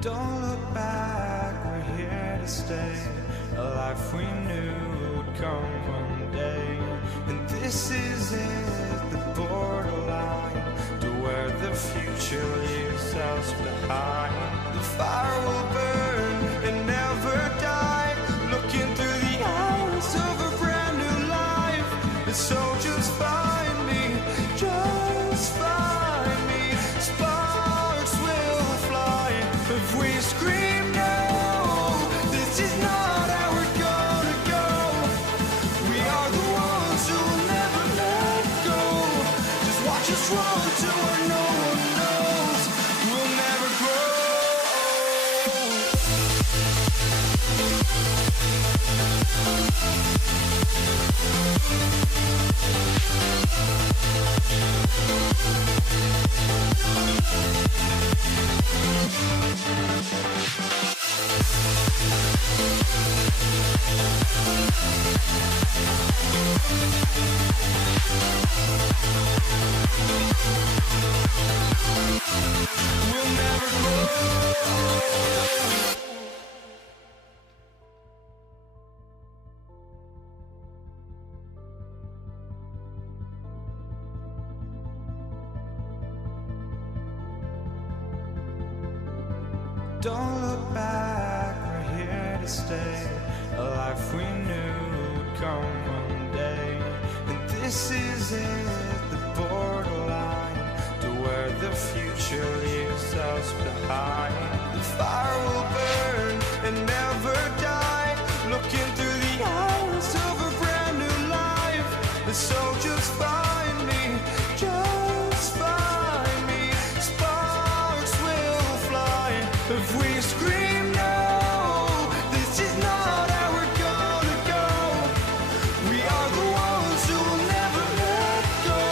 Don't look back, we're here to stay. A life we knew would come one day. And this is it, the borderline to where the future leaves us behind. The fire will burn and never die, looking through the eyes of a brand new life. And so just find me, just find me. Sparks will fly if we scream no. This is not how we're gonna go. We are the ones who will never let go. Just watch us run to where no one knows. We'll never grow. We'll never grow. Don't look back, we're here to stay. A life we knew would come one day. And this is it, the borderline to where the future leaves us behind. The fire will burn and never die, looking through the eyes of a brand new life. And so just find me, just find me. Sparks will fly if we scream no. This is not how we're gonna go. We are the ones who will never let go.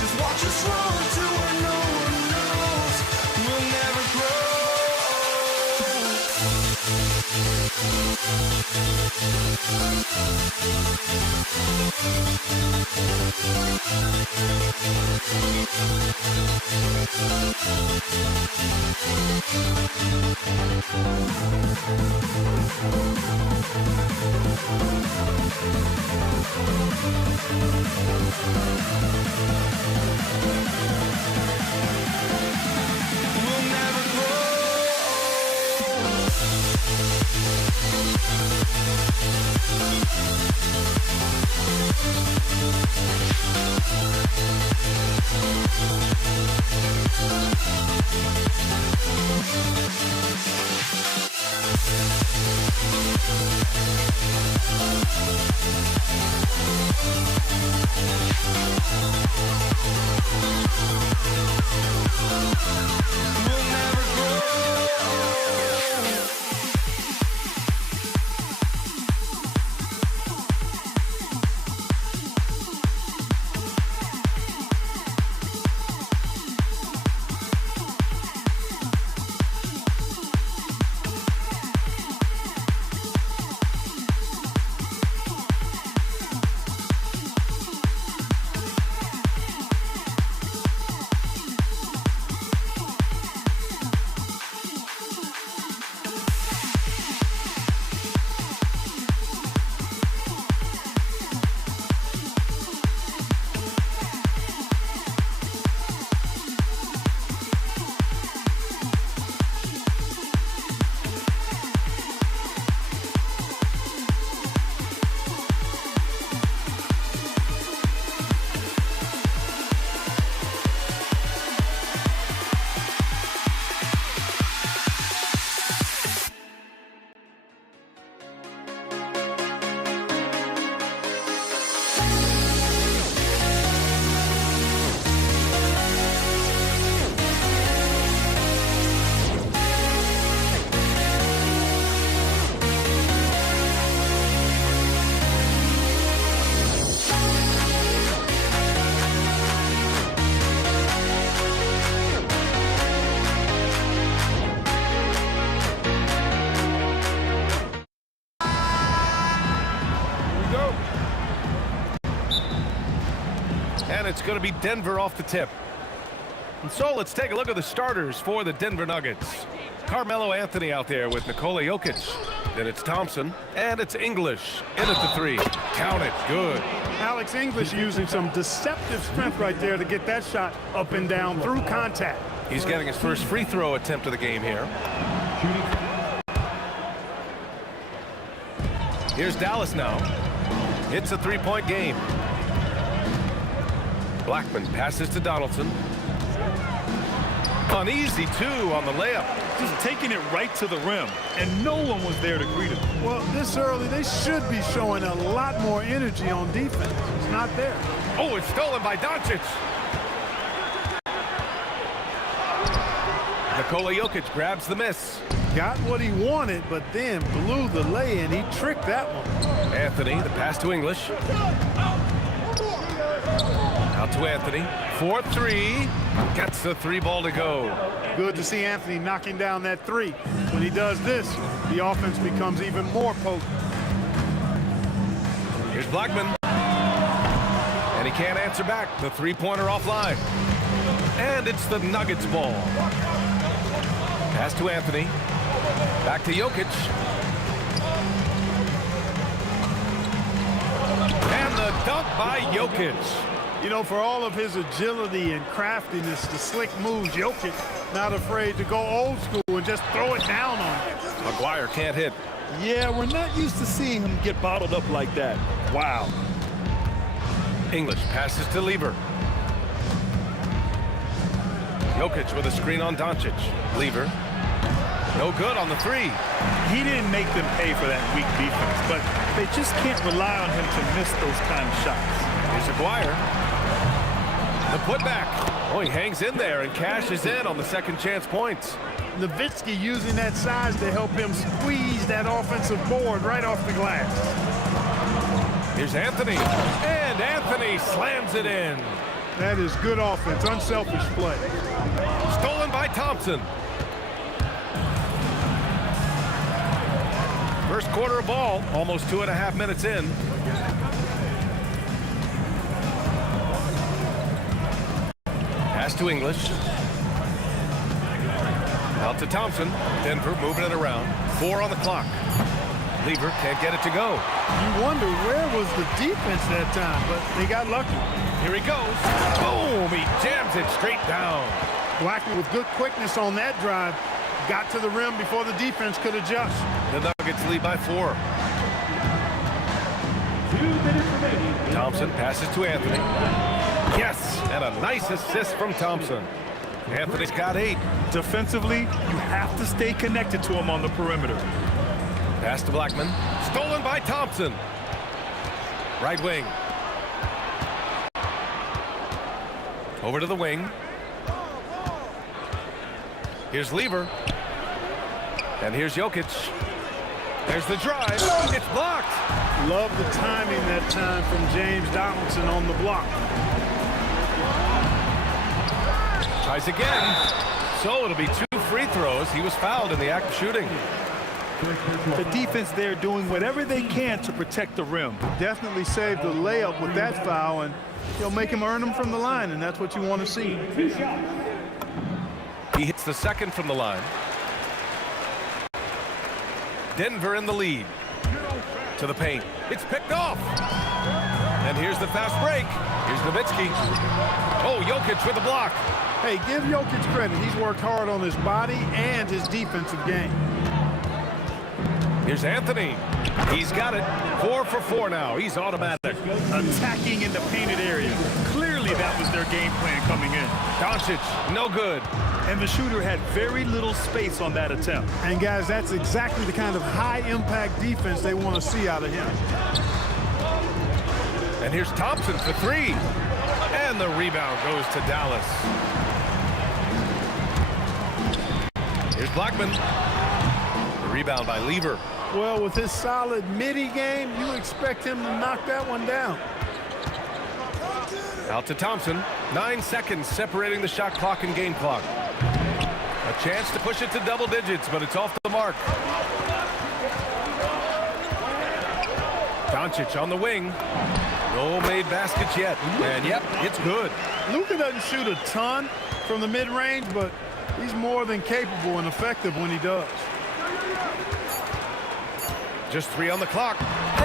Just watch us run to where no one knows. We'll never grow. We'll never grow. We'll never grow. And it's going to be Denver off the tip. And so let's take a look at the starters for the Denver Nuggets. Carmelo Anthony out there with Nikola Jokic. Then it's Thompson, and it's English in at the 3. Count it, good. Alex English using some deceptive strength right there to get that shot up and down through contact. He's getting his first free throw attempt of the game here. Here's Dallas now. It's a 3-point game. Blackman passes to Donaldson. Uneasy, too, on the layup. Just taking it right to the rim, and no one was there to greet him. Well, this early, they should be showing a lot more energy on defense. It's not there. Oh, it's stolen by Doncic. Nikola Jokic grabs the miss. Got what he wanted, but then blew the lay-in. He tricked that one. Anthony, the pass to English. Out to Anthony. 4-3. Gets the 3 ball to go. Good to see Anthony knocking down that 3. When he does this, the offense becomes even more potent. Here's Blackman. And he can't answer back. The 3-pointer offline. And it's the Nuggets ball. Pass to Anthony. Back to Jokic. And the dunk by Jokic. You know, for all of his agility and craftiness, the slick moves, Jokic not afraid to go old school and just throw it down on him. McGuire can't hit. Yeah, we're not used to seeing him get bottled up like that. Wow. English passes to Lever. Jokic with a screen on Doncic. Lever. No good on the 3. He didn't make them pay for that weak defense, but they just can't rely on him to miss those kind of shots. Here's McGuire. The putback. Oh, he hangs in there and cashes in on the second chance points. Nowitzki using that size to help him squeeze that offensive board right off the glass. Here's Anthony. And Anthony slams it in. That is good offense, unselfish play. Stolen by Thompson. First quarter of ball, almost 2.5 minutes in. Pass to English. Out to Thompson. Denver moving it around. 4 on the clock. Lever can't get it to go. You wonder where was the defense that time, but they got lucky. Here he goes. Boom! He jams it straight down. Blackman with good quickness on that drive. Got to the rim before the defense could adjust. The Nuggets lead by 4. Thompson passes to Anthony. Yes, and a nice assist from Thompson. Anthony's got 8. Defensively, you have to stay connected to him on the perimeter. Pass to Blackman. Stolen by Thompson. Right wing. Over to the wing. Here's Lever. And here's Jokic. There's the drive. It's blocked. Love the timing that time from James Donaldson on the block. Tries again. So it'll be 2 free throws. He was fouled in the act of shooting. The defense there doing whatever they can to protect the rim. Definitely saved the layup with that foul, and he'll make him earn them from the line, and that's what you want to see. He hits the second from the line. Denver in the lead. To the paint. It's picked off. And here's the fast break. Here's Nowitzki. Oh, Jokic with the block. Hey, give Jokic credit. He's worked hard on his body and his defensive game. Here's Anthony. He's got it. 4 for 4 now. He's automatic. Attacking in the painted area. Clearly that was their game plan coming in. Doncic, no good. And the shooter had very little space on that attempt. And guys, that's exactly the kind of high-impact defense they want to see out of him. And here's Thompson for 3. And the rebound goes to Dallas. Here's Blackman. The rebound by Lever. Well, with his solid midi game, you expect him to knock that one down. Out to Thompson. 9 seconds separating the shot clock and game clock. A chance to push it to double digits, but it's off the mark. Doncic on the wing. No made baskets yet. And yep, it's good. Luka doesn't shoot a ton, from the mid-range, but he's more than capable and effective when he does. Just 3 on the clock,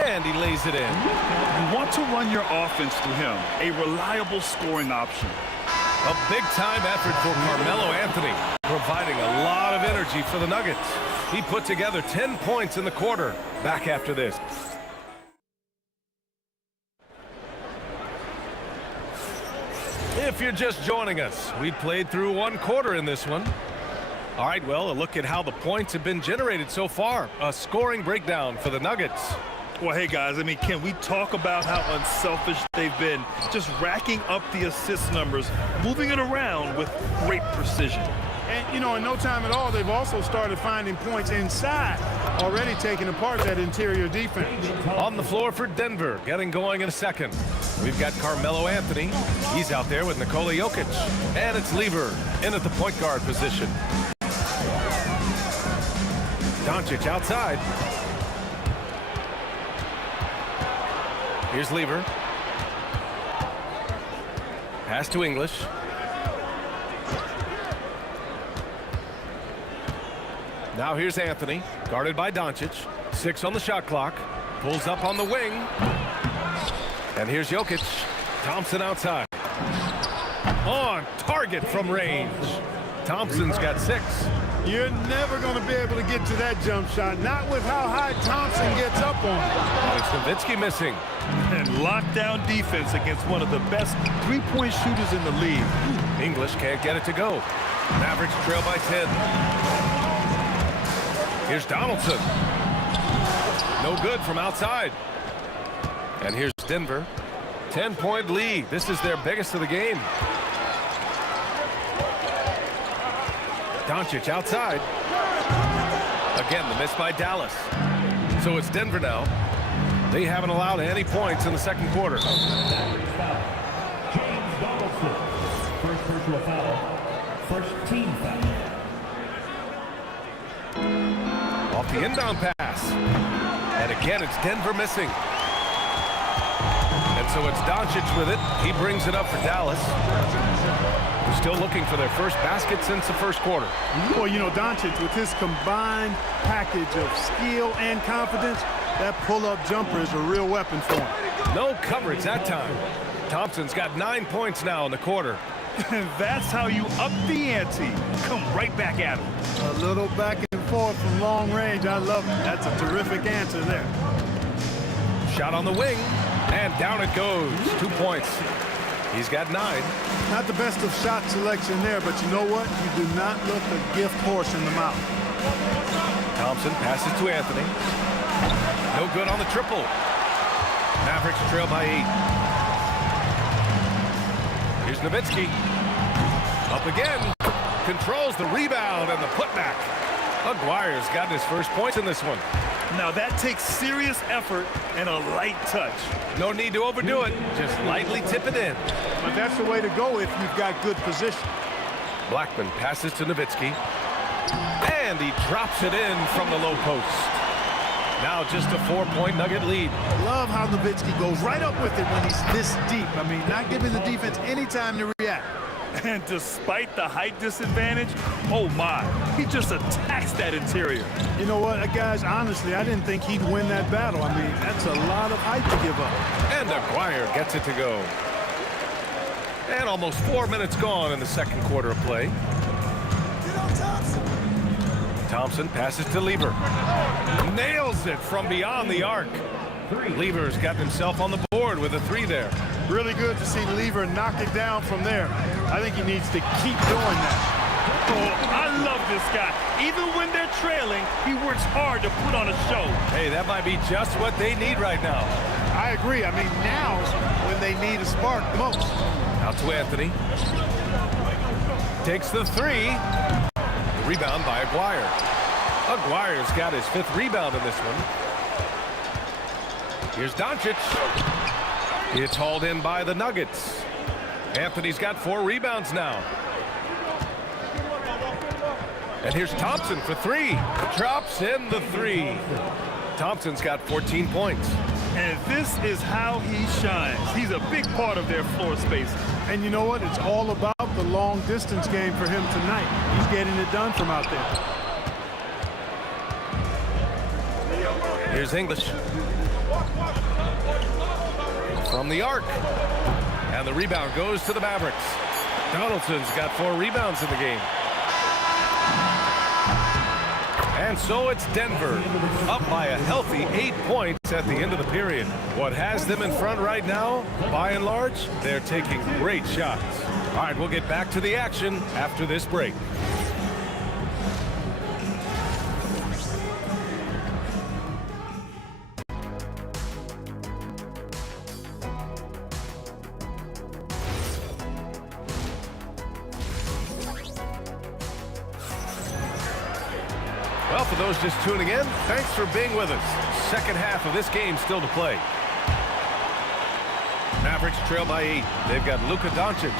and he lays it in. You want to run your offense through him, a reliable scoring option. A big-time effort for Carmelo Anthony, providing a lot of energy for the Nuggets. He put together 10 points in the quarter. Back after this. If you're just joining us, we played through 1 quarter in this one. All right, well, a look at how the points have been generated so far. A scoring breakdown for the Nuggets. Well, hey, guys, I mean, can we talk about how unselfish they've been? Just racking up the assist numbers, moving it around with great precision. And, you know, in no time at all, they've also started finding points inside, already taking apart that interior defense. On the floor for Denver, getting going in a second. We've got Carmelo Anthony. He's out there with Nikola Jokic. And it's Lever in at the point guard position. Doncic outside. Here's Lever. Pass to English. Now here's Anthony, guarded by Doncic. 6 on the shot clock. Pulls up on the wing. And here's Jokic. Thompson outside. On target from range. Thompson's got 6. You're never going to be able to get to that jump shot, not with how high Thompson gets up on it. And it's Nowitzki missing. And lockdown defense against one of the best three-point shooters in the league. English can't get it to go. Mavericks trail by 10. Here's Donaldson. No good from outside. And here's Denver. 10-point lead. This is their biggest of the game. Doncic outside. Again, the miss by Dallas. So it's Denver now. They haven't allowed any points in the second quarter. James Donaldson, first personal foul, first team foul. Off the inbound pass. And again, it's Denver missing. And so it's Doncic with it. He brings it up for Dallas. They're still looking for their first basket since the first quarter. Well, you know, Doncic, with his combined package of skill and confidence, that pull-up jumper is a real weapon for him. No coverage that time. Thompson's got 9 points now in the quarter. And that's how you up the ante. Come right back at him. A little back and forth from long range. I love it. That's a terrific answer there. Shot on the wing, and down it goes. 2 points. He's got 9. Not the best of shot selection there, but you know what? You do not look a gift horse in the mouth. Thompson passes to Anthony. No good on the triple. Mavericks trail by 8. Here's Nowitzki. Up again. Controls the rebound and the putback. Aguirre's gotten his first points in this one. Now that takes serious effort and a light touch. No need to overdo it. Just lightly tip it in. But that's the way to go if you've got good position. Blackman passes to Nowitzki. And he drops it in from the low post. Now just a 4-point Nugget lead. Love how Nowitzki goes right up with it when he's this deep. I mean, not giving the defense any time to react. And despite the height disadvantage, oh my, he just attacks that interior. You know what, guys, honestly, I didn't think he'd win that battle. I mean, that's a lot of height to give up. And Aguirre gets it to go. And almost 4 minutes gone in the second quarter of play. Thompson passes to Lever. Nails it from beyond the arc. Lever's got himself on the board with a 3 there. Really good to see Lever knock it down from there. I think he needs to keep doing that. Oh, I love this guy. Even when they're trailing, he works hard to put on a show. Hey, that might be just what they need right now. I agree. I mean, now's when they need a spark the most. Out to Anthony. Takes the 3. The rebound by Aguirre. Aguirre's got his 5th rebound in this one. Here's Doncic. It's hauled in by the Nuggets. Anthony's got 4 rebounds now. And here's Thompson for 3. Drops in the 3. Thompson's got 14 points. And this is how he shines. He's a big part of their floor space. And you know what? It's all about the long distance game for him tonight. He's getting it done from out there. Here's English. From the arc. And the rebound goes to the Mavericks. Donaldson's got 4 rebounds in the game. And so it's Denver, up by a healthy 8 points at the end of the period. What has them in front right now, by and large, they're taking great shots. All right, we'll get back to the action after this break. Well, for those just tuning in, thanks for being with us. Second half of this game still to play. Mavericks trail by 8. They've got Luka Doncic,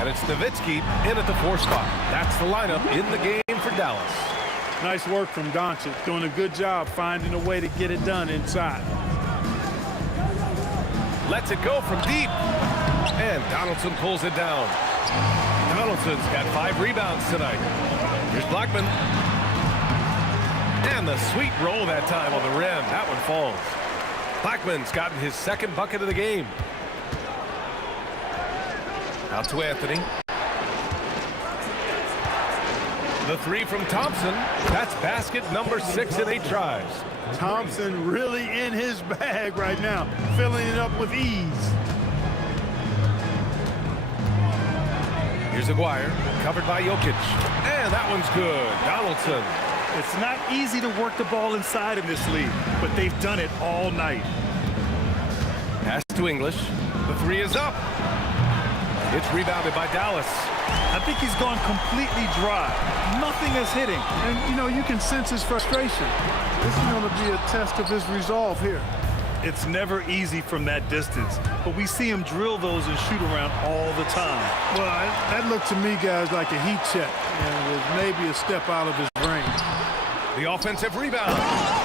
and it's Nowitzki in at the 4 spot. That's the lineup in the game for Dallas. Nice work from Doncic, doing a good job finding a way to get it done inside. Lets it go from deep, and Donaldson pulls it down. Donaldson's got 5 rebounds tonight. Here's Blackman. And the sweet roll that time on the rim. That one falls. Blackman's gotten his 2nd bucket of the game. Out to Anthony. The 3 from Thompson. That's basket number 6 in 8 tries. Thompson really in his bag right now, filling it up with ease. Here's Aguirre, covered by Jokic. And that one's good. Donaldson. It's not easy to work the ball inside in this league, but they've done it all night. Pass to English. The 3 is up. It's rebounded by Dallas. I think he's gone completely dry. Nothing is hitting. And, you know, you can sense his frustration. This is going to be a test of his resolve here. It's never easy from that distance, but we see him drill those and shoot around all the time. Well, that looked to me, guys, like a heat check, and was maybe a step out of his range. The offensive rebound.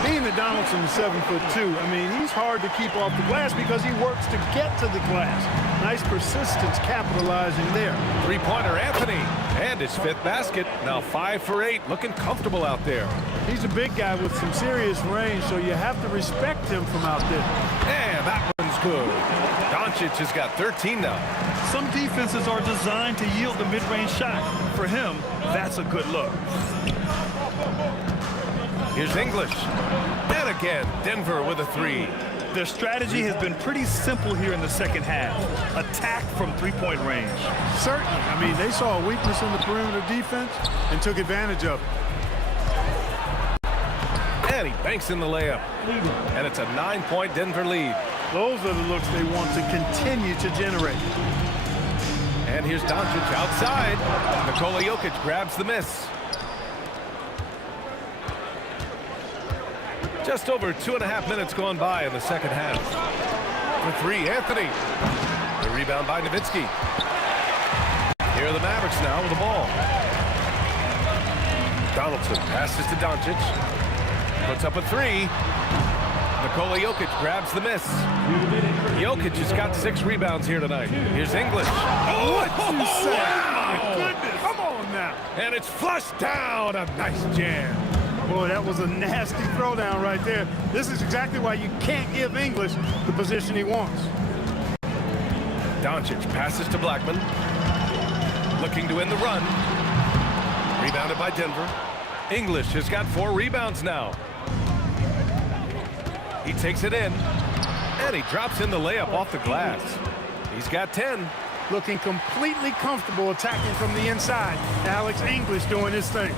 Being that Donaldson's 7'2", I mean, he's hard to keep off the glass because he works to get to the glass. Nice persistence capitalizing there. 3-pointer Anthony. And his 5th basket. Now 5 for 8. Looking comfortable out there. He's a big guy with some serious range, so you have to respect him from out there. And that one's good. Doncic has got 13 now. Some defenses are designed to yield the mid-range shot. For him, that's a good look. Here's English. And again, Denver with a 3. Their strategy has been pretty simple here in the second half. Attack from 3-point range. Certainly. I mean, they saw a weakness in the perimeter defense and took advantage of it. And he banks in the layup. And it's a 9-point Denver lead. Those are the looks they want to continue to generate. And here's Doncic outside. Nikola Jokic grabs the miss. Just over 2.5 minutes gone by in the second half. For 3, Anthony. The rebound by Nowitzki. Here are the Mavericks now with the ball. Donaldson passes to Doncic. Puts up a 3. Nikola Jokic grabs the miss. Jokic has got 6 rebounds here tonight. Here's English. Oh, what you say? Wow! My goodness. Come on now. And it's flushed down. A nice jam. Boy, that was a nasty throwdown right there. This is exactly why you can't give English the position he wants. Doncic passes to Blackman. Looking to end the run. Rebounded by Denver. English has got 4 rebounds now. He takes it in. And he drops in the layup off the glass. He's got 10. Looking completely comfortable attacking from the inside. Alex English doing his thing.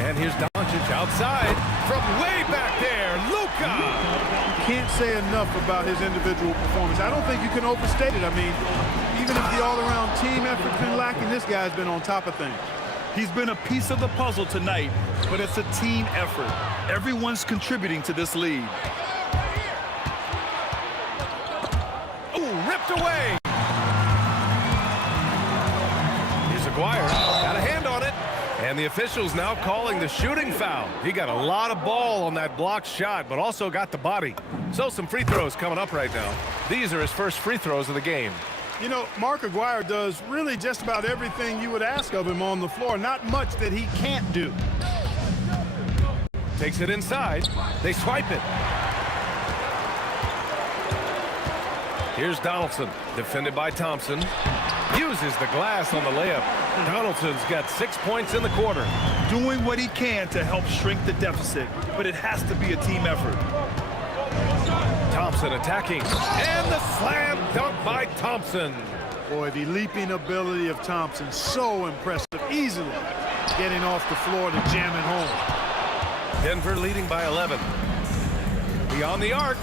And here's Doncic outside from way back there. Luka! You can't say enough about his individual performance. I don't think you can overstate it. I mean, even if the all-around team effort's been lacking, this guy's been on top of things. He's been a piece of the puzzle tonight, but it's a team effort. Everyone's contributing to this lead. Ooh, ripped away. Here's Aguirre. Got a hand on it. And the officials now calling the shooting foul. He got a lot of ball on that blocked shot, but also got the body. So some free throws coming up right now. These are his first free throws of the game. You know, Mark Aguirre does really just about everything you would ask of him on the floor. Not much that he can't do. Takes it inside. They swipe it. Here's Donaldson, defended by Thompson. Uses the glass on the layup. Donaldson's got 6 points in the quarter. Doing what he can to help shrink the deficit, but it has to be a team effort. Thompson attacking. And the slam dunk by Thompson. Boy, the leaping ability of Thompson, so impressive. Easily getting off the floor to jam it home. Denver leading by 11. Beyond the arc.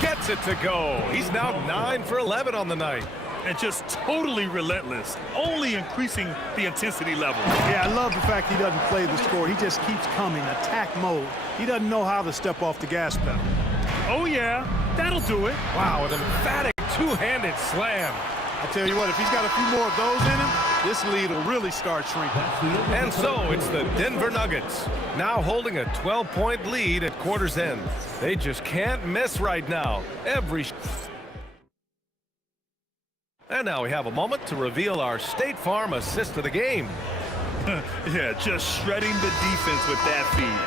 Gets it to go. He's now 9 for 11 on the night. And just totally relentless, only increasing the intensity level. Yeah, I love the fact he doesn't play the score. He just keeps coming, attack mode. He doesn't know how to step off the gas pedal. Oh, yeah, that'll do it. Wow, an emphatic two-handed slam. I tell you what, if he's got a few more of those in him, this lead will really start shrinking. And so it's the Denver Nuggets, now holding a 12-point lead at quarter's end. They just can't miss right now. And now we have a moment to reveal our State Farm assist of the game. Yeah, just shredding the defense with that feed.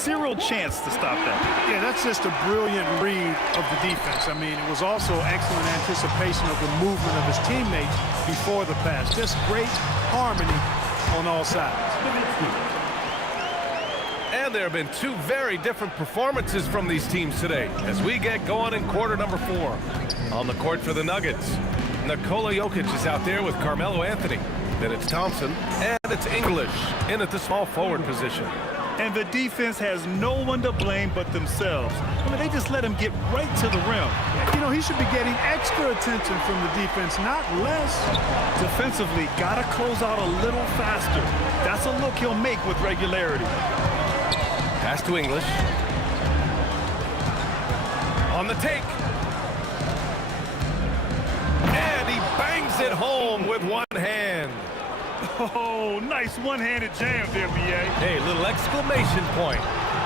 Zero chance to stop that. Yeah, that's just a brilliant read of the defense. I mean, it was also excellent anticipation of the movement of his teammates before the pass. Just great harmony on all sides. And there have been two very different performances from these teams today as we get going in quarter number 4. On the court for the Nuggets, Nikola Jokic is out there with Carmelo Anthony. Then it's Thompson, and it's English in at the small forward position. And the defense has no one to blame but themselves. I mean, they just let him get right to the rim. You know, he should be getting extra attention from the defense, not less. Defensively, gotta close out a little faster. That's a look he'll make with regularity. Pass to English. On the take. And he bangs it home with one hand. Oh, nice one-handed jam there, B.A. Hey, little exclamation point.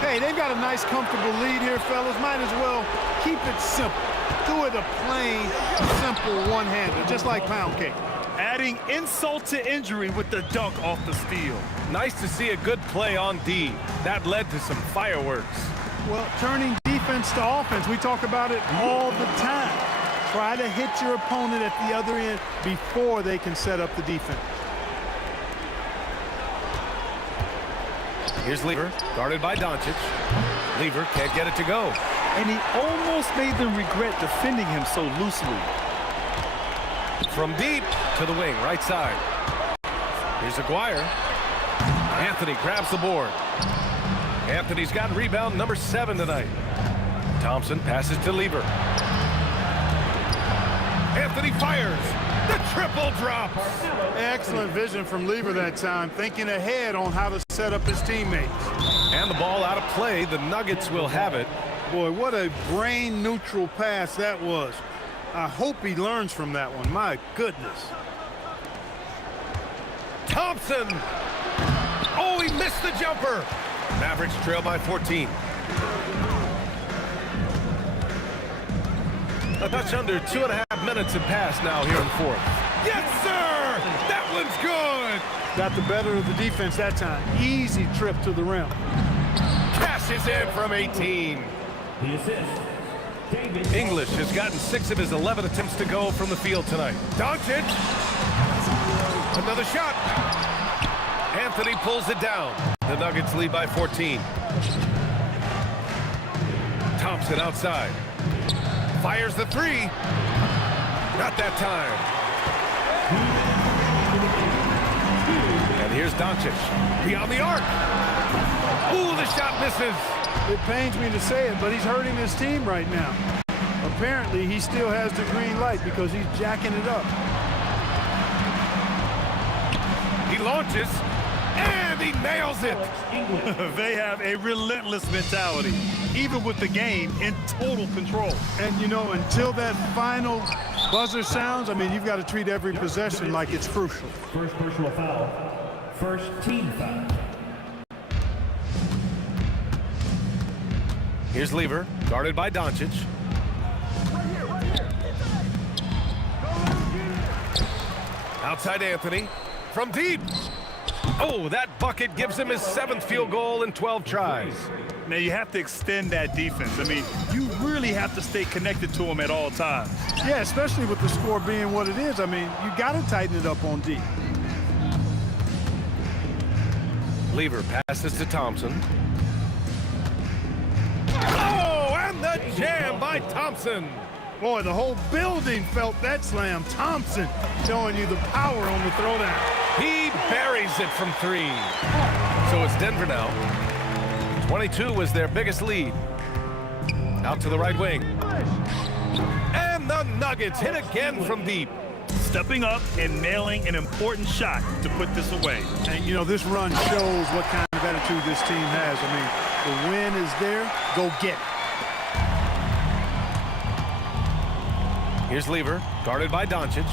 Hey, they've got a nice, comfortable lead here, fellas. Might as well keep it simple. Do it a plain, simple one-hander, just like pound cake. Adding insult to injury with the dunk off the steal. Nice to see a good play on D. That led to some fireworks. Well, turning defense to offense, we talk about it all the time. Try to hit your opponent at the other end before they can set up the defense. Here's Lever, guarded by Doncic. Lever can't get it to go. And he almost made them regret defending him so loosely. From deep to the wing, right side. Here's Aguirre. Anthony grabs the board. Anthony's got rebound number 7 tonight. Thompson passes to Lever. Anthony fires. The triple drops. Excellent vision from Lever that time, thinking ahead on how to set up his teammates. And the ball out of play. The Nuggets will have it. Boy, what a brain-neutral pass that was. I hope he learns from that one. My goodness. Thompson. Oh, he missed the jumper. Mavericks trail by 14. A touch under 2.5 minutes have passed now here in the 4th. Yes, sir! That one's good! Got the better of the defense that time. Easy trip to the rim. Cashes in from 18. The assist, David. English has gotten 6 of his 11 attempts to go from the field tonight. Doncic. Another shot. Anthony pulls it down. The Nuggets lead by 14. Thompson outside. Fires the 3. Not that time. And here's Doncic. Beyond the arc. Ooh, the shot misses. It pains me to say it, but he's hurting his team right now. Apparently, he still has the green light because he's jacking it up. He launches, and he nails it. They have a relentless mentality, even with the game in total control. And, you know, until that final buzzer sounds, I mean, you've got to treat every possession like it's crucial. First personal foul. First team foul. Here's Lever, guarded by Doncic. Outside Anthony. From deep. Oh, that bucket gives him his 7th field goal in 12 tries. Now, you have to extend that defense. I mean, you really have to stay connected to him at all times. Yeah, especially with the score being what it is. I mean, you got to tighten it up on D. Lever passes to Thompson. Oh, and the jam by Thompson. Boy, the whole building felt that slam. Thompson showing you the power on the throwdown. He buries it from 3. So it's Denver now. 22 was their biggest lead. Out to the right wing. And the Nuggets hit again from deep. Stepping up and nailing an important shot to put this away. And, you know, this run shows what kind of attitude this team has. I mean, the win is there. Go get it. Here's Lever, guarded by Doncic.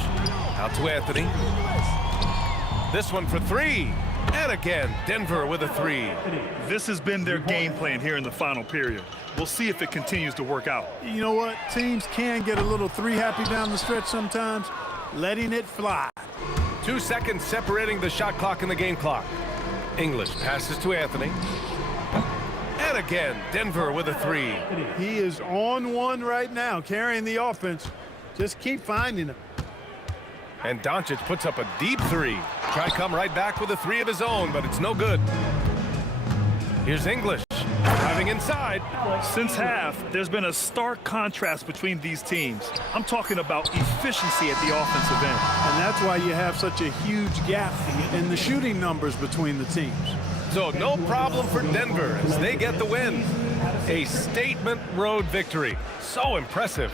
Out to Anthony. This one for 3. And again, Denver with a 3. This has been their game plan here in the final period. We'll see if it continues to work out. You know what? Teams can get a little 3 happy down the stretch sometimes. Letting it fly. 2 seconds separating the shot clock and the game clock. English passes to Anthony. And again, Denver with a 3. He is on one right now, carrying the offense. Just keep finding him. And Doncic puts up a deep 3. Try to come right back with a 3 of his own, but it's no good. Here's English, driving inside. Since half, there's been a stark contrast between these teams. I'm talking about efficiency at the offensive end. And that's why you have such a huge gap in the shooting numbers between the teams. So no problem for Denver as they get the win. A statement road victory. So impressive.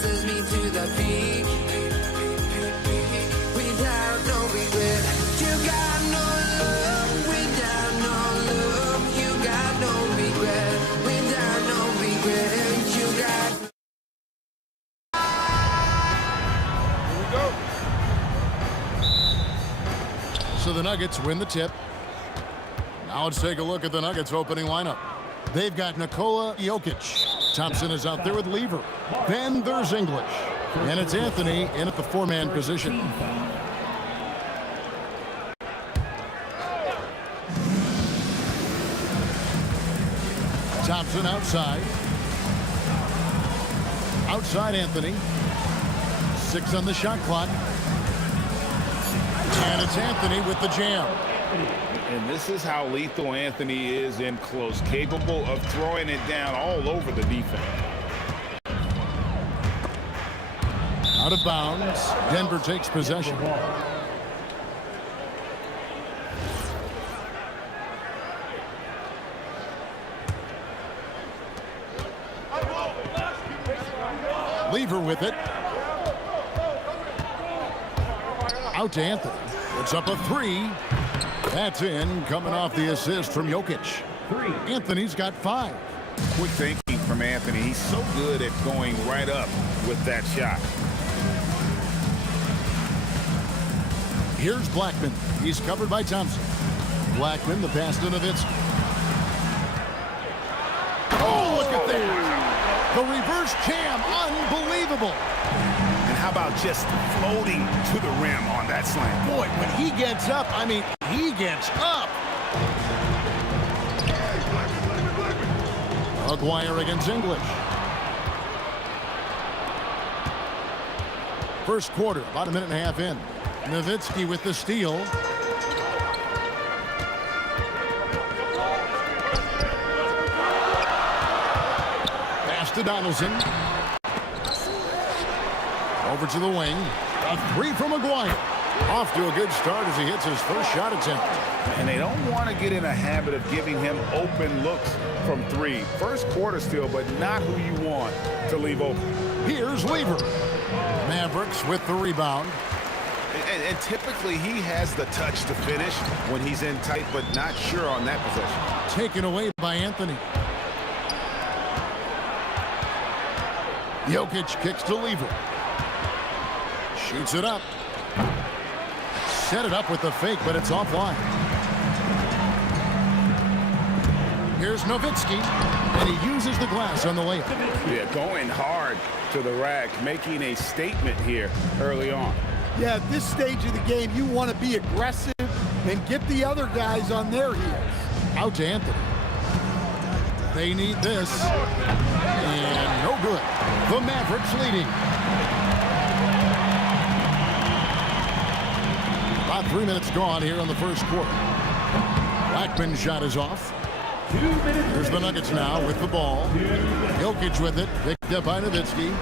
sends me to the peak. Without no regret, you got no love. Without no love, you got no regret. Without no regret, you got. So the Nuggets win the tip. Now let's take a look at the Nuggets opening lineup. They've got Nikola Jokic. Thompson is out there with Lever. Then there's English. And it's Anthony in at the four-man position. Thompson outside. Outside Anthony. 6 on the shot clock. And it's Anthony with the jam. And this is how lethal Anthony is in close, capable of throwing it down all over the defense. Out of bounds. Denver takes possession. Lever with it. Out to Anthony. It's up a 3. That's in, coming off the assist from Jokic. Anthony's got 5. Quick thinking from Anthony. He's so good at going right up with that shot. Here's Blackman. He's covered by Thompson. Blackman, the pass to Nowitzki. Oh, look at that. The reverse jam, unbelievable. And how about just floating to the rim on that slam? Boy, when he gets up, I mean, he gets up. Aguirre against English. First quarter, about a minute and a half in. Nowitzki with the steal. Pass to Donaldson. Over to the wing. A 3 from Aguirre. Off to a good start as he hits his first shot attempt. And they don't want to get in a habit of giving him open looks from 3. First quarter still, but not who you want to leave open. Here's Lever. Mavericks with the rebound. And typically he has the touch to finish when he's in tight, but not sure on that possession. Taken away by Anthony. Jokic kicks to Lever. Shoots it up. Set it up with the fake, but it's offline. Here's Nowitzki, and he uses the glass on the layup. Yeah, going hard to the rack, making a statement here early on. Yeah, at this stage of the game, you want to be aggressive and get the other guys on their heels. Out to Anthony. They need this. And no good. The Mavericks leading. About 3 minutes gone here in the first quarter. Blackman's shot is off. Here's the Nuggets now with the ball. Jokic with it. Picked up by Nowitzki.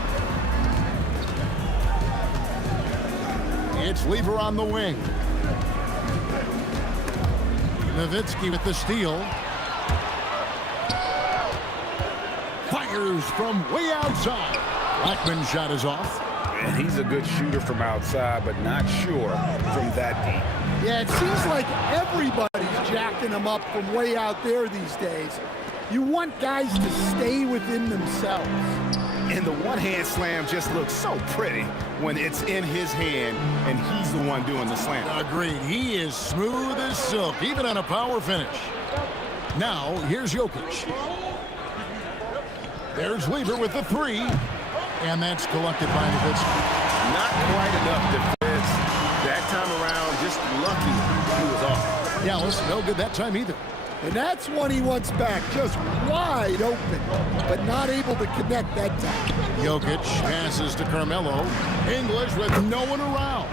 It's Lever on the wing. Nowitzki with the steal. Fires from way outside. Blackman's shot is off. And he's a good shooter from outside, but not sure from that deep. Yeah, it seems like everybody's jacking them up from way out there these days. You want guys to stay within themselves. And the one-hand slam just looks so pretty when it's in his hand and he's the one doing the slam. Agreed. He is smooth as silk, even on a power finish. Now, here's Jokic. There's Lever with the 3. And that's collected by Nowitzki. Not quite enough defense. That time around, just lucky he was off. Yeah, listen, no good that time either. And that's one he wants back, just wide open, but not able to connect that time. Jokic passes to Carmelo. English with no one around.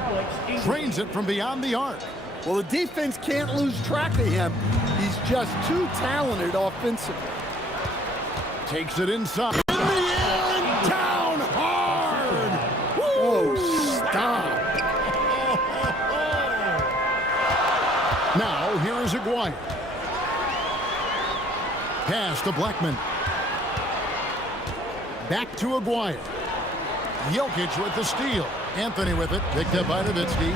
Trains it from beyond the arc. Well, the defense can't lose track of him. He's just too talented offensively. Takes it inside. In the end, down hard. Oh, stop. Now, here is Aguirre. Pass to Blackman. Back to Aguirre. Jokic with the steal. Anthony with it. Picked up by Nowitzki.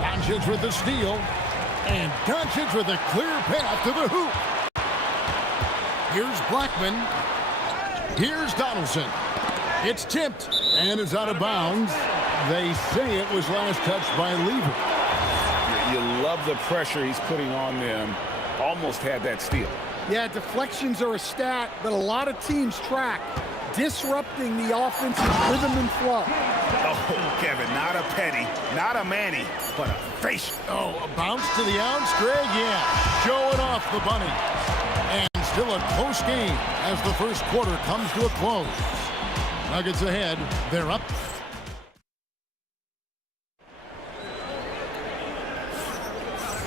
Doncic with the steal. And Doncic with a clear path to the hoop. Here's Blackman. Here's Donaldson. It's tipped and it's out of bounds. They say it was last touched by Lever. You love the pressure he's putting on them. Almost had that steal. Yeah, deflections are a stat that a lot of teams track, disrupting the offense's rhythm and flow. Oh, Kevin, not a penny, not a Manny, but a face. Oh, a bounce to the outs, Greg? Yeah, showing off the bunny. And still a close game as the first quarter comes to a close. Nuggets ahead, they're up.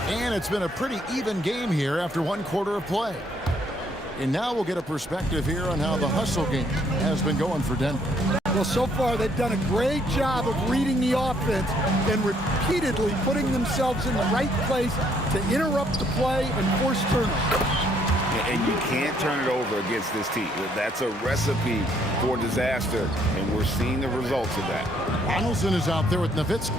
And it's been a pretty even game here after one quarter of play. And now we'll get a perspective here on how the hustle game has been going for Denver. Well, so far they've done a great job of reading the offense and repeatedly putting themselves in the right place to interrupt the play and force turnovers. And you can't turn it over against this team. That's a recipe for disaster, and we're seeing the results of that. Donaldson is out there with Nowitzki.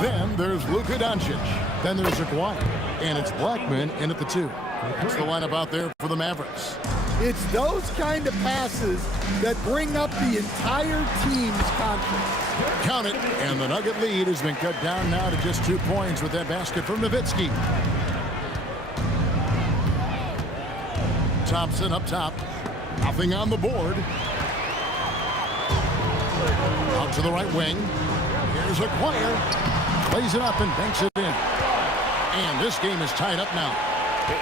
Then there's Luka Doncic. Then there's Aguirre. And it's Blackman in at the 2. That's the lineup out there for the Mavericks. It's those kind of passes that bring up the entire team's confidence. Count it, and the Nugget lead has been cut down now to just 2 points with that basket from Nowitzki. Thompson up top. Nothing on the board. Out to the right wing. Here's Aguirre. Plays it up and banks it in. And this game is tied up now.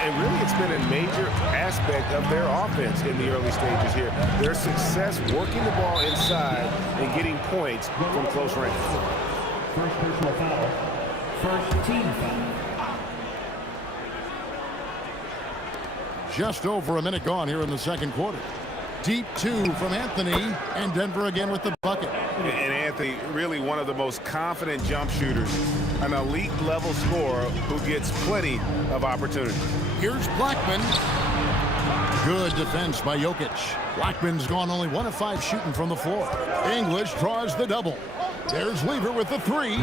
And really, it's been a major aspect of their offense in the early stages here. Their success working the ball inside and getting points from close range. First personal foul. First team foul. Just over a minute gone here in the second quarter. Deep 2 from Anthony, and Denver again with the bucket. And Anthony, really one of the most confident jump shooters, an elite level scorer who gets plenty of opportunity. Here's Blackman. Good defense by Jokic. Blackman's gone only 1 of 5 shooting from the floor. English draws the double. There's Lever with the 3.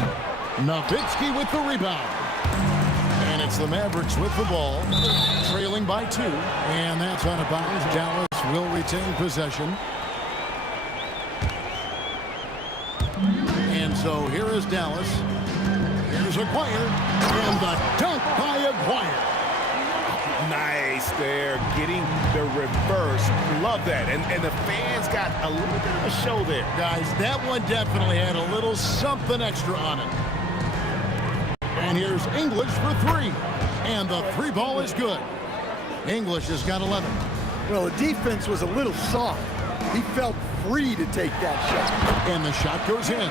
Nowitzki with the rebound. And it's the Mavericks with the ball, trailing by 2. And that's out of bounds. Dallas will retain possession. And so here is Dallas. Here's Aguirre. And the dunk by Aguirre. Nice there, getting the reverse. Love that. And the fans got a little bit of a show there. Guys, that one definitely had a little something extra on it. And here's English for 3. And the 3 ball is good. English has got 11. Well, the defense was a little soft. He felt free to take that shot. And the shot goes in.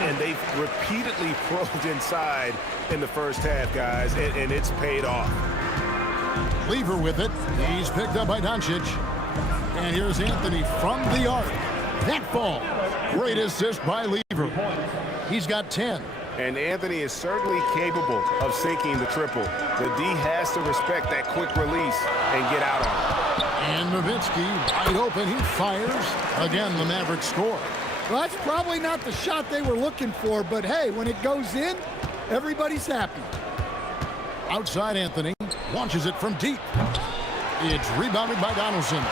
And they've repeatedly probed inside in the first half, guys, and it's paid off. Lever with it. He's picked up by Doncic. And here's Anthony from the arc. That ball. Great assist by Lever. He's got 10. And Anthony is certainly capable of sinking the triple. The D has to respect that quick release and get out on it. And Nowitzki wide open. He fires. Again, the Mavericks score. Well, that's probably not the shot they were looking for, but hey, when it goes in, everybody's happy. Outside Anthony. Launches it from deep. It's rebounded by Donaldson.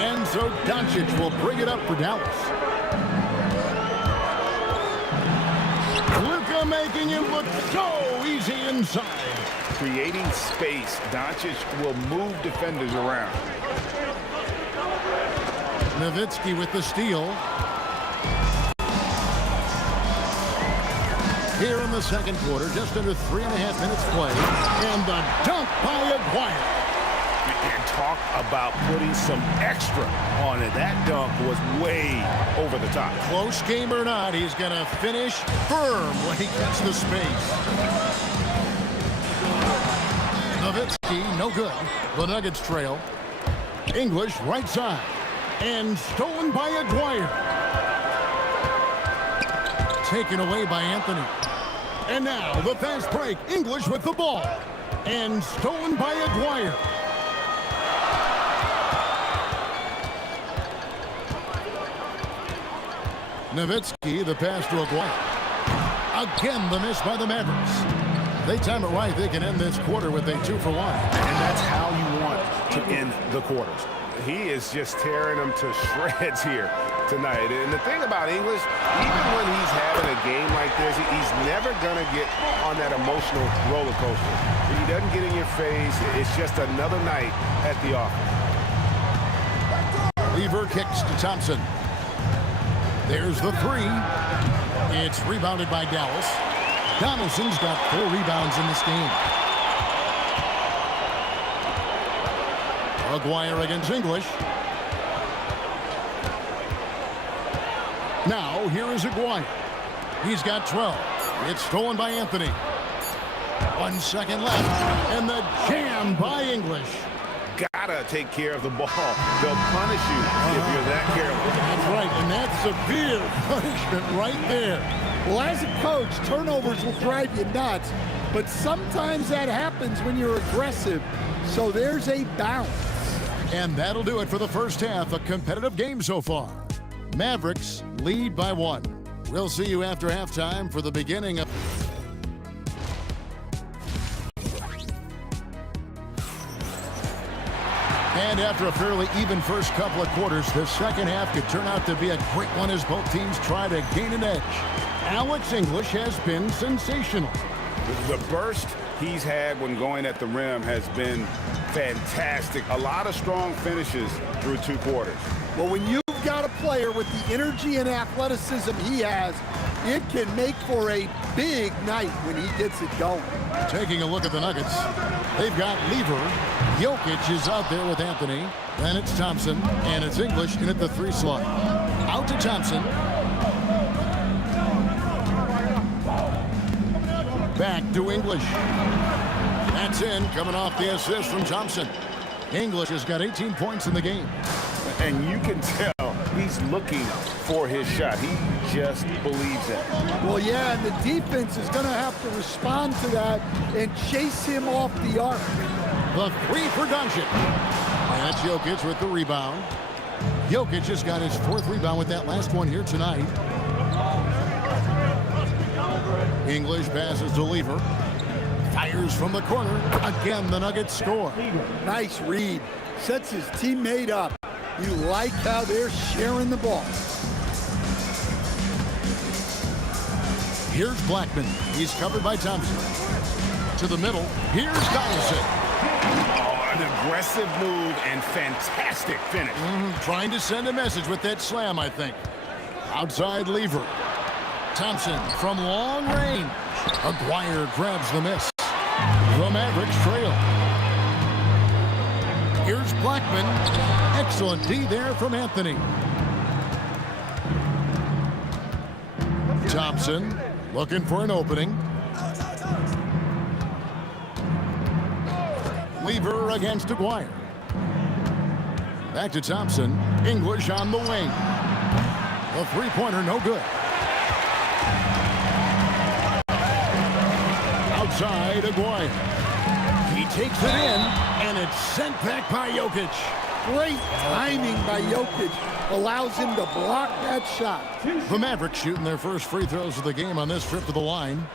And so Doncic will bring it up for Dallas. Luka making it look so easy inside. Creating space. Doncic will move defenders around. Nowitzki with the steal. Here in the second quarter, just under 3.5 minutes play. And the dunk by Aguirre. And talk about putting some extra on it. That dunk was way over the top. Close game or not, he's going to finish firm when he gets the space. Nowitzki, no good. The Nuggets trail. English right side. And stolen by Aguirre. Taken away by Anthony. And now the fast break. English with the ball. And stolen by Aguirre. Nowitzki, the pass to Aguirre. Again, the miss by the Mavericks. They time it right. They can end this quarter with a 2-for-1. And that's how you want to end the quarters. He is just tearing them to shreds here tonight. And the thing about English, even when he's having a game like this, he's never going to get on that emotional roller coaster. He doesn't get in your face. It's just another night at the office. Lever kicks to Thompson. There's the three. It's rebounded by Dallas. Donaldson's got 4 rebounds in this game. Aguirre against English. Now, here is Aguirre. He's got 12. It's stolen by Anthony. 1 second left, and the jam by English. Gotta take care of the ball. They'll punish you if you're that careless. That's right, and that's severe punishment right there. Well, as a coach, turnovers will drive you nuts, but sometimes that happens when you're aggressive. So there's a balance. And that'll do it for the first half. A competitive game so far. Mavericks lead by 1. We'll see you after halftime for the beginning of... And after a fairly even first couple of quarters, the second half could turn out to be a great one as both teams try to gain an edge. Alex English has been sensational. The burst he's had when going at the rim has been fantastic. A lot of strong finishes through 2 quarters. Well, when you've got a player with the energy and athleticism he has, it can make for a big night when he gets it going. Taking a look at the Nuggets, they've got Lever. Jokic is out there with Anthony. Then it's Thompson, and it's English in at the 3 slot. Out to Thompson. Back to English. That's in, coming off the assist from Thompson. English has got 18 points in the game. And you can tell he's looking for his shot. He just believes it. Well, yeah, and the defense is going to have to respond to that and chase him off the arc. The 3 for Doncic. And that's Jokic with the rebound. Jokic just got his 4th rebound with that last one here tonight. English passes to Lever. Fires from the corner. Again, the Nuggets score. Nice read. Sets his teammate up. You like how they're sharing the ball. Here's Blackman. He's covered by Thompson. To the middle. Here's Donaldson. Oh, an aggressive move and fantastic finish. Trying to send a message with that slam, I think. Outside Lever. Thompson from long range. Aguirre grabs the miss. The Mavericks trail. Here's Blackman. Excellent D there from Anthony. Thompson looking for an opening. Lever against Aguirre. Back to Thompson. English on the wing. The 3-pointer no good. Outside Aguirre. He takes it in, and it's sent back by Jokic. Great timing by Jokic. Allows him to block that shot. The Mavericks shooting their first free throws of the game on this trip to the line.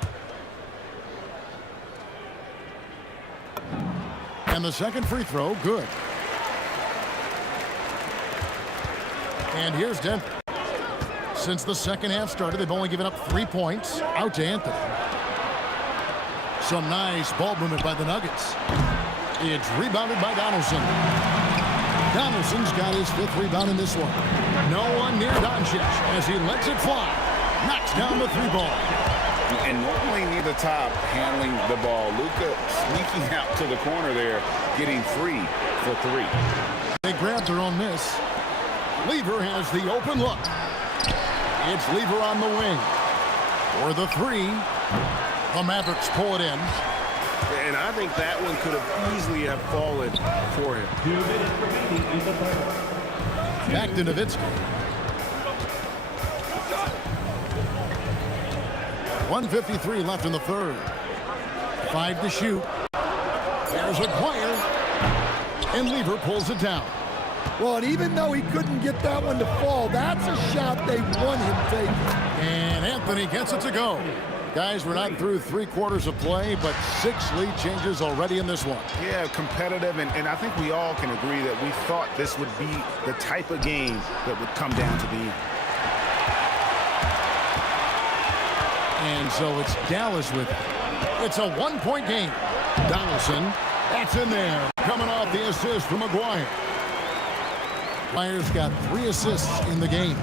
And the second free throw, good. And here's Denver. Since the second half started, they've only given up 3 points. Out to Anthony. Some nice ball movement by the Nuggets. It's rebounded by Donaldson. Donaldson's got his 5th rebound in this one. No one near Doncic as he lets it fly. Knocks down the 3-ball. And normally near the top handling the ball. Luka sneaking out to the corner there, getting free for 3. They grabbed their own miss. Lever has the open look. It's Lever on the wing. For the 3. The Mavericks pull it in. And I think that one could have easily have fallen for him. 2 minutes remaining in the third. Back to Nowitzki. 1:53 left in the third. 5 to shoot. There's Aguirre. And Lever pulls it down. Well, and even though he couldn't get that one to fall, that's a shot they want him taking. And Anthony gets it to go. Guys, we're not through 3 quarters of play, but 6 lead changes already in this one. Yeah, competitive, and I think we all can agree that we thought this would be the type of game that would come down to the end. And so it's Dallas with it. It's a 1-point game. Donaldson, that's in there. Coming off the assist from McGuire. Myers got 3 assists in the game.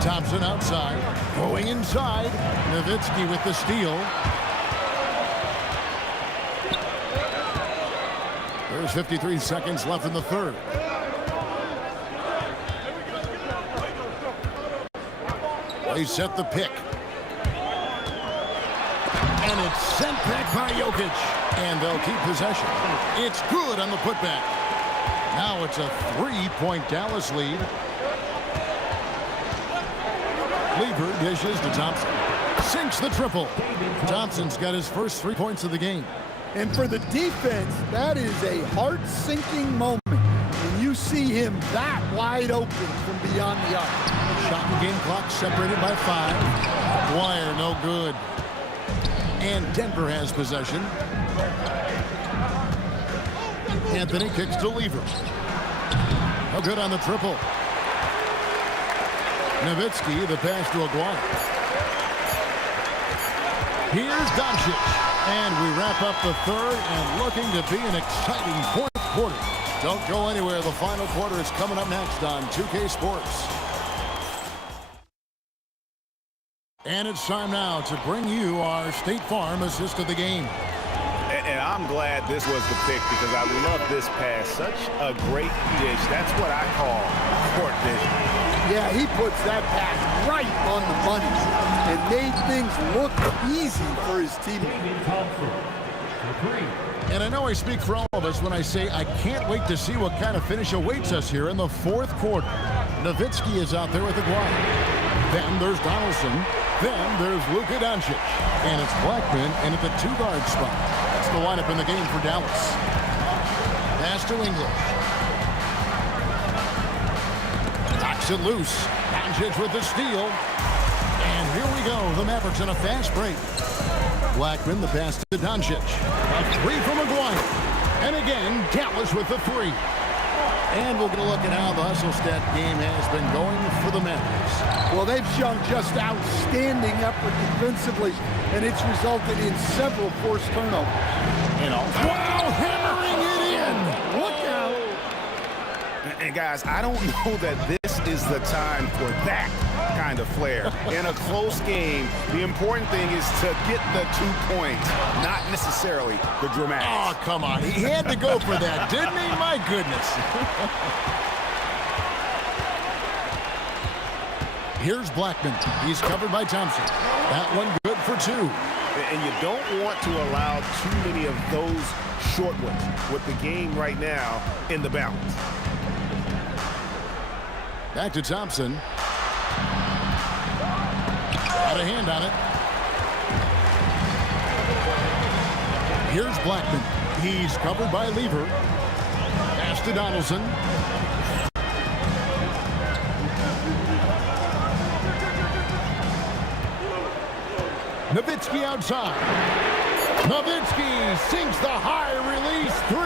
Thompson outside, going inside. Nowitzki with the steal. There's 53 seconds left in the third. They set the pick. And it's sent back by Jokic. And they'll keep possession. It's good on the putback. Now it's a 3-point Dallas lead. Lever dishes to Thompson. Sinks the triple. Thompson's got his first 3 points of the game. And for the defense, that is a heart-sinking moment when you see him that wide open from beyond the arc. Shot and game clock separated by 5. Wire no good. And Denver has possession. Anthony kicks to Lever. No good on the triple. Nowitzki, the pass to Aguirre. Here's Doncic. And we wrap up the third and looking to be an exciting fourth quarter. Don't go anywhere. The final quarter is coming up next on 2K Sports. And it's time now to bring you our State Farm assist of the game. And I'm glad this was the pick because I love this pass. Such a great dish. That's what I call court vision. Yeah, he puts that pass right on the money and made things look easy for his teammates. And I know I speak for all of us when I say I can't wait to see what kind of finish awaits us here in the fourth quarter. Nowitzki is out there with Aguirre. Then there's Donaldson. Then there's Luka Doncic. And it's Blackman in at the 2-guard spot. That's the lineup in the game for Dallas. Pass to English. Knocks it loose. Doncic with the steal. And here we go. The Mavericks in a fast break. Blackman, the pass to Doncic. A 3 from Aguirre. And again, Dallas with the 3. And we're going to look at how the hustle stat game has been going for the Mavericks. Well, they've shown just outstanding effort defensively, and it's resulted in several forced turnovers. And also, wow, hammering it in. Look out. And guys, I don't know that this is the time for that kind of flair. In a close game, the important thing is to get the 2 points, not necessarily the dramatics. Oh, come on. He had to go for that, didn't he? My goodness. Here's Blackman. He's covered by Thompson. That one good for 2. And you don't want to allow too many of those short ones with the game right now in the balance. Back to Thompson. Got a hand on it. Here's Blackman. He's covered by Lever. Pass to Donaldson. Nowitzki outside. Nowitzki sinks the high release 3.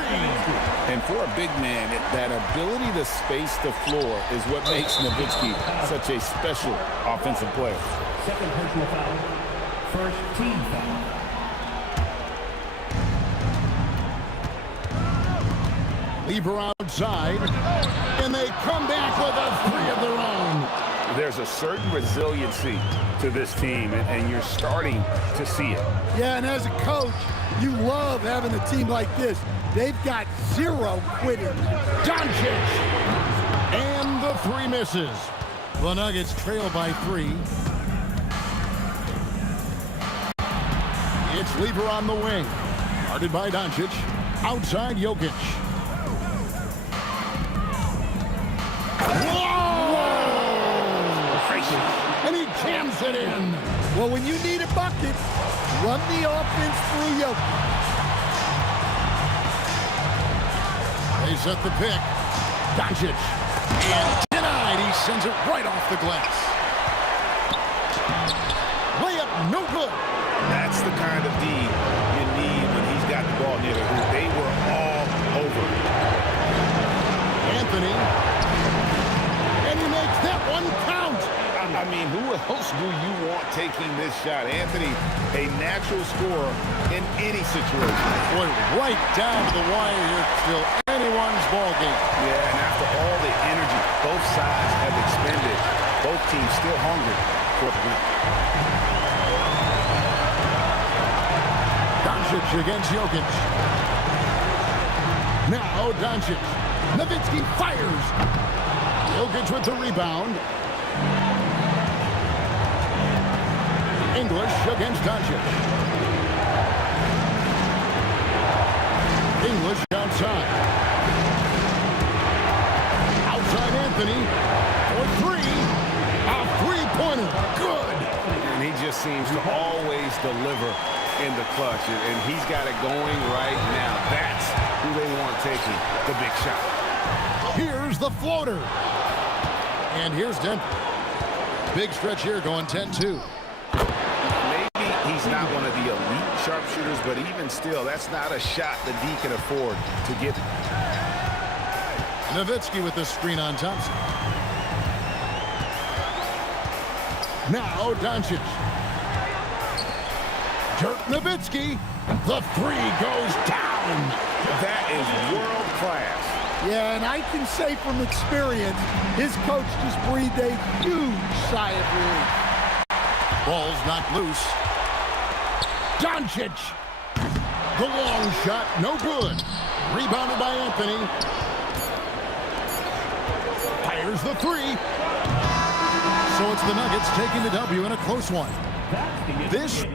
And for a big man, that ability to space the floor is what makes Nowitzki such a special offensive player. Second personal foul. First team foul. Lever outside. And they come back with a 3 of their own. There's a certain resiliency to this team, and you're starting to see it. Yeah, and as a coach, you love having a team like this. They've got 0 quitting. Doncic! And the 3 misses. The Nuggets trail by 3. It's Lever on the wing. Guarded by Doncic. Outside Jokic. And he jams it in. Well, when you need a bucket, run the offense through Jokic. They set the pick. Doncic. And denied. He sends it right off the glass. Layup, no good. That's the kind of D you need when he's got the ball near the hoop. They were all over. Anthony. And he makes that one count. I mean, who else do you want taking this shot? Anthony, a natural scorer in any situation. Boy, right down to the wire here. Still anyone's ball game. Yeah, and after all the energy both sides have expended, both teams still hungry for the win. Doncic against Jokic. Now Doncic. Nowitzki fires. Jokic with the rebound. English against Doncic. English outside. Outside Anthony for three. A three-pointer. Good. And he just seems to always deliver in the clutch. And he's got it going right now. That's who they want taking the big shot. Here's the floater. And here's Denver. Big stretch here going 10-2. He's not one of the elite sharpshooters, but even still, that's not a shot the D can afford to give. Nowitzki with the screen on Thompson. Now Doncic. Dirk Nowitzki. The three goes down. That is world class. Yeah, and I can say from experience, his coach just breathed a huge sigh of relief. Ball's not loose. Doncic. The long shot, no good. Rebounded by Anthony. Fires the three. So it's the Nuggets taking the W in a close one. This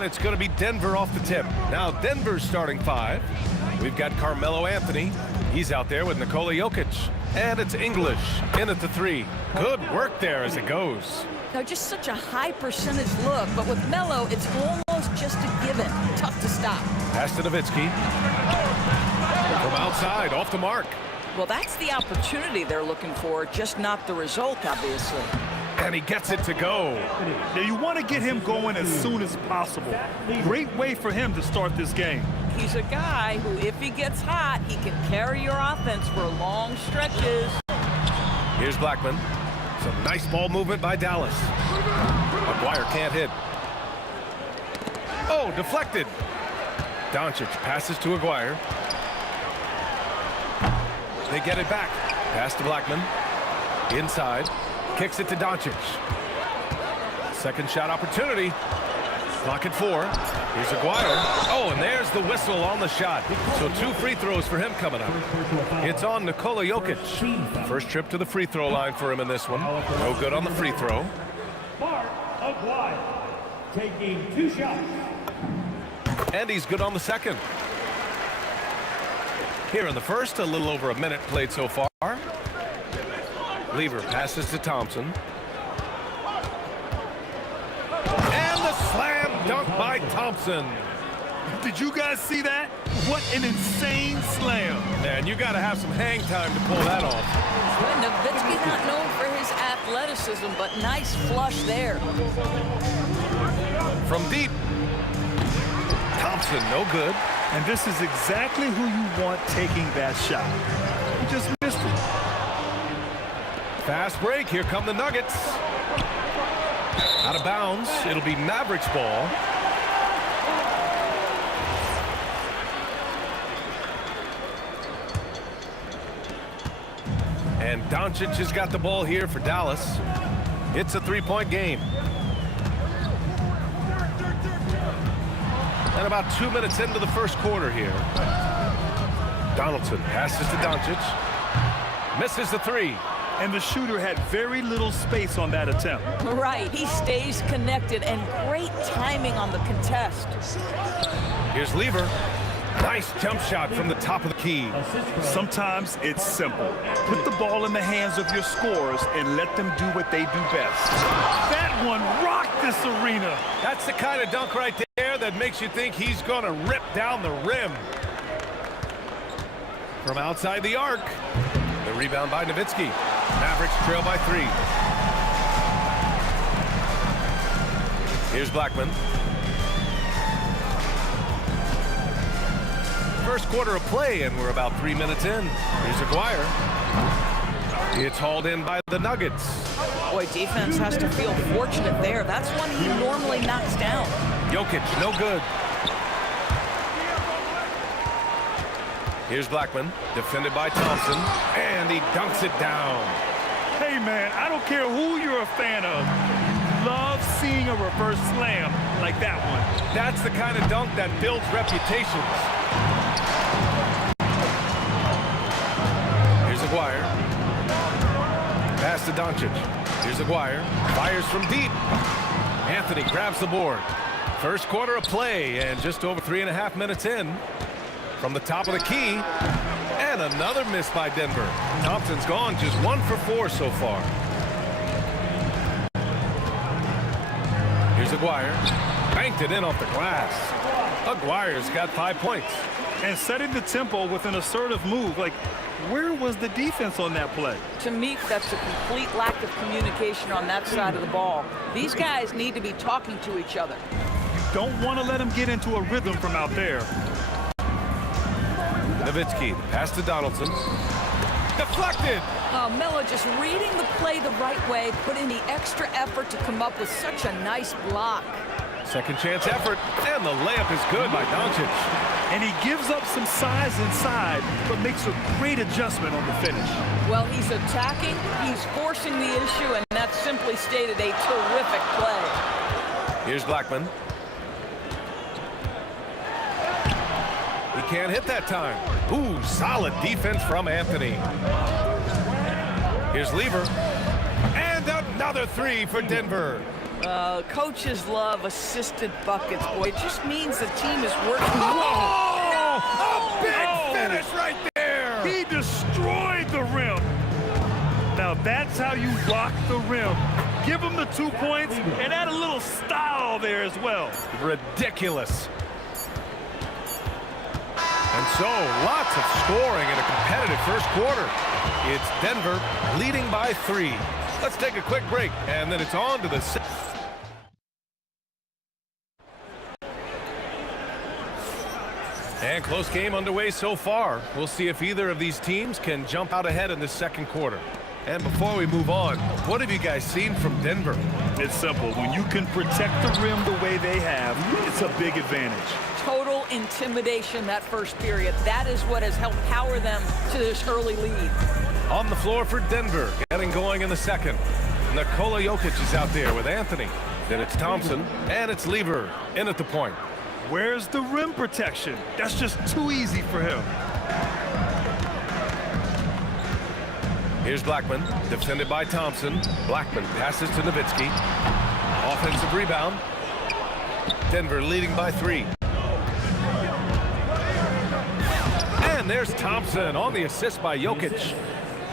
And it's going to be Denver off the tip. Now Denver's starting 5. We've got Carmelo Anthony. He's out there with Nikola Jokic. And it's English in at the 3. Good work there as it goes. Now, just such a high percentage look, but with Melo, it's almost just a given. Tough to stop. Pass to Nowitzki. From outside, off the mark. Well, that's the opportunity they're looking for, just not the result, obviously. And he gets it to go. Now, you want to get him going as soon as possible. Great way for him to start this game. He's a guy who, if he gets hot, he can carry your offense for long stretches. Here's Blackman. Some nice ball movement by Dallas. McGuire can't hit. Oh, deflected. Doncic passes to Aguirre. They get it back. Pass to Blackman. Inside. Kicks it to Doncic. Second shot opportunity. Clock at 4. Here's Aguirre. Oh, and there's the whistle on the shot. So 2 free throws for him coming up. It's on Nikola Jokic. First trip to the free throw line for him in this one. No good on the free throw. Mark Aguirre taking 2 shots. And he's good on the second. Here in the first, a little over a minute played so far. Lever passes to Thompson. And the slam dunk by Thompson. Did you guys see that? What an insane slam. Man, you got to have some hang time to pull that off. Well, Nowitzki not known for his athleticism, but nice flush there. From deep. Thompson, no good. And this is exactly who you want taking that shot. He just missed it. Fast break. Here come the Nuggets. Out of bounds. It'll be Mavericks ball. And Doncic has got the ball here for Dallas. It's a three-point game. And about 2 minutes into the first quarter here. Donaldson passes to Doncic. Misses the three. And the shooter had very little space on that attempt. Right, he stays connected, and great timing on the contest. Here's Lever. Nice jump shot from the top of the key. Sometimes it's simple. Put the ball in the hands of your scorers and let them do what they do best. That one rocked this arena. That's the kind of dunk right there that makes you think he's going to rip down the rim. From outside the arc. The rebound by Nowitzki. Mavericks trail by 3. Here's Blackman. First quarter of play, and we're about 3 minutes in. Here's Aguirre. It's hauled in by the Nuggets. Boy, defense has to feel fortunate there. That's one he normally knocks down. Jokic, no good. Here's Blackman, defended by Thompson, and he dunks it down. Hey, man, I don't care who you're a fan of. Love seeing a reverse slam like that one. That's the kind of dunk that builds reputations. Here's Aguirre. Pass to Doncic. Here's Aguirre. Fires from deep. Anthony grabs the board. First quarter of play, and just over 3.5 minutes in. From the top of the key, and another miss by Denver. Thompson's gone just 1 for 4 so far. Here's Aguirre. Banked it in off the glass. Aguirre's got 5 points. And setting the tempo with an assertive move. Like, where was the defense on that play? To me, that's a complete lack of communication on that side of the ball. These guys need to be talking to each other. You don't want to let them get into a rhythm from out there. Nowitzki, pass to Donaldson. Deflected! Oh, Melo just reading the play the right way, put in the extra effort to come up with such a nice block. Second chance effort, and the layup is good by Doncic. And he gives up some size inside, but makes a great adjustment on the finish. Well, he's attacking, he's forcing the issue, and that simply stated a terrific play. Here's Blackman. He can't hit that time. Ooh, solid defense from Anthony. Here's Lever. And another 3 for Denver. Coaches love assisted buckets, boy. It just means the team is working. Whoa! A big finish right there! He destroyed the rim. Now that's how you rock the rim. Give him the 2 points and add a little style there as well. Ridiculous. And so, lots of scoring in a competitive first quarter. It's Denver leading by 3. Let's take a quick break, and then it's on to the... And close game underway so far. We'll see if either of these teams can jump out ahead in the second quarter. And before we move on, what have you guys seen from Denver? It's simple. When you can protect the rim the way they have, it's a big advantage. Total intimidation that first period. That is what has helped power them to this early lead. On the floor for Denver, getting going in the second. Nikola Jokic is out there with Anthony. Then it's Thompson, and it's Lever in at the point. Where's the rim protection? That's just too easy for him. Here's Blackman, defended by Thompson. Blackman passes to Nowitzki. Offensive rebound. Denver leading by 3. And there's Thompson on the assist by Jokic.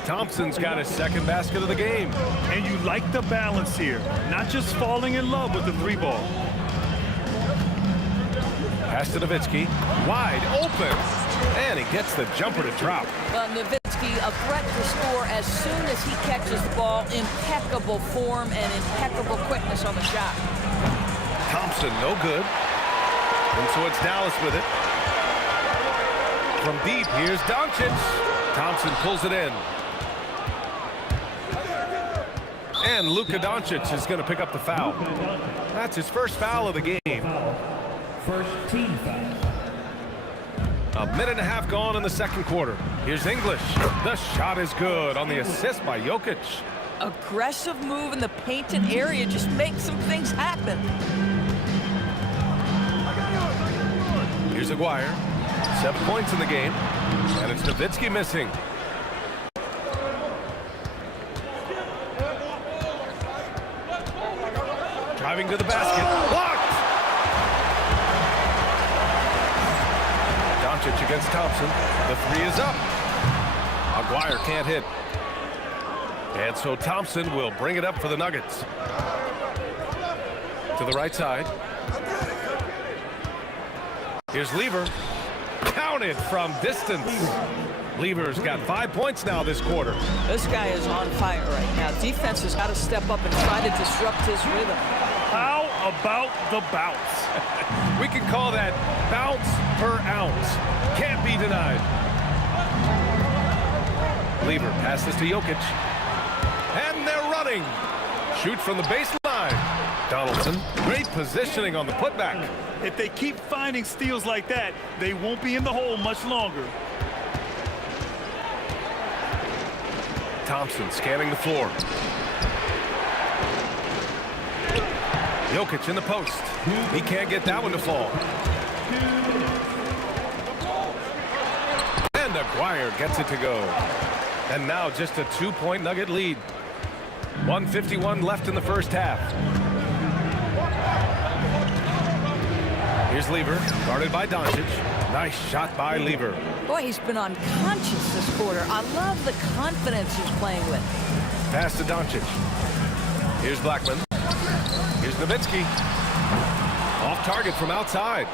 Thompson's got his second basket of the game. And you like the balance here, not just falling in love with the 3-ball. Pass to Nowitzki, wide open, and he gets the jumper to drop. Nowitzki, a threat to score as soon as he catches the ball. Impeccable form and impeccable quickness on the shot. Thompson, no good. And so it's Dallas with it. From deep, here's Doncic. Thompson pulls it in. And Luka Doncic is going to pick up the foul. That's his first foul of the game. First team foul. A minute and a half gone in the second quarter. Here's English. The shot is good on the assist by Jokic. Aggressive move in the painted area just makes some things happen. Here's Aguirre. 7 points in the game. And it's Nowitzki missing. Driving to the basket. Blocked! Doncic against Thompson. The three is up. Aguirre can't hit. And so Thompson will bring it up for the Nuggets. To the right side. Here's Lever. Counted from distance. Lever's got 5 points now this quarter. This guy is on fire right now. Defense has got to step up and try to disrupt his rhythm. How about the bounce? We can call that bounce per ounce. Can't be denied. Lever passes to Jokic. And they're running. Shoot from the baseline. Donaldson, great positioning on the putback. If they keep finding steals like that, they won't be in the hole much longer. Thompson scanning the floor. Jokic in the post. He can't get that one to fall. And Aguirre gets it to go. And now just a 2-point Nugget lead. 1:51 left in the first half. Here's Lever, guarded by Doncic. Nice shot by Lever. Boy, he's been unconscious this quarter. I love the confidence he's playing with. Pass to Doncic. Here's Blackman. Here's Nowitzki. Off target from outside.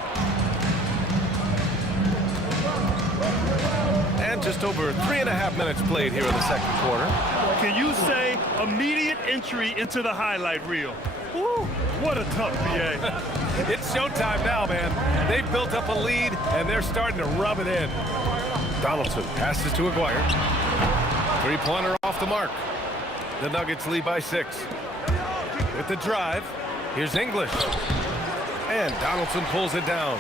And just over 3.5 minutes played here in the second quarter. Can you say immediate entry into the highlight reel? Woo, what a tough PA. It's showtime now, man. They've built up a lead, and they're starting to rub it in. Donaldson passes to Aguirre. Three-pointer off the mark. The Nuggets lead by 6. With the drive, here's English. And Donaldson pulls it down.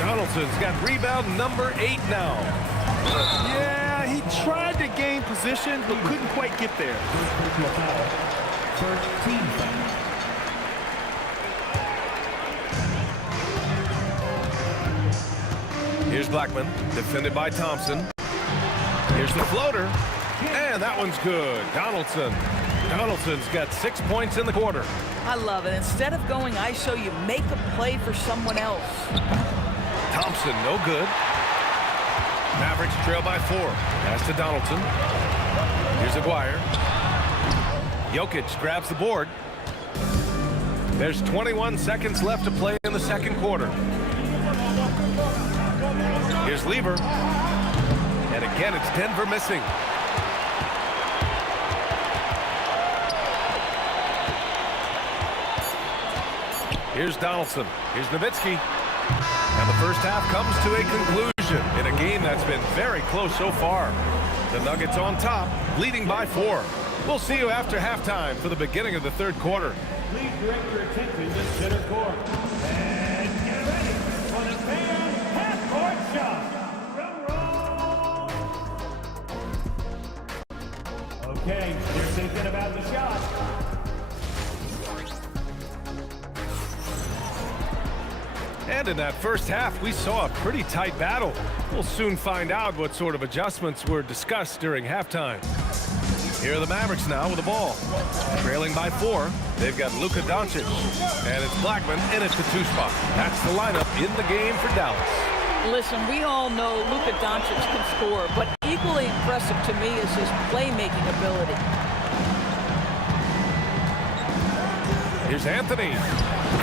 Donaldson's got rebound number 8 now. Yeah, he tried to gain position, but couldn't quite get there. First team foul. Here's Blackman, defended by Thompson. Here's the floater, and that one's good. Donaldson's got 6 points in the quarter. I love it. Instead of going ISO, you make a play for someone else. Thompson, no good. Mavericks trail by 4. Pass to Donaldson. Here's Aguirre. Jokic grabs the board. There's 21 seconds left to play in the second quarter. Here's Lever. And again, it's Denver missing. Here's Donaldson. Here's Nowitzki. And the first half comes to a conclusion in a game that's been very close so far. The Nuggets on top, leading by 4. We'll see you after halftime for the beginning of the third quarter. Please direct your attention to center court. And get ready for the fan half-court shot. Drum roll. Okay, they're thinking about the shot. And in that first half, we saw a pretty tight battle. We'll soon find out what sort of adjustments were discussed during halftime. Here are the Mavericks now with the ball. Trailing by 4, they've got Luka Doncic. And it's Blackman in at the 2 spot. That's the lineup in the game for Dallas. Listen, we all know Luka Doncic can score, but equally impressive to me is his playmaking ability. Here's Anthony.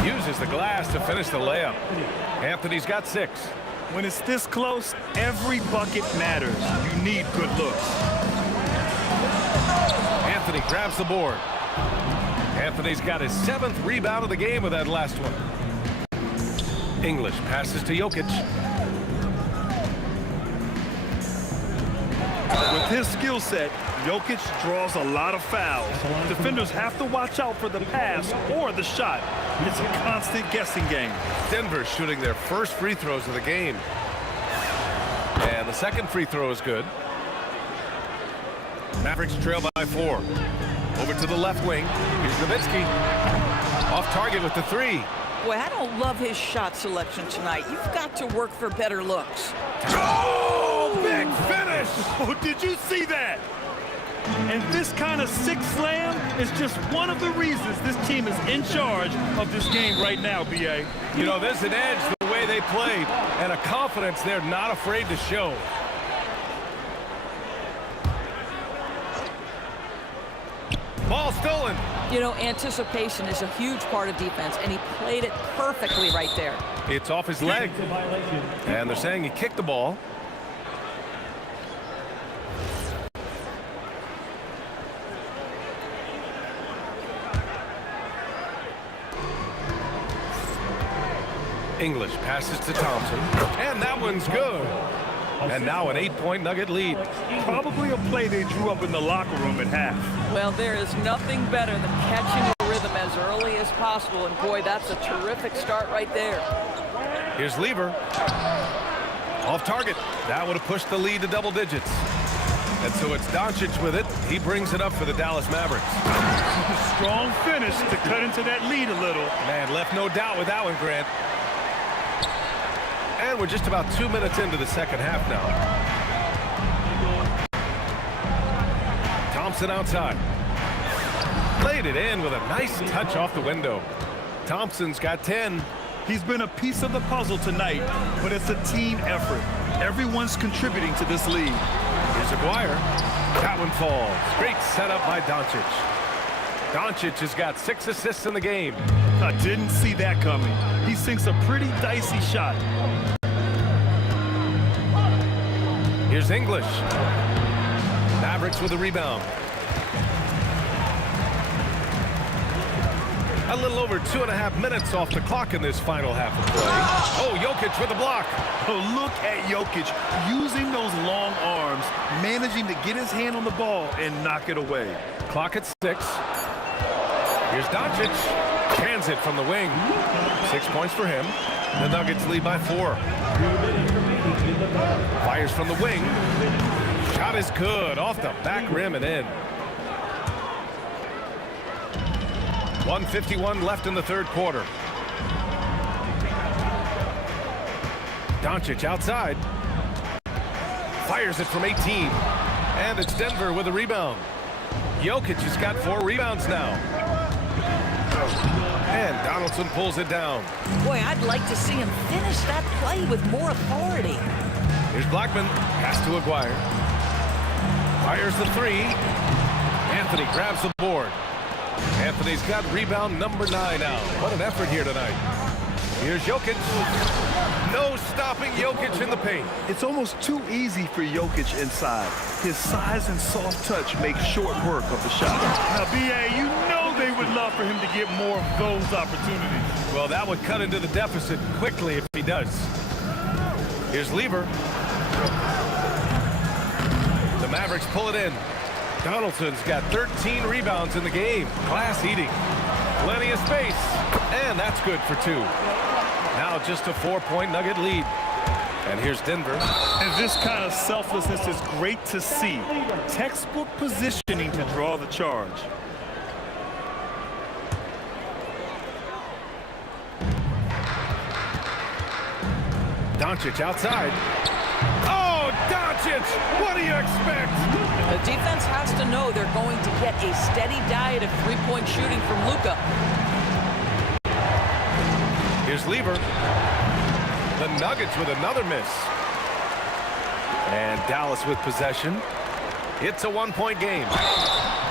Uses the glass to finish the layup. Anthony's got 6. When it's this close, every bucket matters. You need good looks. Anthony grabs the board. Anthony's got his 7th rebound of the game with that last one. English passes to Jokic. With his skill set, Jokic draws a lot of fouls. Defenders have to watch out for the pass or the shot. It's a constant guessing game. Denver shooting their first free throws of the game. And the second free throw is good. Mavericks trail by 4. Over to the left wing. Here's Nowitzki. Off target with the 3. Boy, I don't love his shot selection tonight. You've got to work for better looks. Oh, big finish! Oh, did you see that? And this kind of sick slam is just one of the reasons this team is in charge of this game right now, B.A. You know, there's an edge the way they played and a confidence they're not afraid to show. Ball stolen. You know, anticipation is a huge part of defense, and he played it perfectly right there. It's off his leg. And they're saying he kicked the ball. English passes to Thompson. And that one's good. And now an 8-point Nugget lead. Probably a play they drew up in the locker room at half. Well, there is nothing better than catching a rhythm as early as possible. And boy, that's a terrific start right there. Here's Lever. Off target. That would have pushed the lead to double digits. And so it's Doncic with it. He brings it up for the Dallas Mavericks. Strong finish to cut into that lead a little. Man, left no doubt with that one, Grant. And we're just about 2 minutes into the second half now. Thompson outside. Played it in with a nice touch off the window. Thompson's got 10. He's been a piece of the puzzle tonight, but it's a team effort. Everyone's contributing to this lead. Here's Aguirre. That one falls. Great setup by Doncic. Doncic has got 6 assists in the game. I didn't see that coming. He sinks a pretty dicey shot. Here's English. Mavericks with a rebound. A little over 2.5 minutes off the clock in this final half of play. Oh, Jokic with the block. Oh, look at Jokic using those long arms, managing to get his hand on the ball and knock it away. Clock at 6. Here's Doncic. Cans it from the wing. 6 points for him. The Nuggets lead by 4. Fires from the wing. Shot is good. Off the back rim and in. 1:51 left in the third quarter. Doncic outside. Fires it from 18. And it's Denver with a rebound. Jokic has got 4 rebounds now. And Donaldson pulls it down. Boy, I'd like to see him finish that play with more authority. Here's Blackman. Pass to Aguirre. Fires the 3. Anthony grabs the board. Anthony's got rebound number 9 now. What an effort here tonight. Here's Jokic. No stopping Jokic in the paint. It's almost too easy for Jokic inside. His size and soft touch make short work of the shot. Now, B.A., you know they would love for him to get more of those opportunities. Well, that would cut into the deficit quickly if he does. Here's Lever. The Mavericks pull it in. Donaldson's got 13 rebounds in the game. Glass eating. Plenty of space. And that's good for 2. Now just a 4-point Nugget lead. And here's Denver. And this kind of selflessness is great to see. Textbook positioning to draw the charge. Doncic outside. Oh, Doncic! What do you expect? The defense has to know they're going to get a steady diet of three-point shooting from Luka. Here's Lever. The Nuggets with another miss. And Dallas with possession. It's a 1-point game.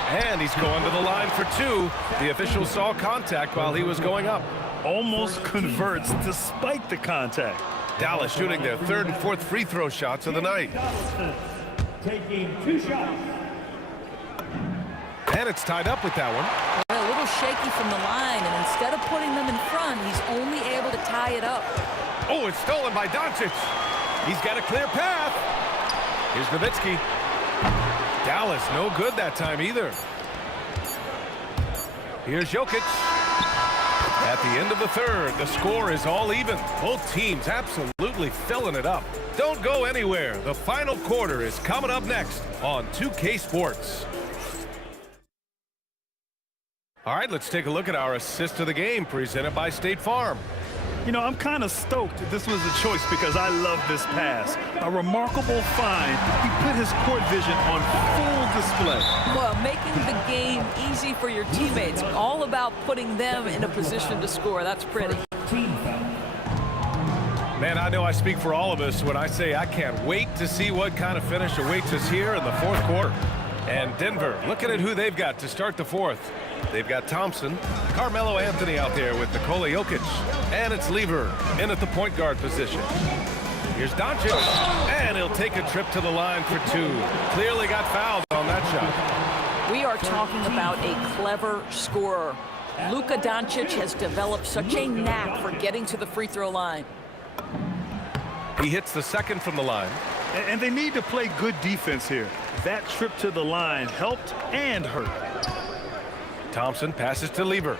And he's going to the line for 2. The official saw contact while he was going up. Almost converts despite the contact. Dallas shooting their 3rd and 4th free throw shots of the night. Taking 2 shots. And it's tied up with that one. A little shaky from the line, and instead of putting them in front, he's only able to tie it up. Oh, it's stolen by Doncic. He's got a clear path. Here's Nowitzki. Dallas, no good that time either. Here's Jokic. At the end of the third, the score is all even. Both teams absolutely filling it up. Don't go anywhere. The final quarter is coming up next on 2K Sports. All right, let's take a look at our assist of the game presented by State Farm. You know, I'm kind of stoked this was a choice because I love this pass. A remarkable find. He put his court vision on full display. Well, making the game easy for your teammates. All about putting them in a position to score. That's pretty. Man, I know I speak for all of us when I say I can't wait to see what kind of finish awaits us here in the fourth quarter. And Denver, looking at who they've got to start the fourth. They've got Thompson, Carmelo Anthony out there with Nikola Jokic, and it's Lever in at the point guard position. Here's Doncic, and he'll take a trip to the line for two. Clearly got fouled on that shot. We are talking about a clever scorer. Luka Doncic has developed such a knack for getting to the free throw line. He hits the second from the line. And they need to play good defense here. That trip to the line helped and hurt. Thompson passes to Lever.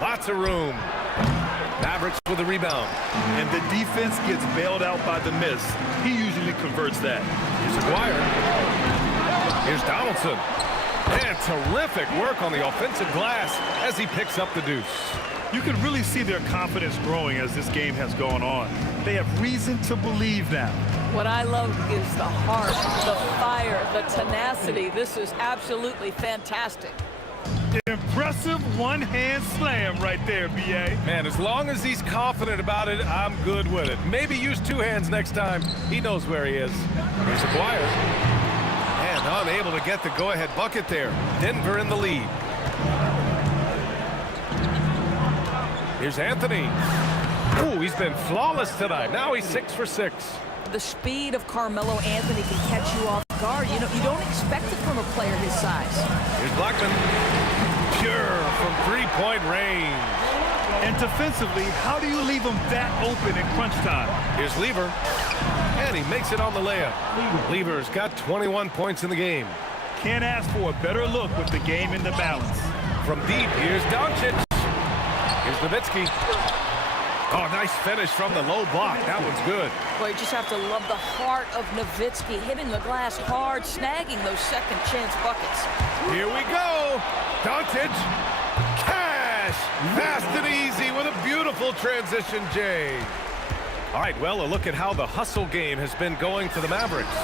Lots of room. Mavericks with a rebound. And the defense gets bailed out by the miss. He usually converts that. Here's Aguirre. Here's Donaldson. And terrific work on the offensive glass as he picks up the deuce. You can really see their confidence growing as this game has gone on. They have reason to believe now. What I love is the heart, the fire, the tenacity. This is absolutely fantastic. Impressive one-hand slam right there, B.A. Man, as long as he's confident about it, I'm good with it. Maybe use two hands next time. He knows where he is. Here's Aguirre. And unable to get the go-ahead bucket there. Denver in the lead. Here's Anthony. Ooh, he's been flawless tonight. Now he's 6 for 6. The speed of Carmelo Anthony can catch you off guard. You know, you don't expect it from a player his size. Here's Blackman. Pure from three-point range. And defensively, how do you leave him that open in crunch time? Here's Lever. And he makes it on the layup. Lever's got 21 points in the game. Can't ask for a better look with the game in the balance. From deep, here's Doncic. Here's Nowitzki. Oh, nice finish from the low block. That one's good. Boy, you just have to love the heart of Nowitzki, hitting the glass hard, snagging those second chance buckets. Here we go. Doncic. Cash. Fast and easy with a beautiful transition, Jay. All right, well, a look at how the hustle game has been going for the Mavericks.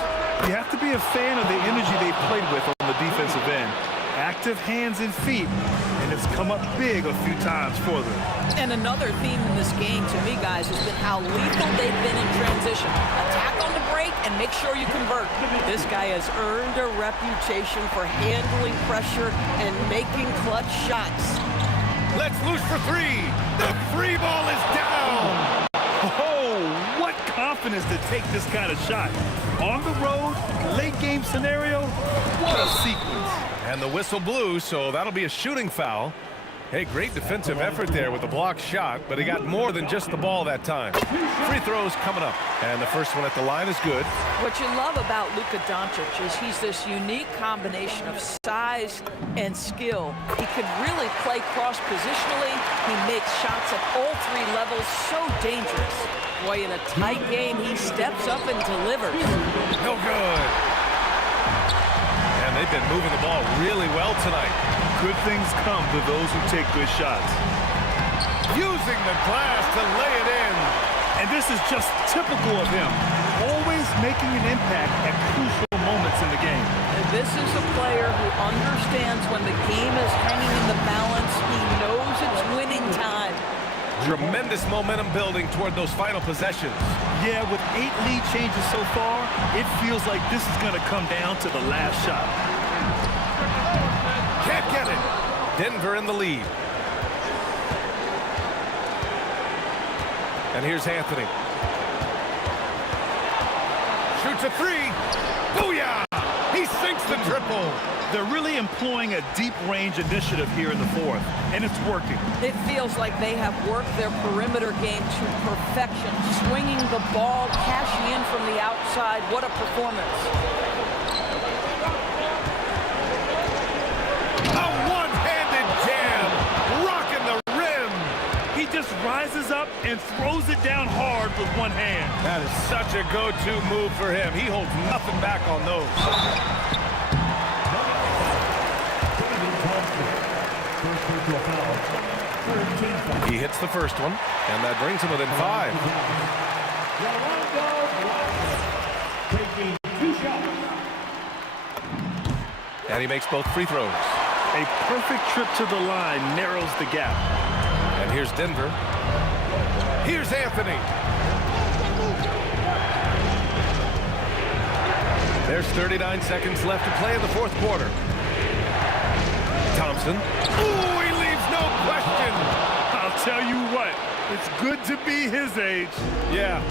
You have to be a fan of the energy they've played with on the defensive end. Active hands and feet, and it's come up big a few times for them. And another theme in this game to me, guys, has been how lethal they've been in transition. Attack on the break and make sure you convert. This guy has earned a reputation for handling pressure and making clutch shots. Let's loose for three. The free ball is down. Oh, what confidence to take this kind of shot. On the road, late game scenario, what a sequence. And the whistle blew, so that'll be a shooting foul. Hey, great defensive effort there with the blocked shot, but he got more than just the ball that time. Free throws coming up, and the first one at the line is good. What you love about Luka Doncic is he's this unique combination of size and skill. He could really play cross-positionally. He makes shots at all three levels, so dangerous. Boy, in a tight game, he steps up and delivers. No good. And they've been moving the ball really well tonight. Good things come to those who take good shots. Using the glass to lay it in. And this is just typical of him. Always making an impact at crucial moments in the game. And this is a player who understands when the game is hanging in the balance. He knows it's winning time. Tremendous momentum building toward those final possessions. Yeah, with 8 lead changes so far, it feels like this is going to come down to the last shot. Can't get it. Denver in the lead. And here's Anthony. Shoots a three. Booyah! He sinks the triple. They're really employing a deep-range initiative here in the fourth, and it's working. It feels like they have worked their perimeter game to perfection, swinging the ball, cashing in from the outside. What a performance. just rises up and throws it down hard with one hand. That is such a go-to move for him. He holds nothing back on those. He hits the first one, and that brings him within 5. Taking 2 shots. And he makes both free throws. A perfect trip to the line narrows the gap. And here's Denver. Here's Anthony. There's 39 seconds left to play in the fourth quarter. Thompson. Ooh, he leaves no question. I'll tell you what, it's good to be his age. Yeah,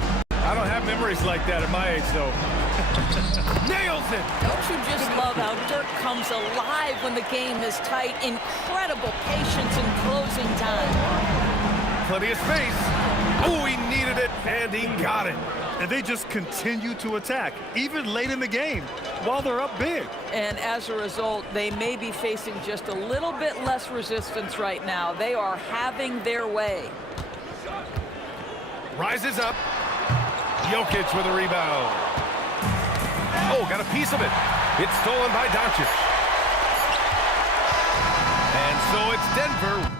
I don't have memories like that at my age, though. Nails it. Don't you just love how Dirk comes alive when the game is tight? Incredible patience in closing time. Plenty of space. Ooh, he needed it, and he got it. And they just continue to attack, even late in the game, while they're up big. And as a result, they may be facing just a little bit less resistance right now. They are having their way. Rises up. Jokic with a rebound. Oh, got a piece of it. It's stolen by Doncic. And so it's Denver.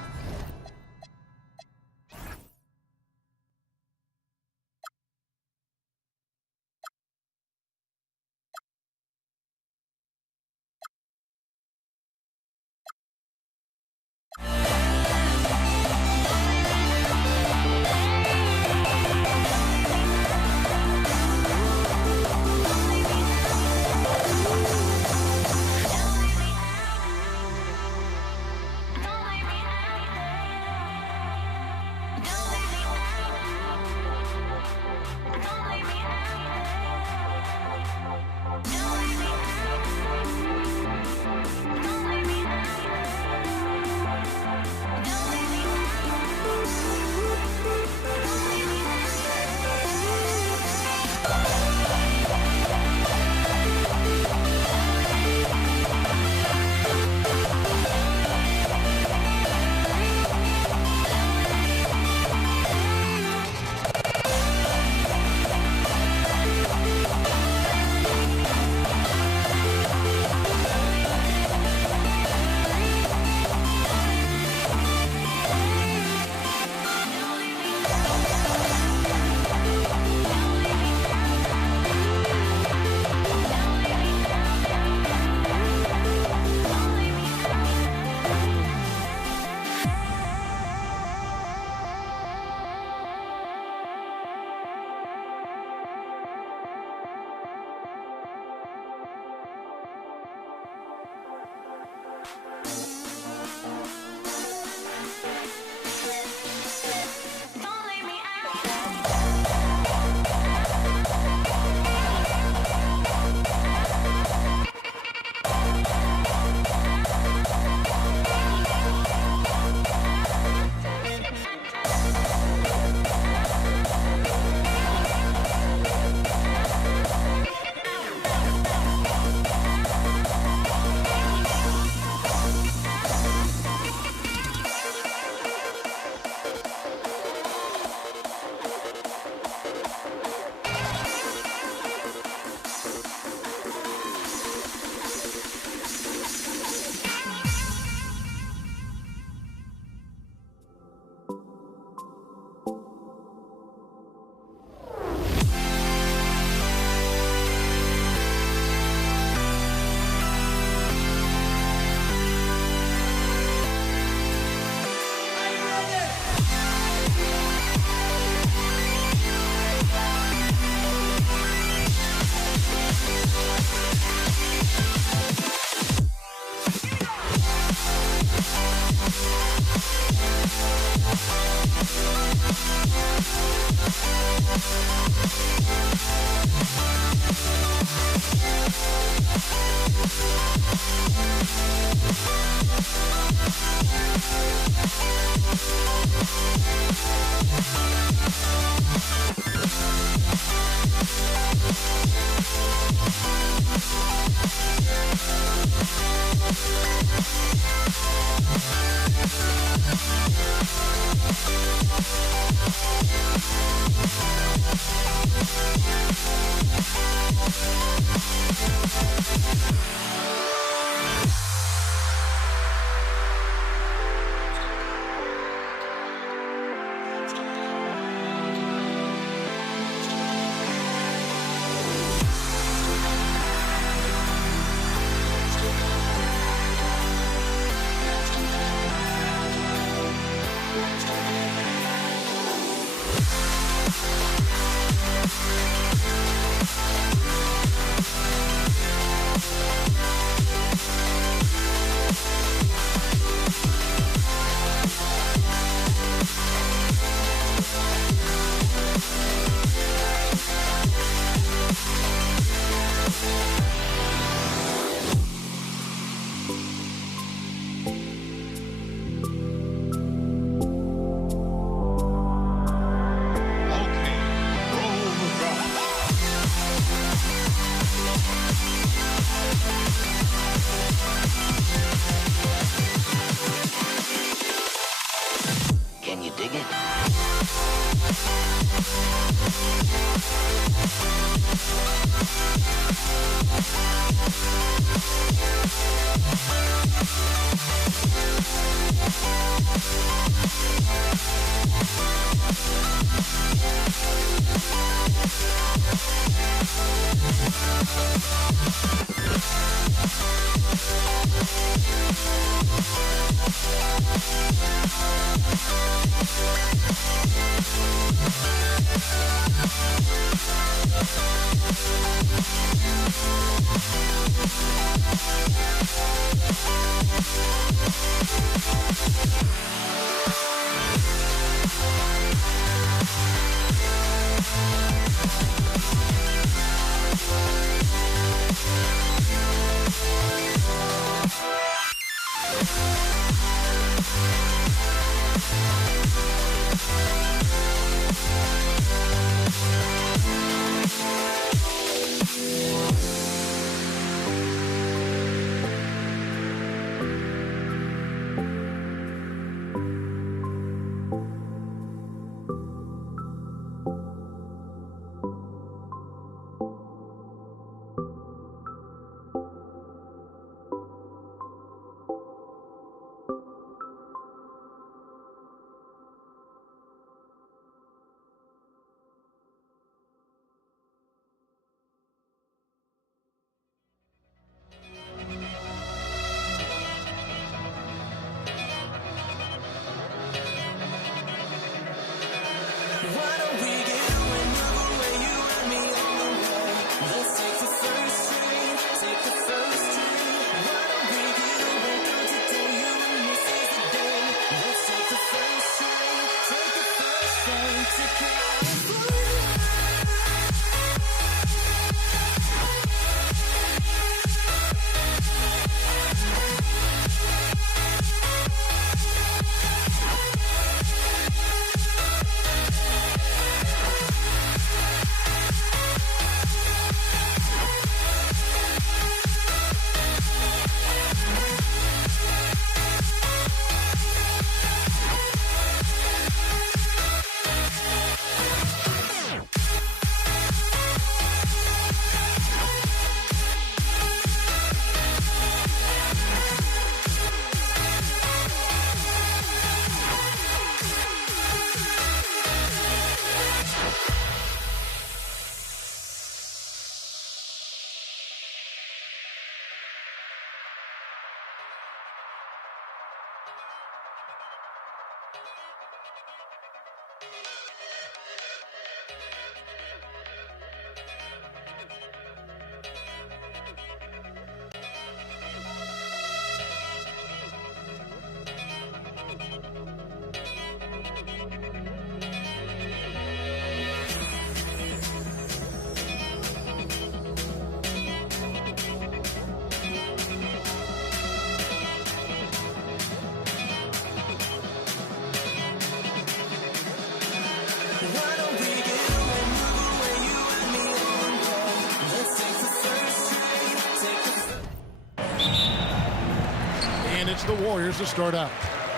And it's the Warriors to start out.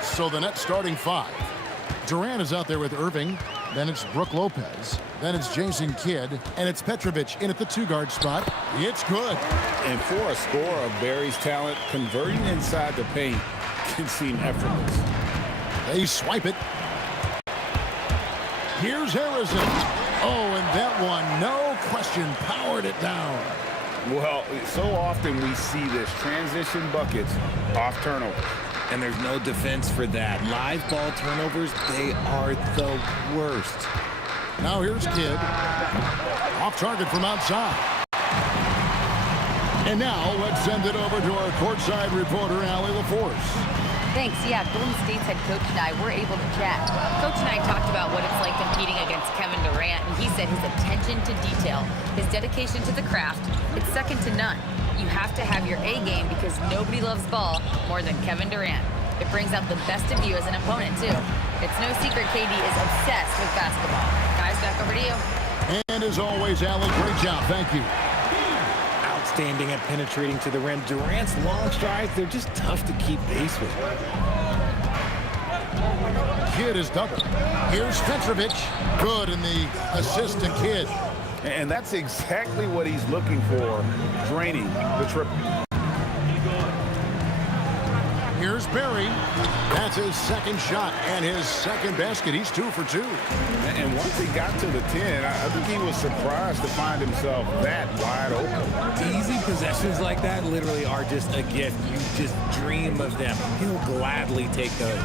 So the net starting five. Durant is out there with Irving. Then it's Brook Lopez. Then it's Jason Kidd. And it's Petrovic in at the 2-guard spot. It's good. And for a scorer of Barry's talent, converting inside the paint can seem effortless. They swipe it. Here's Harrison. Oh, and that one, no question, powered it down. Well, so often we see this transition buckets off turnover. And there's no defense for that. Live ball turnovers, they are the worst. Now here's Kidd. Off target from outside. And now let's send it over to our courtside reporter, Allie LaForce. Thanks. Yeah, Golden State's head coach and I were able to chat. Coach and I talked about what it's like competing against Kevin Durant, and he said his attention to detail, his dedication to the craft, it's second to none. You have to have your A game because nobody loves ball more than Kevin Durant. It brings out the best of you as an opponent, too. It's no secret KD is obsessed with basketball. Guys, back over to you. And as always, Allie, great job. Thank you. Outstanding at penetrating to the rim. Durant's long strides, they're just tough to keep pace with. Kidd is double. Here's Petrovic. Good in the assist to Kidd. And that's exactly what he's looking for, draining the triple. Here's Barry. That's his second shot and his second basket. He's 2 for 2. And once he got to the 10, I think he was surprised to find himself that wide open. Easy possessions like that literally are just a gift. You just dream of them. He'll gladly take those.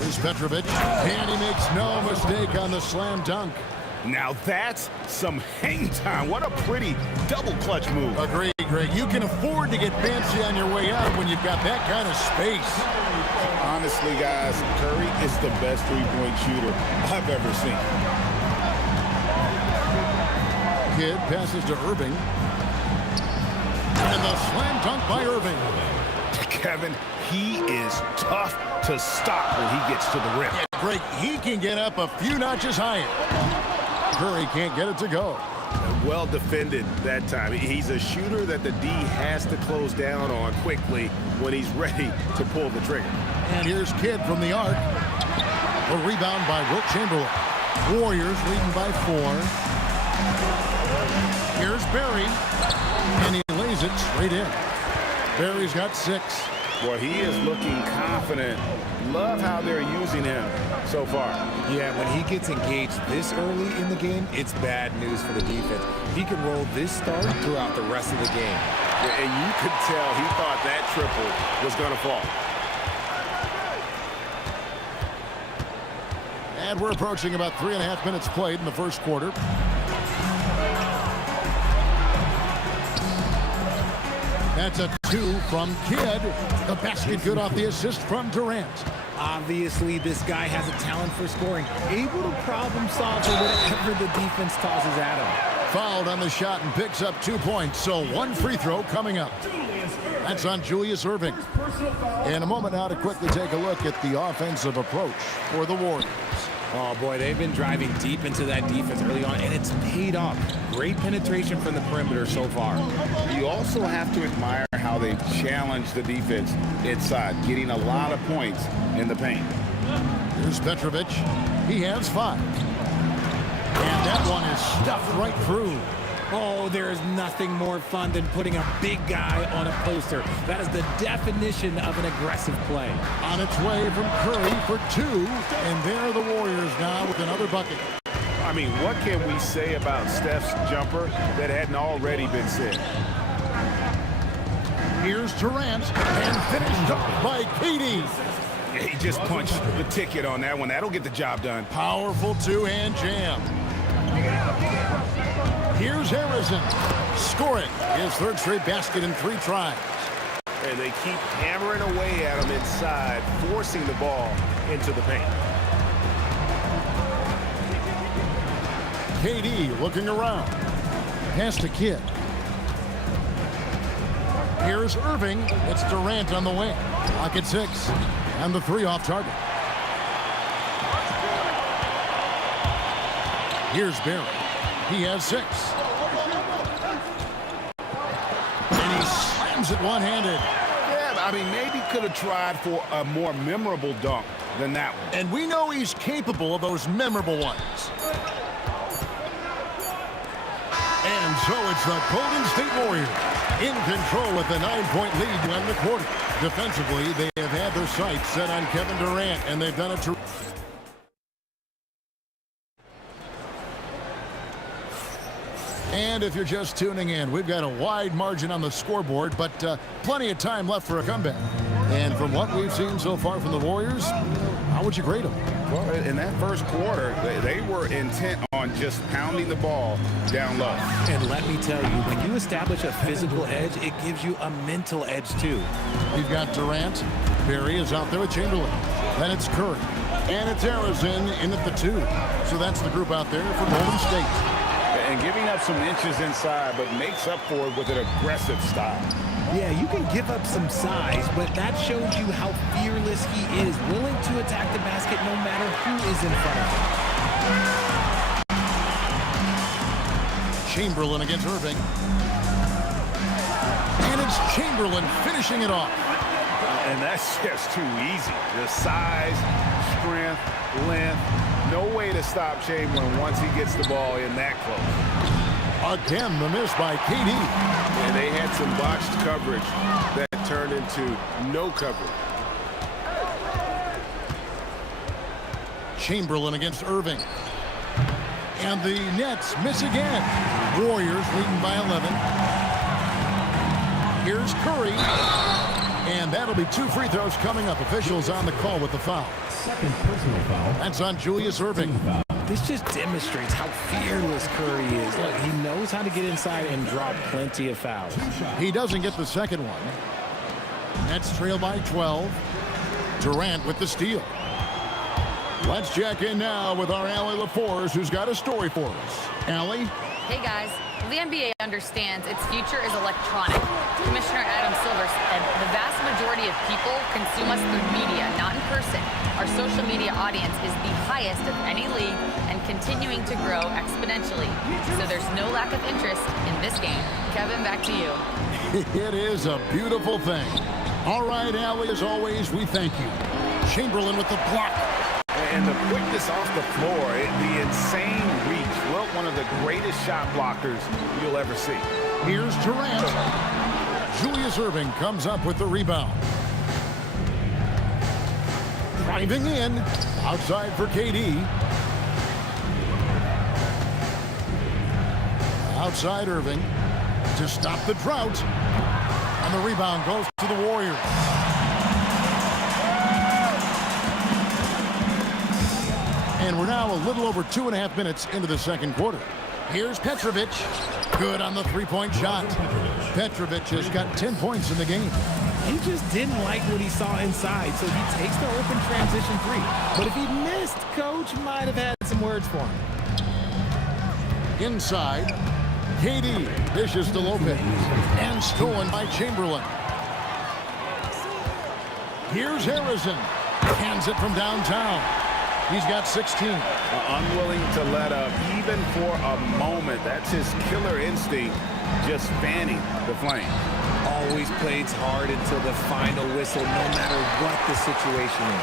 Here's Petrovic. And he makes no mistake on the slam dunk. Now that's some hang time. What a pretty double clutch move. Agreed, Greg. You can afford to get fancy on your way out when you've got that kind of space. Honestly, guys, Curry is the best three-point shooter I've ever seen. Kidd passes to Irving. And the slam dunk by Irving. Kevin, he is tough to stop when he gets to the rim. Yeah, Greg, he can get up a few notches higher. Curry can't get it to go. Well defended that time. He's a shooter that the D has to close down on quickly when he's ready to pull the trigger. And here's Kidd from the arc. A rebound by Wilt Chamberlain. Warriors leading by 4. Here's Barry. And he lays it straight in. Barry's got 6. Well, he is looking confident. Love how they're using him so far. Yeah, when he gets engaged this early in the game, it's bad news for the defense. He can roll this start throughout the rest of the game. Yeah, and you could tell he thought that triple was going to fall. And we're approaching about 3.5 minutes played in the first quarter. That's a 2 from Kidd. The basket good off the assist from Durant. Obviously, this guy has a talent for scoring, able to problem solve for whatever the defense tosses at him. Fouled on the shot and picks up 2 points, so 1 free throw coming up. That's on Julius Irving. In a moment now to quickly take a look at the offensive approach for the Warriors. Oh, boy, they've been driving deep into that defense early on, and it's paid off. Great penetration from the perimeter so far. You also have to admire how they've challenged the defense inside, getting a lot of points in the paint. Here's Petrovic. He has 5. And that one is stuffed right through. Oh, there is nothing more fun than putting a big guy on a poster. That is the definition of an aggressive play. On its way from Curry for 2. And there are the Warriors now with another bucket. I mean, what can we say about Steph's jumper that hadn't already been said? Here's Durant, and finished up by KD. He just punched the ticket on that one. That'll get the job done. Powerful 2-hand jam. Here's Harrison, scoring his 3rd straight basket in 3 tries. And they keep hammering away at him inside, forcing the ball into the paint. KD looking around. Pass to Kidd. Here's Irving. It's Durant on the wing. Clock at 6. And the 3 off target. Here's Barry. He has 6. And he slams it one-handed. Yeah, I mean, maybe could have tried for a more memorable dunk than that one. And we know he's capable of those memorable ones. And so it's the Golden State Warriors in control with the 9-point lead to end the quarter. Defensively, they have had their sights set on Kevin Durant, and they've done it to... And if you're just tuning in, we've got a wide margin on the scoreboard, but plenty of time left for a comeback. And from what we've seen so far from the Warriors, how would you grade them? Well, in that first quarter, they were intent on just pounding the ball down low. And let me tell you, when you establish a physical edge, it gives you a mental edge too. We've got Durant. Barry is out there with Chamberlain. Then it's Curry. And it's Harrison in at the 2. So that's the group out there for Golden State. And giving up some inches inside, but makes up for it with an aggressive style. Yeah, you can give up some size, but that shows you how fearless he is, willing to attack the basket no matter who is in front of him. Chamberlain against Irving. And it's Chamberlain finishing it off. And that's just too easy. The size, strength, length. No way to stop Chamberlain once he gets the ball in that close. Again, the miss by KD. And they had some botched coverage that turned into no coverage. Chamberlain against Irving. And the Nets miss again. Warriors leading by 11. Here's Curry. And that'll be 2 free throws coming up. Officials on the call with the foul. Second personal foul. That's on Julius Irving. This just demonstrates how fearless Curry is. Look, he knows how to get inside and draw plenty of fouls. He doesn't get the second one. Nets trail by 12. Durant with the steal. Let's check in now with our Allie LaForce, who's got a story for us. Allie? Hey guys, the NBA understands its future is electronic. Commissioner Adam Silver said the vast majority of people consume us through media, not in person. Our social media audience is the highest of any league and continuing to grow exponentially. So there's no lack of interest in this game. Kevin, back to you. It is a beautiful thing. All right, Allie, as always, we thank you. Chamberlain with the block. And the quickness off the floor, the insane reach. Well, one of the greatest shot blockers you'll ever see. Here's Durant. Julius Irving comes up with the rebound. Driving in. Outside for KD. Outside Irving to stop the drought. And the rebound goes to the Warriors. And we're now a little over 2.5 minutes into the second quarter. Here's Petrovic. Good on the three-point shot. Petrovic has got 10 points in the game. He just didn't like what he saw inside, so he takes the open transition 3. But if he missed, Coach might have had some words for him. Inside, KD dishes to Lopez. And stolen by Chamberlain. Here's Harrison. Hands it from downtown. He's got 16. Unwilling to let up even for a moment. That's his killer instinct, just fanning the flame. Always plays hard until the final whistle, no matter what the situation is.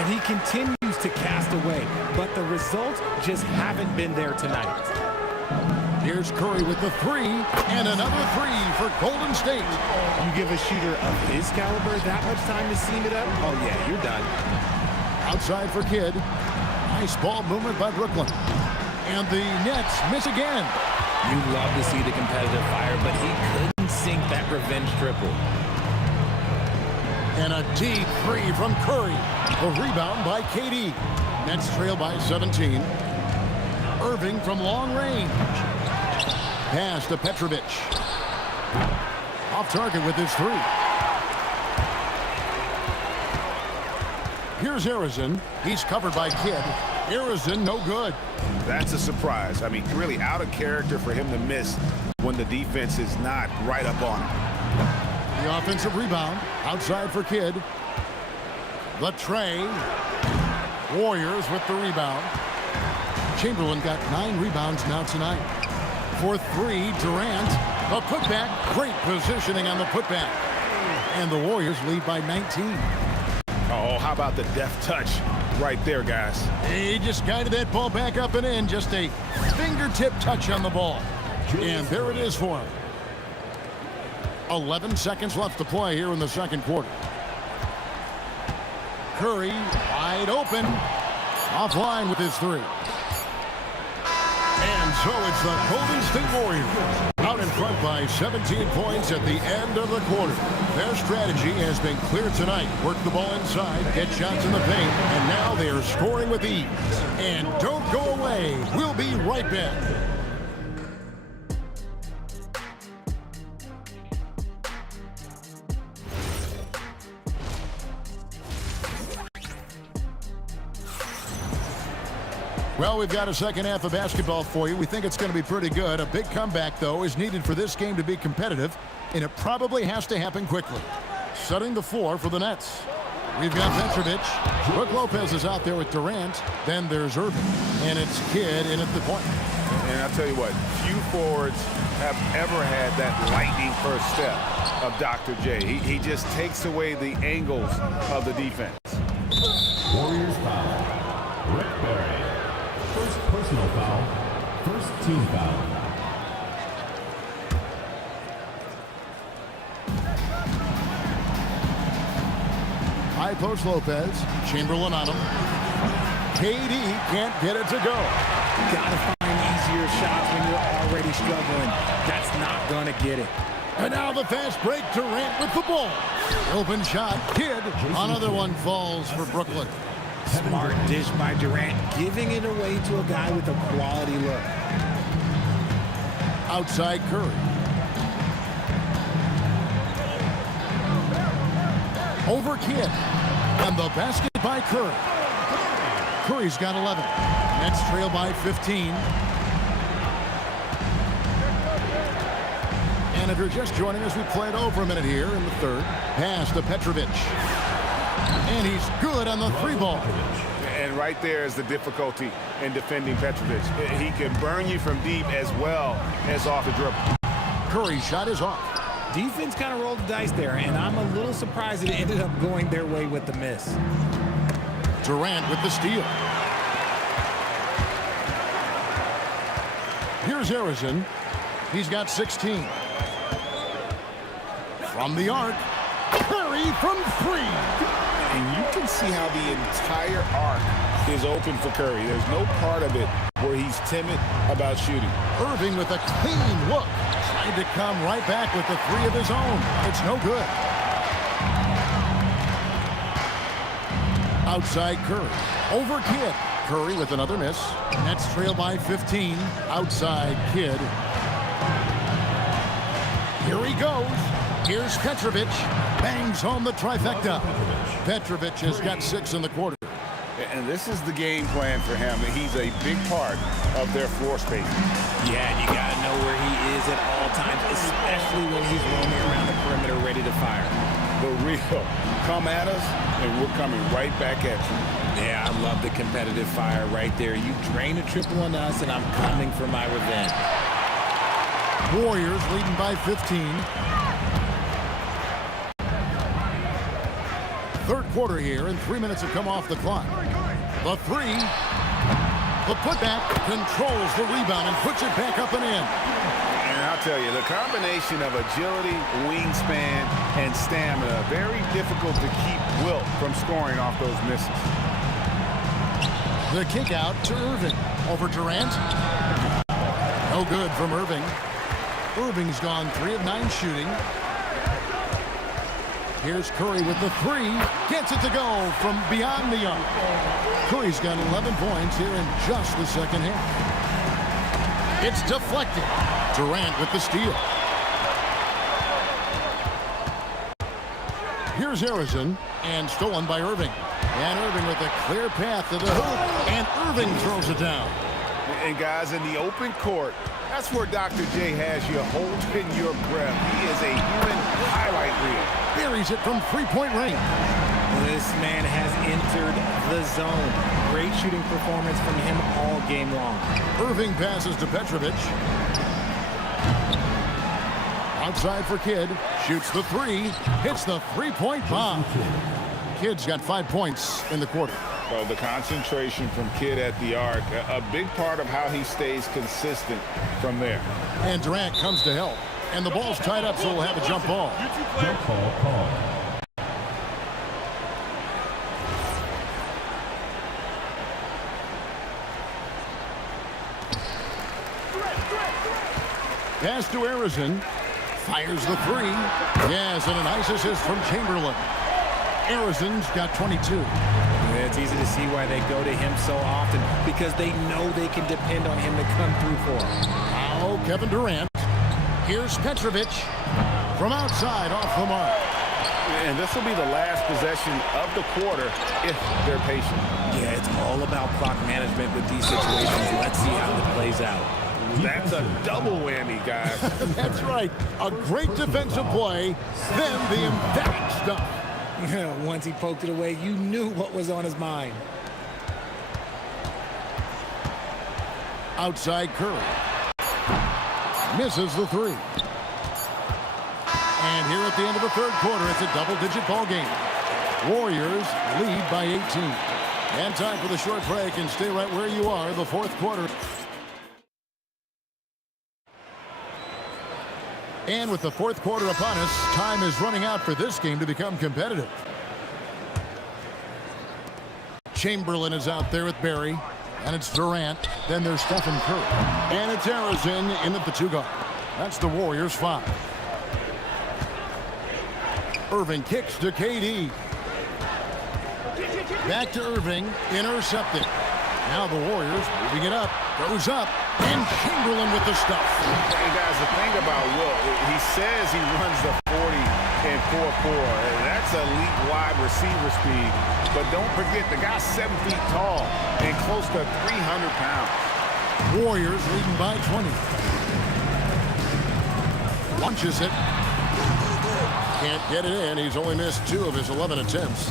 And he continues to cast away, but the results just haven't been there tonight. Here's Curry with the 3, and another 3 for Golden State. You give a shooter of his caliber that much time to seam it up? Oh, yeah, you're done. Outside for Kidd. Nice ball movement by Brooklyn. And the Nets miss again. You love to see the competitive fire, but he couldn't sink that revenge triple. And a deep 3 from Curry. A rebound by KD. Nets trail by 17. Irving from long range. Pass to Petrovic. Off target with his 3. Here's Harrison. He's covered by Kidd. Harrison, no good. That's a surprise. I mean, really out of character for him to miss when the defense is not right up on him. The offensive rebound. Outside for Kidd. The tray. Warriors with the rebound. Chamberlain got 9 rebounds now tonight. For 3, Durant. A putback. Great positioning on the putback. And the Warriors lead by 19. Oh, how about the deft touch right there, guys? He just guided that ball back up and in. Just a fingertip touch on the ball. And there it is for him. 11 seconds left to play here in the second quarter. Curry wide open. Offline with his three. And so it's the Golden State Warriors out in front by 17 points at the end of the quarter. Their strategy has been clear tonight. Work the ball inside, get shots in the paint, and now they are scoring with ease. And don't go away. We'll be right back. Well, we've got a second half of basketball for you. We think it's going to be pretty good. A big comeback, though, is needed for this game to be competitive, and it probably has to happen quickly. Setting the floor for the Nets. We've got Petrovic. Brook Lopez is out there with Durant. Then there's Irving, and it's Kidd in at the point. And I'll tell you what, few forwards have ever had that lightning first step of Dr. J. He just takes away the angles of the defense. Warriors foul. Rick Barry. First personal foul. First team foul. High post Lopez. Chamberlain on him. KD can't get it to go. Gotta find easier shots when you're already struggling. That's not gonna get it. And now the fast break. Durant with the ball. Open shot. Kidd. Another one falls for Brooklyn. Smart dish by Durant, giving it away to a guy with a quality look. Outside Curry. Over Kidd. And the basket by Curry. Curry's got 11. Nets trail by 15. And if you're just joining us, we played over a minute here in the third. Pass to Petrovic. And he's good on the three ball. And right there is the difficulty in defending Petrovic. He can burn you from deep as well as off the dribble. Curry's shot is off. Defense kind of rolled the dice there, and I'm a little surprised it ended up going their way with the miss. Durant with the steal. Here's Harrison. He's got 16. From the arc. Curry from three. And you can see how the entire arc is open for Curry. There's no part of it where he's timid about shooting. Irving with a clean look. Trying to come right back with the three of his own. It's no good. Outside Curry. Over Kidd. Curry with another miss. Nets trail by 15. Outside Kidd. Here he goes. Here's Petrovic. Bangs home the trifecta. Petrovic has got 6 in the quarter. And this is the game plan for him. He's a big part of their floor space. Yeah, and you got to know where he is at all times, especially when he's roaming around the perimeter ready to fire. The real come at us, and we're coming right back at you. Yeah, I love the competitive fire right there. You drain a triple on us, and I'm coming for my revenge. Warriors leading by 15. Third quarter here, and 3 minutes have come off the clock. The three. The putback controls the rebound and puts it back up and in. And I'll tell you, the combination of agility, wingspan, and stamina, very difficult to keep Wilt from scoring off those misses. The kick out to Irving. Over Durant. No good from Irving. Irving's gone 3 of 9 shooting. Here's Curry with the three. Gets it to go from beyond the arc. Curry's got 11 points here in just the second half. It's deflected. Durant with the steal. Here's Harrison, and stolen by Irving. And Irving with a clear path to the hoop, and Irving throws it down. And guys, in the open court, that's where Dr. J has you holding your breath. He is a human highlight reel. Buries it from three-point range. This man has entered the zone. Great shooting performance from him all game long. Irving passes to Petrovic. Outside for Kidd. Shoots the three. Hits the three-point bomb. Kidd's got 5 points in the quarter. Well, the concentration from Kidd at the arc, a big part of how he stays consistent from there. And Durant comes to help. And the ball's tied up, so we'll have a jump ball. Jump ball call. Pass to Arizon. Fires the three. Yes, and a nice assist from Chamberlain. Arizon's got 22. It's easy to see why they go to him so often, because they know they can depend on him to come through for them. Now Kevin Durant. Here's Petrovic from outside off the mark. And this will be the last possession of the quarter if they're patient. Yeah, it's all about clock management with these situations. Let's see how it plays out. That's a double whammy, guys. That's right. A great defensive play, then the emphatic stuff. Once he poked it away, you knew what was on his mind. Outside Curry. Misses the three. And here at the end of the third quarter, it's a double-digit ball game. Warriors lead by 18. And time for the short break, and stay right where you are, the fourth quarter. And with the fourth quarter upon us, time is running out for this game to become competitive. Chamberlain is out there with Barry. And it's Durant. Then there's Stephen Curry. And it's Arizon in at the two guard. That's the Warriors' 5. Irving kicks to KD. Back to Irving. Intercepted. Now the Warriors moving it up. Goes up. And Chamberlain with the stuff. Hey, guys, the thing about Will, he says he runs the 40 and 4-4. That's elite wide receiver speed. But don't forget, the guy's 7 feet tall and close to 300 pounds. Warriors leading by 20. Launches it. Can't get it in. He's only missed 2 of his 11 attempts.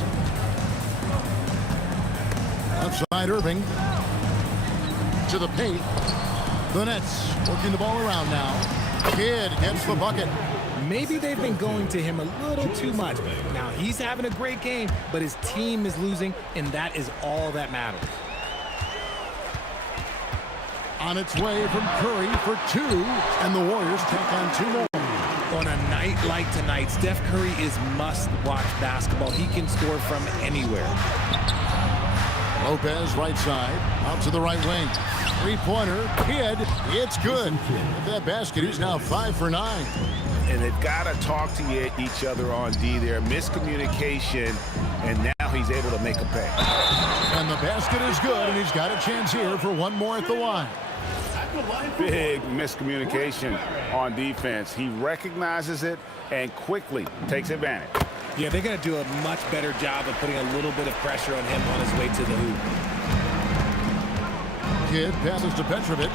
Outside Irving. To the paint. The Nets working the ball around now. Kidd gets the bucket. Maybe they've been going to him a little too much. Now he's having a great game, but his team is losing, and that is all that matters. On its way from Curry for 2, and the Warriors take on 2 more. On a night like tonight, Steph Curry is must-watch basketball. He can score from anywhere. Lopez right side, out to the right wing. Three-pointer, Kidd, it's good. With that basket, he's now 5 for 9. And they've got to talk to each other on D there. Miscommunication, and now he's able to make a pay. And the basket is good, and he's got a chance here for 1 more at the line. Big miscommunication on defense. He recognizes it and quickly takes advantage. Yeah, they're going to do a much better job of putting a little bit of pressure on him on his way to the hoop. Kidd passes to Petrovic.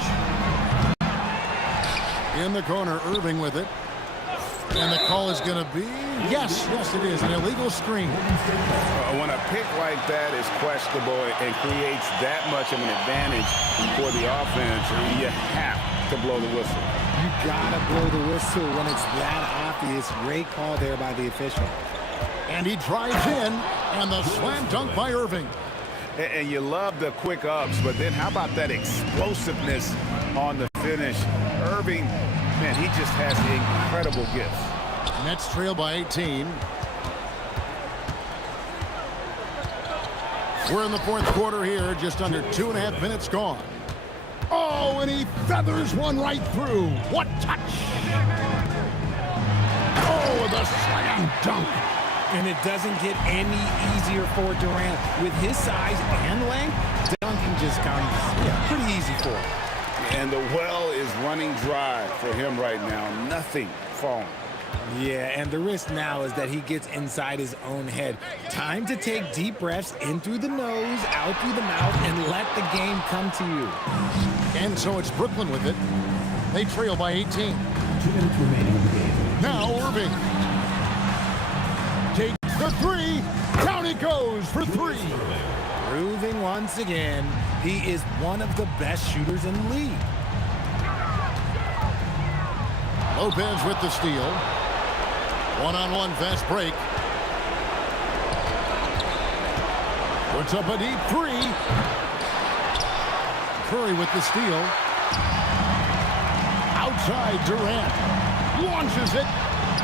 In the corner, Irving with it. And the call is going to be, yes, it is, an illegal screen. When a pick like that is questionable and creates that much of an advantage for the offense, you have to blow the whistle. You got to blow the whistle when it's that obvious. Great call there by the official. And he drives in, and the slam dunk by Irving. And you love the quick ups, but then how about that explosiveness on the finish? Irving, man, he just has incredible gifts. Nets trail by 18. We're in the fourth quarter here, just under 2.5 minutes gone. Oh, and he feathers one right through. What touch! Oh, the slam dunk. And it doesn't get any easier for Durant. With his size and length, dunking just comes pretty easy for him. And the well is running dry for him right now. Nothing falling. Yeah, and the risk now is that he gets inside his own head. Time to take deep breaths in through the nose, out through the mouth, and let the game come to you. And so it's Brooklyn with it. They trail by 18. 2 minutes remaining in the game. Now Irving. Takes the three. Down he goes for 3. Proving once again, he is one of the best shooters in the league. Lopez with the steal. One-on-one fast break. Puts up a deep three. Curry with the steal. Outside, Durant. Launches it.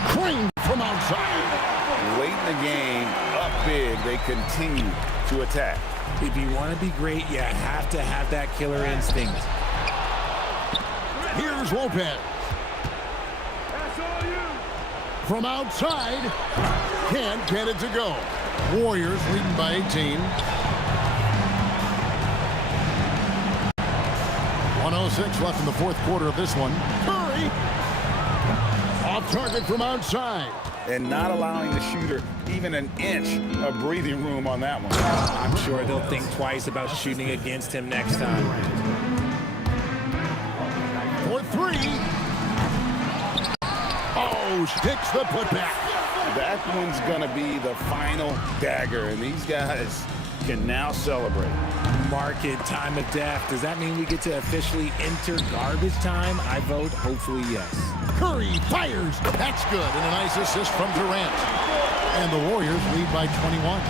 Cream from outside. Late in the game, up big, they continue to attack. If you want to be great, you have to have that killer instinct. Here's Lopez. From outside, can't get it to go. Warriors leading by 18. 1:06 left in the fourth quarter of this one. Curry off target from outside. And not allowing the shooter even an inch of breathing room on that one. I'm sure they'll think twice about shooting against him next time. For three. Oh, sticks the putback. That one's going to be the final dagger, and these guys can now celebrate. Mark it, time of death. Does that mean we get to officially enter garbage time? I vote hopefully yes. Curry fires. That's good. And a nice assist from Durant. And the Warriors lead by 21.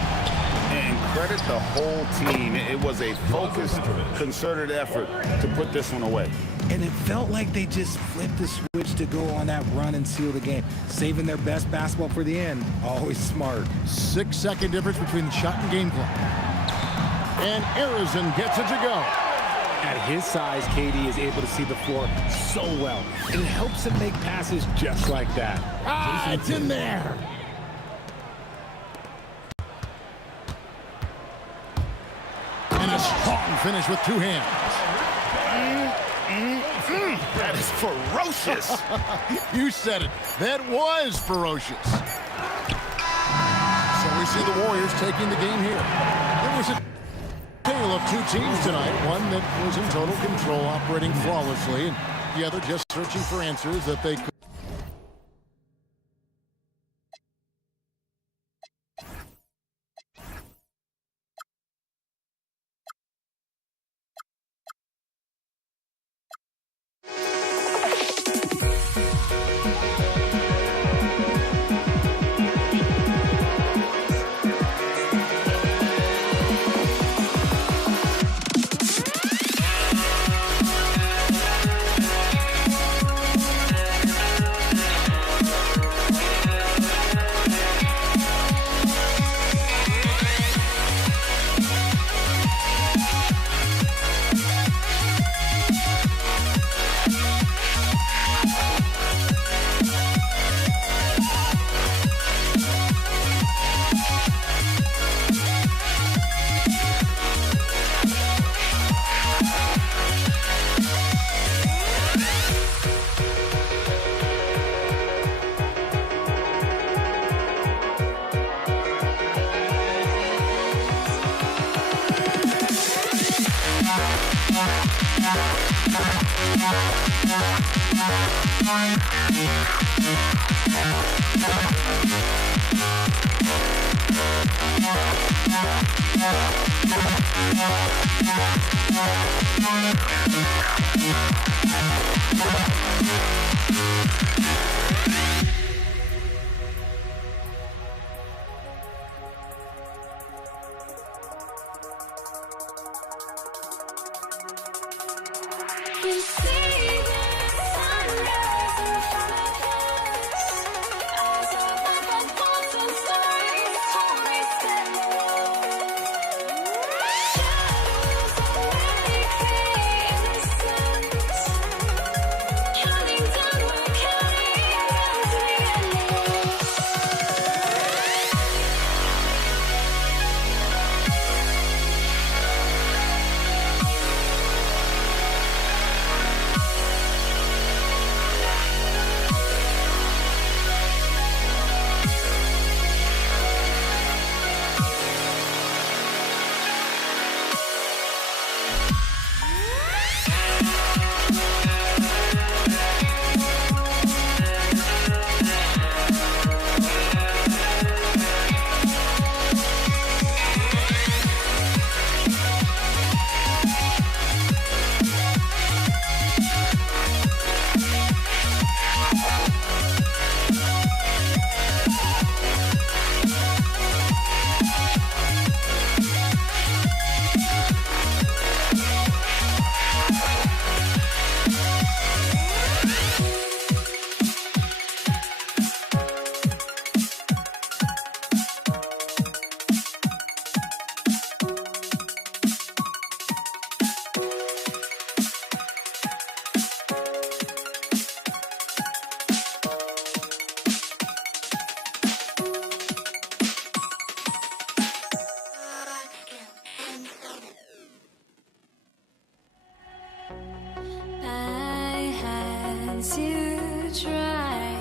And credit the whole team. It was a focused, concerted effort to put this one away. And it felt like they just flipped the switch to go on that run and seal the game. Saving their best basketball for the end. Always smart. 6-second difference between the shot and game clock. And Arizon gets it to go. At his size, KD is able to see the floor so well. It helps him make passes just like that. Ah, it's in there. And a strong finish with two hands. That is ferocious. You said it. That was ferocious. So we see the Warriors taking the game here. It was a tale of two teams tonight. One that was in total control, operating flawlessly, and the other just searching for answers that they could. I had to try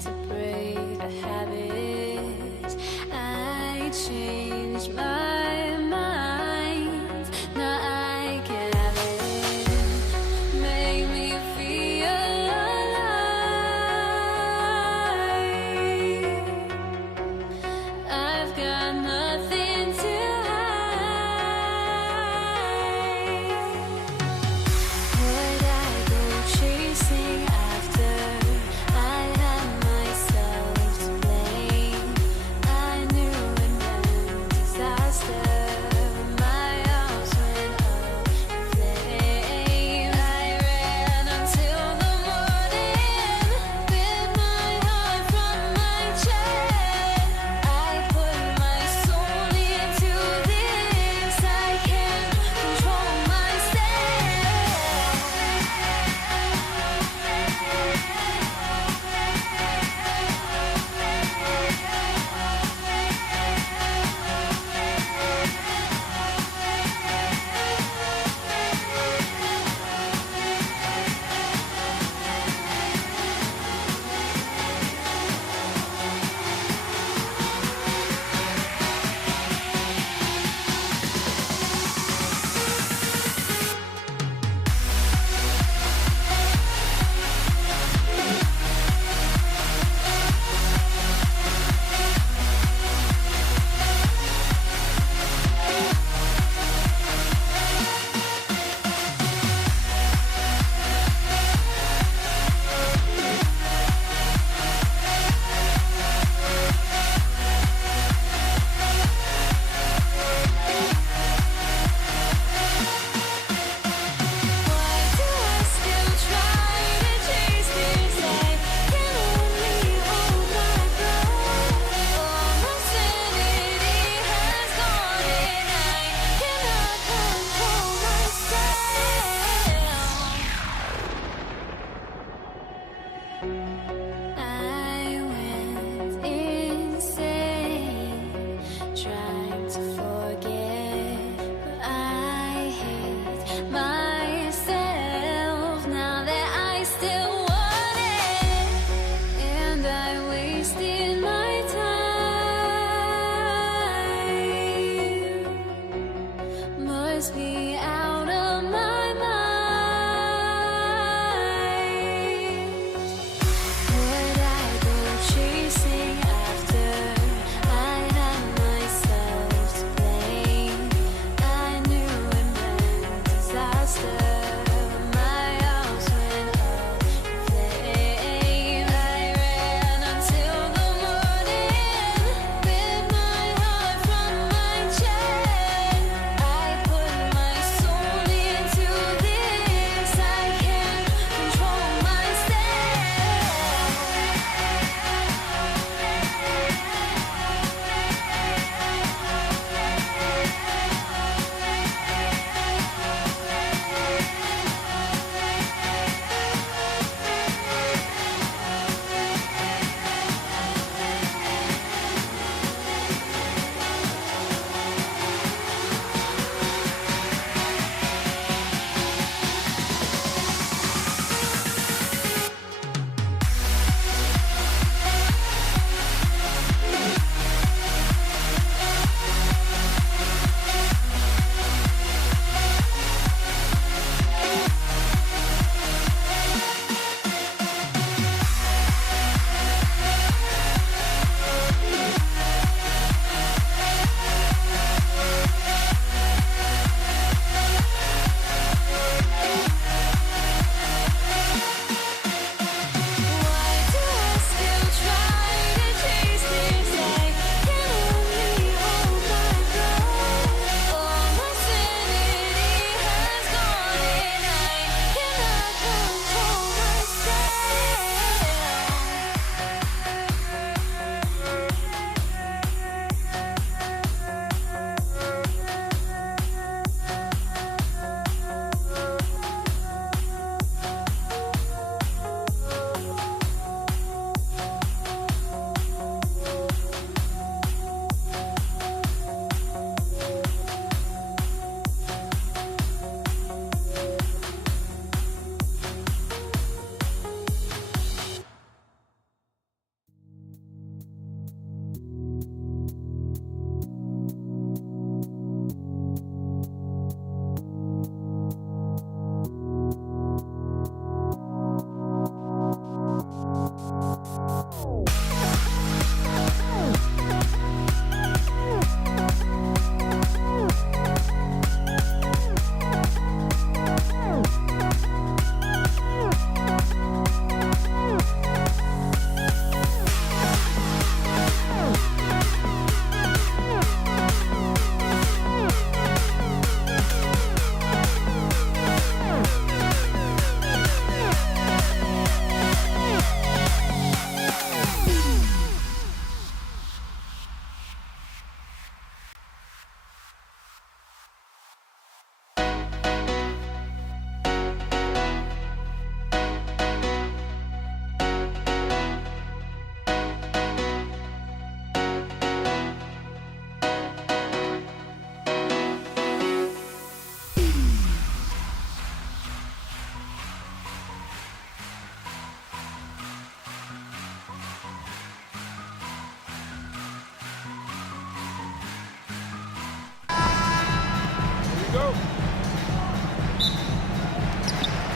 to break the habit. I changed my mind. Now I can have it. Make me feel alive. I've got nothing to would I go chasing after? I had myself to blame. I knew it meant disaster.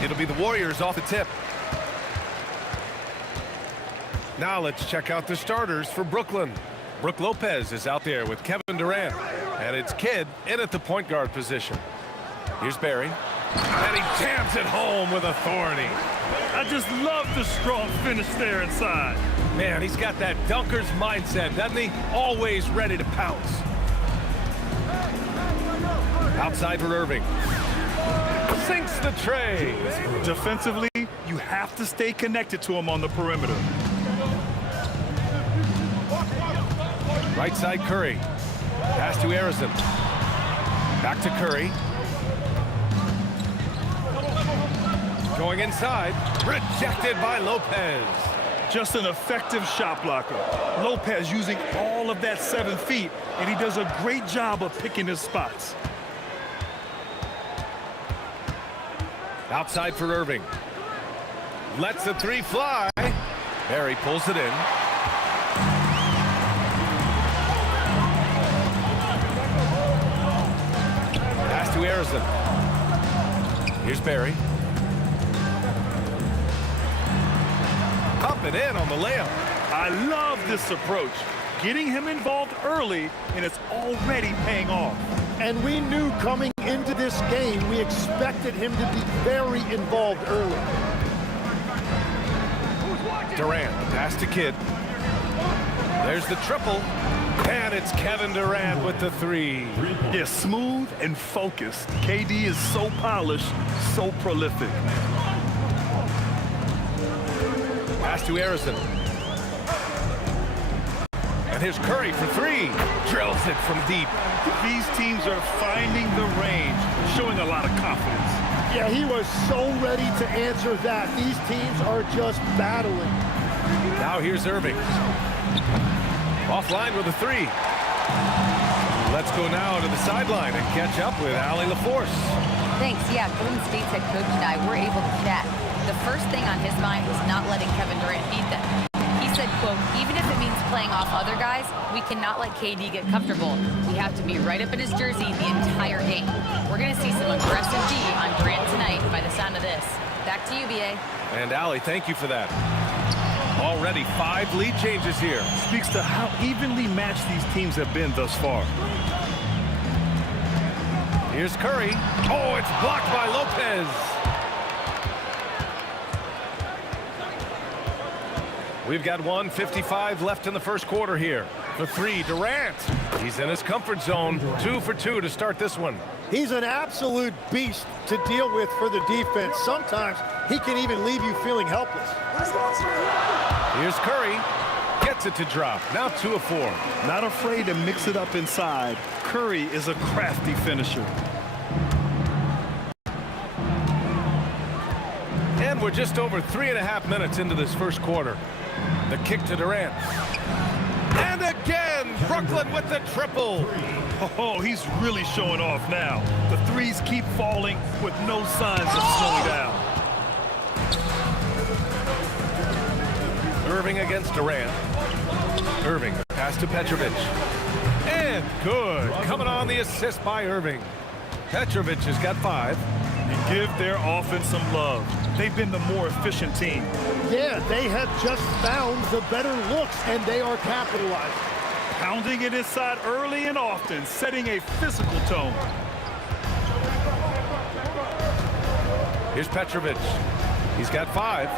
It'll be the Warriors off the tip. Now let's check out the starters for Brooklyn. Brook Lopez is out there with Kevin Durant. And it's Kidd in at the point guard position. Here's Barry. And he jams it home with authority. I just love the strong finish there inside. Man, he's got that dunker's mindset, doesn't he? Always ready to pounce. Outside for Irving. Sinks the tray. Defensively, you have to stay connected to him on the perimeter. Right side Curry. Pass to Harrison. Back to Curry. Going inside. Rejected by Lopez. Just an effective shot blocker. Lopez using all of that 7 feet, and he does a great job of picking his spots. Outside for Irving. Lets the three fly. Barry pulls it in. Pass to Harrison. Here's Barry. Up and in on the layup. I love this approach. Getting him involved early, and it's already paying off. And we knew coming into this game, we expected him to be very involved early. Durant, pass to Kidd. There's the triple. And it's Kevin Durant with the three. Yeah, smooth and focused. KD is so polished, so prolific. Pass to Harrison. And here's Curry for three. Drills it from deep. These teams are finding the range, showing a lot of confidence. Yeah, he was so ready to answer that. These teams are just battling. Now here's Irving. Offline with a three. Let's go now to the sideline and catch up with Allie LaForce. Thanks. Yeah, Golden State's head coach and I were able to chat. The first thing on his mind was not letting Kevin Durant beat them. He said, quote, even if it means playing off other guys, we cannot let KD get comfortable. We have to be right up in his jersey the entire game. We're going to see some aggressive D on Durant tonight by the sound of this. Back to you, BA. And Allie, thank you for that. Already 5 lead changes here. Speaks to how evenly matched these teams have been thus far. Here's Curry. Oh, it's blocked by Lopez. We've got 1:55 left in the first quarter here. For three, Durant. He's in his comfort zone. 2 for 2 to start this one. He's an absolute beast to deal with for the defense. Sometimes he can even leave you feeling helpless. Here's Curry. Gets it to drop. Now 2 of 4. Not afraid to mix it up inside. Curry is a crafty finisher. And we're just over 3.5 minutes into this first quarter. The kick to Durant. And again, Brooklyn with the triple. Oh, he's really showing off now. The threes keep falling with no signs of slowing down. Irving against Durant. Irving, pass to Petrovic. And good. Coming on the assist by Irving. Petrovic has got 5. And give their offense some love. They've been the more efficient team. Yeah, they have just found the better looks, and they are capitalizing. Pounding it inside early and often, setting a physical tone. Here's Petrovic. He's got 5.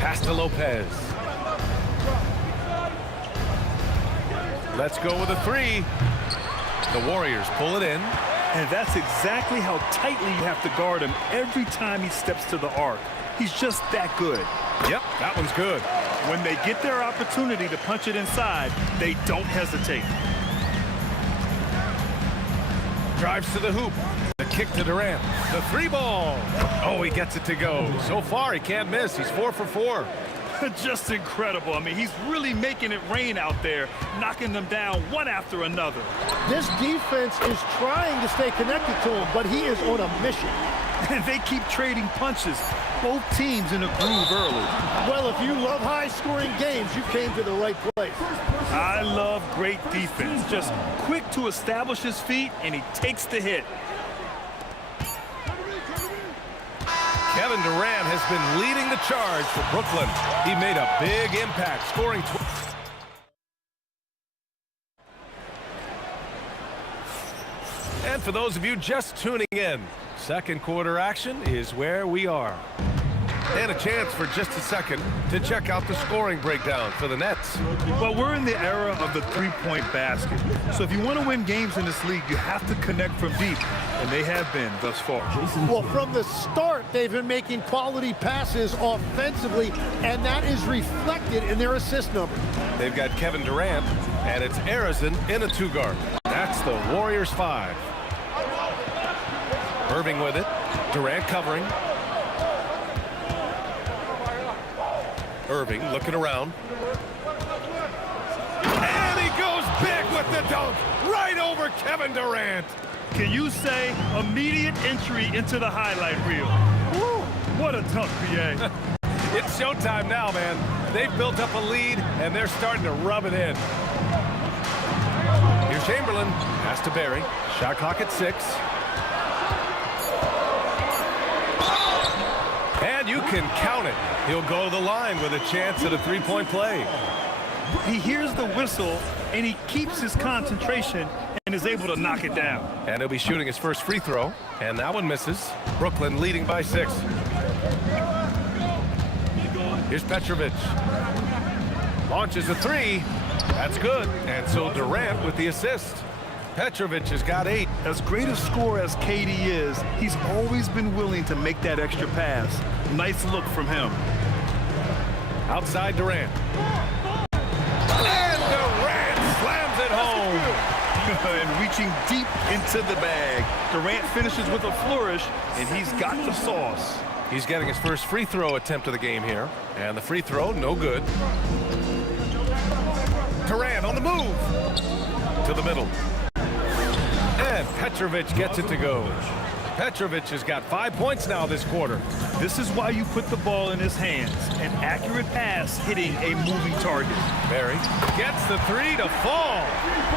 Pass to Lopez. Let's go with a 3. The Warriors pull it in. And that's exactly how tightly you have to guard him every time he steps to the arc. He's just that good. Yep, that one's good. When they get their opportunity to punch it inside, they don't hesitate. Drives to the hoop. The kick to Durant. The 3 ball. Oh, he gets it to go. So far, he can't miss. He's 4 for 4. Just incredible. I mean, he's really making it rain out there, knocking them down one after another. This defense is trying to stay connected to him, but he is on a mission. And they keep trading punches. Both teams in a groove early. Well, if you love high-scoring games, you came to the right place. I love great defense. Just quick to establish his feet, and he takes the hit. Kevin Durant has been leading the charge for Brooklyn. He made a big impact, scoring. And for those of you just tuning in, second quarter action is where we are. And a chance for just a second to check out the scoring breakdown for the Nets. Well, we're in the era of the three-point basket. So if you want to win games in this league, you have to connect from deep, and they have been thus far. Well, from the start, they've been making quality passes offensively, and that is reflected in their assist number. They've got Kevin Durant, and it's Arizin in a two-guard. That's the Warriors 5. Irving with it. Durant covering. Irving looking around. And he goes big with the dunk right over Kevin Durant. Can you say immediate entry into the highlight reel? Woo, what a dunk, BA. It's showtime now, man. They've built up a lead, and they're starting to rub it in. Here's Chamberlain. Pass to Barry. Shot clock at 6. And you can count it. He'll go to the line with a chance at a three-point play. He hears the whistle, and he keeps his concentration and is able to knock it down. And he'll be shooting his first free throw, and that one misses. Brooklyn leading by 6. Here's Petrovic. Launches a 3. That's good. And so Durant with the assist. Petrovic has got 8. As great a scorer as KD is, he's always been willing to make that extra pass. Nice look from him. Outside Durant. And Durant slams it home. And reaching deep into the bag. Durant finishes with a flourish, and he's got the sauce. He's getting his first free throw attempt of the game here. And the free throw, no good. Durant on the move. To the middle. And Petrovic gets it to go. Petrovic has got 5 points now this quarter. This is why you put the ball in his hands. An accurate pass hitting a moving target. Barry gets the 3 to fall.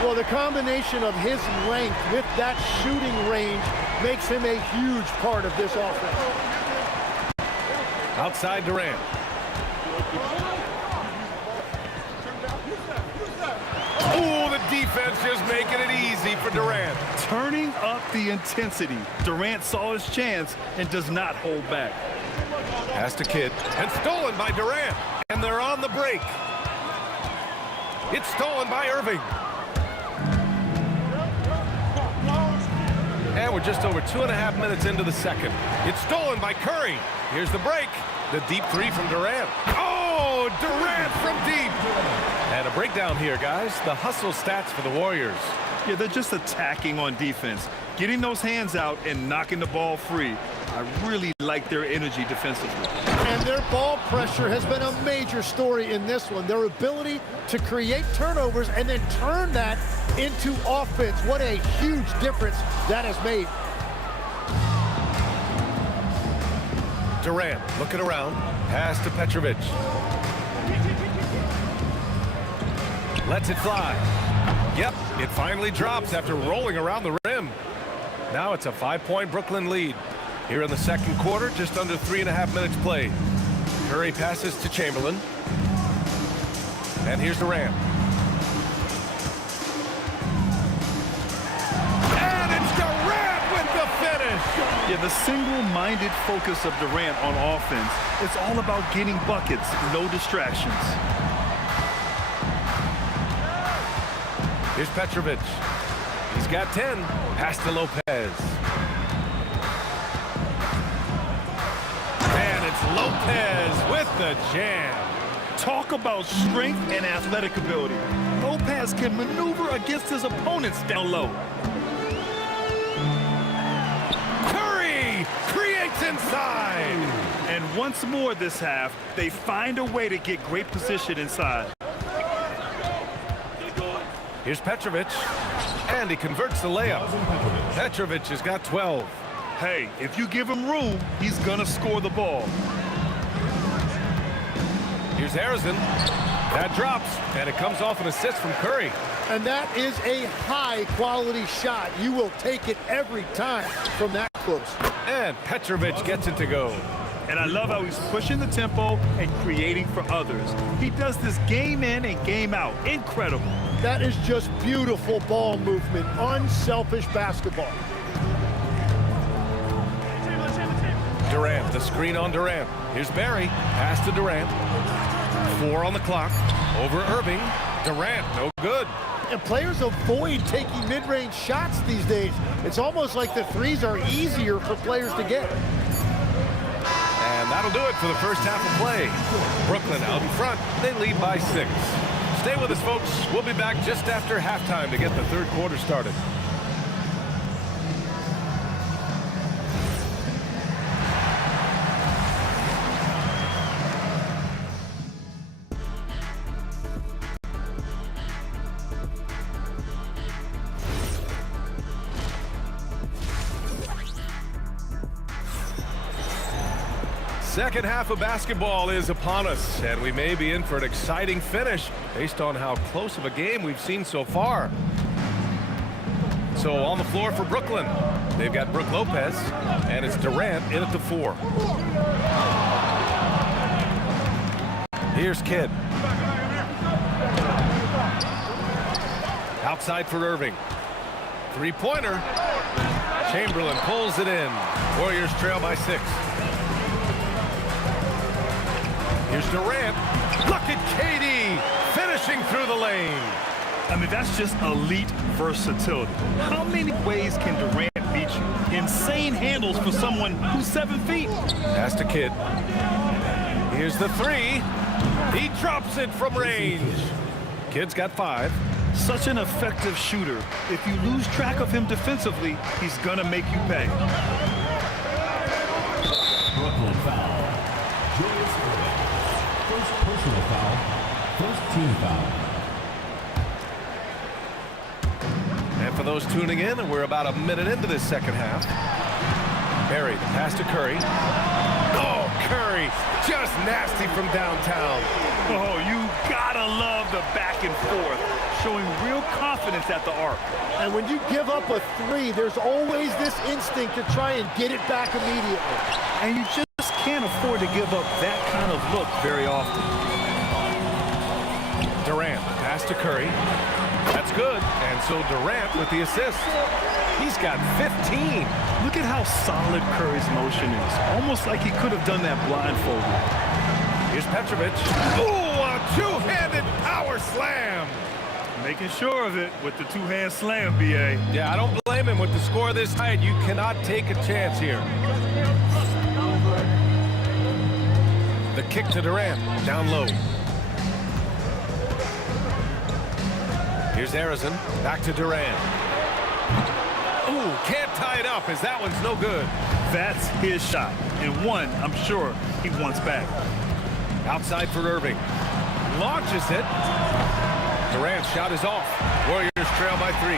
Well, the combination of his length with that shooting range makes him a huge part of this offense. Outside Durant. Oh, the defense just making it easy for Durant. Turning up the intensity. Durant saw his chance and does not hold back. Pass to Kidd. And stolen by Durant. And they're on the break. It's stolen by Irving. And we're just over 2.5 minutes into the second. It's stolen by Curry. Here's the break. The deep 3 from Durant. Oh, Durant from deep. And a breakdown here, guys. The hustle stats for the Warriors. Yeah, they're just attacking on defense. Getting those hands out and knocking the ball free. I really like their energy defensively. And their ball pressure has been a major story in this one. Their ability to create turnovers and then turn that into offense. What a huge difference that has made. Durant looking around. Pass to Petrovic. Lets it fly. Yep, it finally drops after rolling around the rim. Now it's a 5-point Brooklyn lead. Here in the second quarter, just under 3.5 minutes played. Curry passes to Chamberlain. And here's Durant. And it's Durant with the finish! Yeah, the single-minded focus of Durant on offense, it's all about getting buckets, no distractions. Here's Petrovic. He's got 10. Pass to Lopez. And it's Lopez with the jam. Talk about strength and athletic ability. Lopez can maneuver against his opponents down low. Curry creates inside. And once more this half, they find a way to get great position inside. Here's Petrovic, and he converts the layup. Petrovic has got 12. Hey, if you give him room, he's gonna score the ball. Here's Harrison. That drops, and it comes off an assist from Curry. And that is a high-quality shot. You will take it every time from that close. And Petrovic gets it to go. And I love how he's pushing the tempo and creating for others. He does this game in and game out. Incredible. That is just beautiful ball movement, unselfish basketball. Durant, the screen on Durant. Here's Barry, pass to Durant. 4 on the clock, over Irving. Durant, no good. And players avoid taking mid-range shots these days. It's almost like the threes are easier for players to get. And that'll do it for the first half of play. Brooklyn out in front. They lead by 6. Stay with us, folks. We'll be back just after halftime to get the third quarter started. Second half of basketball is upon us, and we may be in for an exciting finish based on how close of a game we've seen so far. So on the floor for Brooklyn, they've got Brook Lopez, and it's Durant in at the 4. Here's Kidd. Outside for Irving. Three-pointer. Chamberlain pulls it in. Warriors trail by 6. Here's Durant. Look at KD finishing through the lane. I mean, that's just elite versatility. How many ways can Durant beat you? Insane handles for someone who's 7 feet. Pass to Kidd. Here's the 3. He drops it from range. Kidd's got 5. Such an effective shooter. If you lose track of him defensively, he's gonna make you pay. Brooklyn foul. Julius Irving. First personal foul. First team foul. And for those tuning in, we're about a minute into this second half. Barry, the pass to Curry. Oh, Curry, just nasty from downtown. Oh, you gotta love the back and forth, showing real confidence at the arc. And when you give up a 3, there's always this instinct to try and get it back immediately. And you just can't afford to give up that kind of look very often. Durant, pass to Curry. That's good. And so Durant with the assist. He's got 15. Look at how solid Curry's motion is. Almost like he could have done that blindfolded. Here's Petrovic. Ooh, a two-handed power slam. Making sure of it with the two-hand slam, B.A. Yeah, I don't blame him with the score this tight. You cannot take a chance here. The kick to Durant, down low. Here's Arizon, back to Durant. Ooh, can't tie it up as that one's no good. That's his shot, and one I'm sure he wants back. Outside for Irving. Launches it. Durant's shot is off. Warriors trail by 3.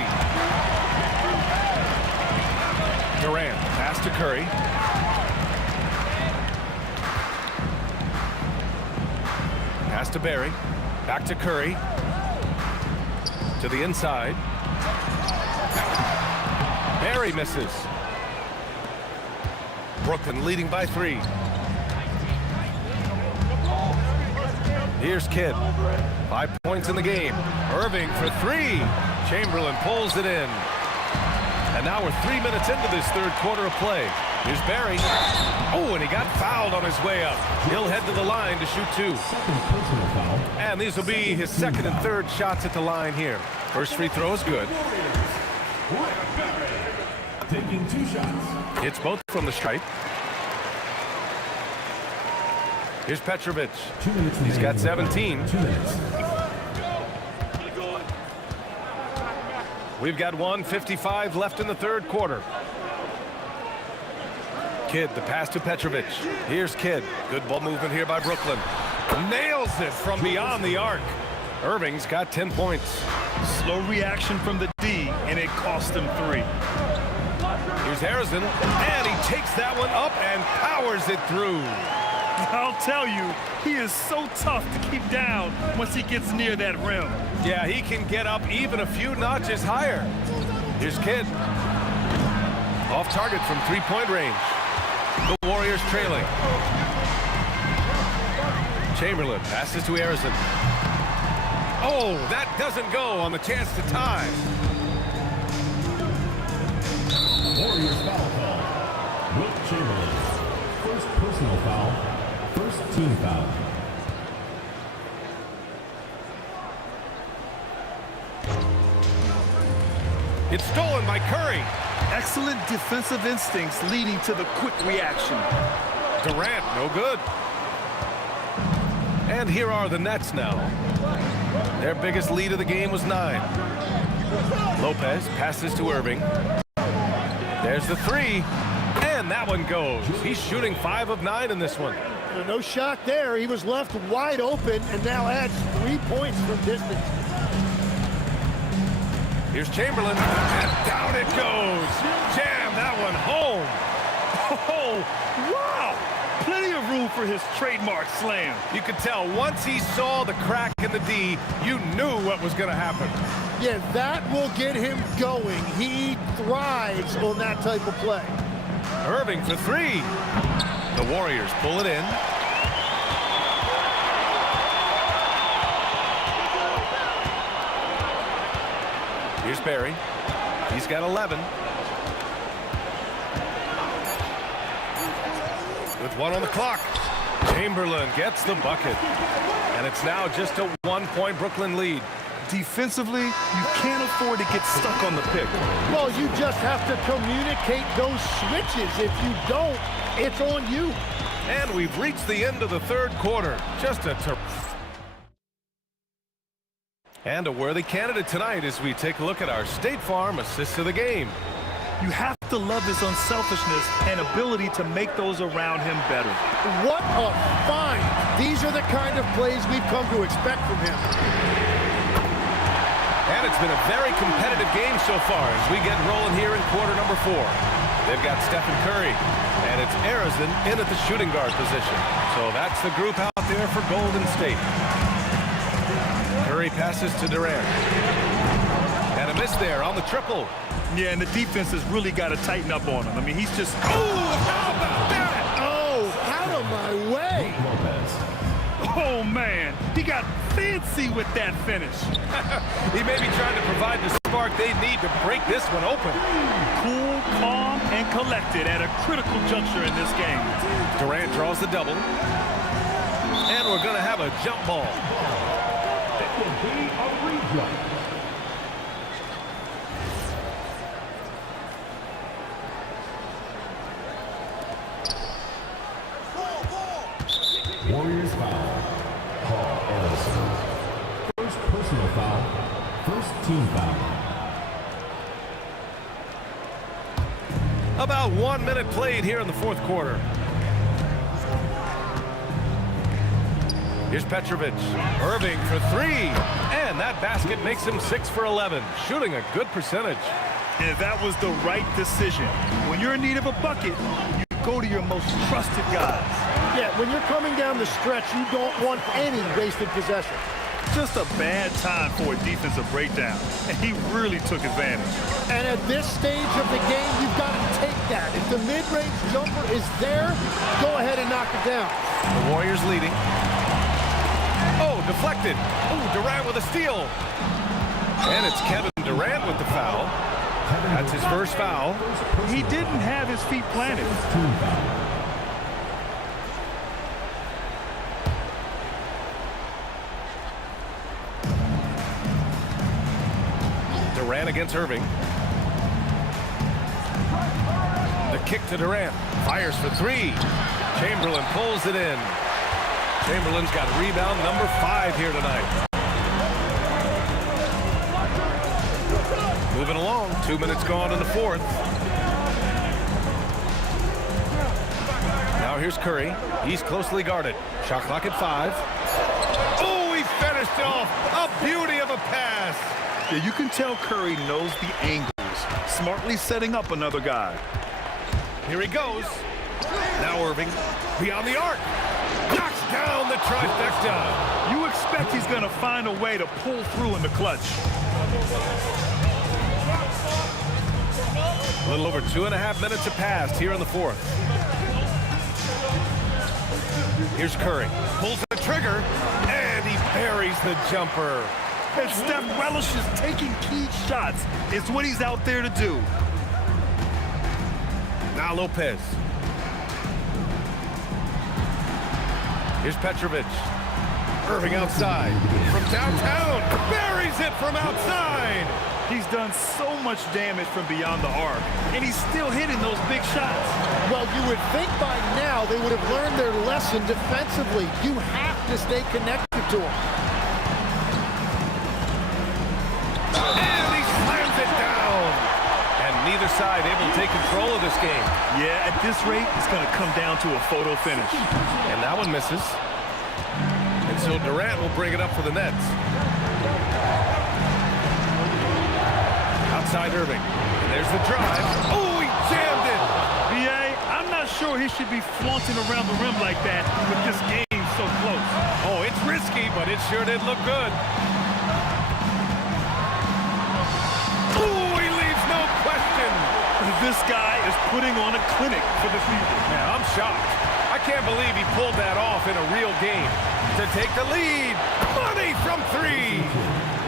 Durant, pass to Curry. Pass to Barry. Back to Curry. To the inside. Barry misses. Brooklyn leading by 3. Here's Kidd. 5 points in the game. Irving for 3. Chamberlain pulls it in. And now we're 3 minutes into this third quarter of play. Here's Barry. Oh, and he got fouled on his way up. He'll head to the line to shoot 2. And these will be his second and third shots at the line here. First free throw is good. Taking 2 shots. Hits both from the stripe. Here's Petrovic. 2 minutes. He's got 17. 2 minutes. We've got 1:55 left in the third quarter. Kidd, the pass to Petrovic. Here's Kidd. Good ball movement here by Brooklyn. Nails it from beyond the arc. Irving's got 10 points. Slow reaction from the D, and it cost him 3. Here's Arizon, and he takes that one up and powers it through. I'll tell you, he is so tough to keep down once he gets near that rim. Yeah, he can get up even a few notches higher. Here's Kidd. Off target from 3-point range. The Warriors trailing. Chamberlain passes to Harrison. Oh, that doesn't go on the chance to tie. Warriors foul call. Wilt Chamberlain. First personal foul. First team foul. It's stolen by Curry. Excellent defensive instincts leading to the quick reaction. Durant, no good. And here are the Nets now. Their biggest lead of the game was 9. Lopez passes to Irving. There's the 3. And that one goes. He's shooting 5 of 9 in this one. No shot there. He was left wide open and now adds 3 points from distance. Here's Chamberlain, and down it goes. Jam that one home. Oh, wow! Plenty of room for his trademark slam. You could tell once he saw the crack in the D, you knew what was going to happen. Yeah, that will get him going. He thrives on that type of play. Irving for 3. The Warriors pull it in. Here's Barry. He's got 11. With 1 on the clock. Chamberlain gets the bucket. And it's now just a 1-point Brooklyn lead. Defensively, you can't afford to get stuck on the pick. Well, you just have to communicate those switches. If you don't, it's on you. And we've reached the end of the third quarter. Just a And a worthy candidate tonight as we take a look at our State Farm assists of the game. You have to love his unselfishness and ability to make those around him better. What a find! These are the kind of plays we've come to expect from him. And it's been a very competitive game so far as we get rolling here in quarter number 4. They've got Stephen Curry, and it's Harrison in at the shooting guard position. So that's the group out there for Golden State. Curry passes to Durant. And a miss there on the triple. Yeah, and the defense has really got to tighten up on him. I mean, he's just... Oh, how about that? Oh, out of my way. Oh, man. He got fancy with that finish. He may be trying to provide the spark they need to break this one open. Cool, calm, and collected at a critical juncture in this game. Durant draws the double. And we're going to have a jump ball. It will be a rejump. Warriors foul. Paul Harrison. First personal foul. First team foul. About 1 minute played here in the fourth quarter. Here's Petrovic. Irving for 3. And that basket makes him 6 for 11. Shooting a good percentage. And that was the right decision. When you're in need of a bucket, you go to your most trusted guys. Yeah, when you're coming down the stretch, you don't want any wasted possession. Just a bad time for a defensive breakdown, and he really took advantage. And at this stage of the game, you've got to take that. If the mid-range jumper is there, go ahead and knock it down. The Warriors leading. Oh, deflected. Oh, Durant with a steal. And it's Kevin Durant with the foul. That's his first foul. He didn't have his feet planted. Durant against Irving. The kick to Durant. Fires for 3. Chamberlain pulls it in. Chamberlain's got rebound number 5 here tonight. Moving along. 2 minutes gone in the fourth. Now here's Curry. He's closely guarded. Shot clock at 5. Oh, he finished off. A beauty of a pass. Yeah, you can tell Curry knows the angles. Smartly setting up another guy. Here he goes. Now Irving beyond the arc. Knocks down the trifecta. You expect he's going to find a way to pull through in the clutch. A little over 2.5 minutes have passed here in the fourth. Here's Curry. Pulls the trigger, and he buries the jumper. And Steph relishes taking key shots. It's what he's out there to do. Now Lopez. Here's Petrovic. Irving outside. From downtown. Buries it from outside. He's done so much damage from beyond the arc, and he's still hitting those big shots. Well, you would think by now they would have learned their lesson defensively. You have to stay connected to him. And he slams it down. And neither side able to take control of this game. Yeah, at this rate, it's going to come down to a photo finish. And that one misses. And so Durant will bring it up for the Nets. Outside Irving. And there's the drive. Oh, he jammed it. B.A., I'm not sure he should be flaunting around the rim like that with this game so close. Oh, it's risky, but it sure did look good. Oh, he leaves no question. This guy is putting on a clinic for the future. Yeah, I'm shocked. I can't believe he pulled that off in a real game to take the lead. Money from three.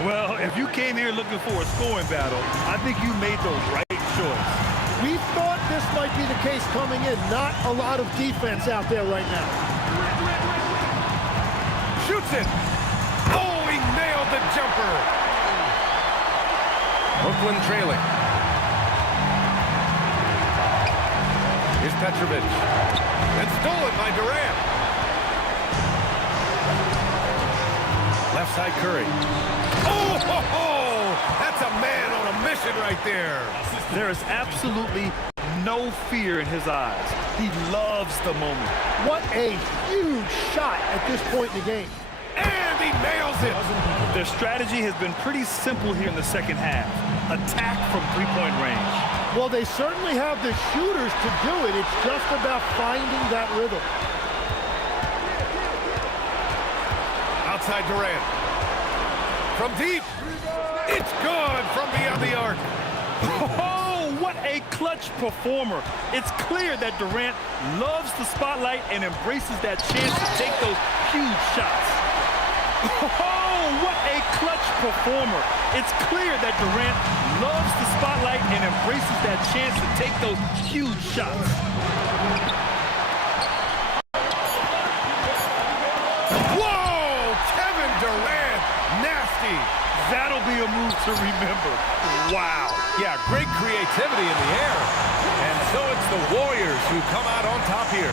Well, if you came here looking for a scoring battle, I think you made the right choice. We thought this might be the case coming in. Not a lot of defense out there right now. Shoots it. Oh, he nailed the jumper. Brooklyn trailing. Here's Petrovic. And stolen by Durant. Left side Curry. Oh, ho, ho! That's a man on a mission right there. There is absolutely no fear in his eyes. He loves the moment. What a huge shot at this point in the game. And he nails it. Their strategy has been pretty simple here in the second half. Attack from three-point range. Well, they certainly have the shooters to do it. It's just about finding that rhythm. Outside Durant. From deep. It's good from beyond the arc. Oh, what a clutch performer. It's clear that Durant loves the spotlight and embraces that chance to take those huge shots. Oh, what a clutch performer. It's clear that Durant loves the spotlight and embraces that chance to take those huge shots. Whoa! Kevin Durant. Nasty. That'll be a move to remember. Wow. Yeah, great creativity in the air. And so it's the Warriors who come out on top here.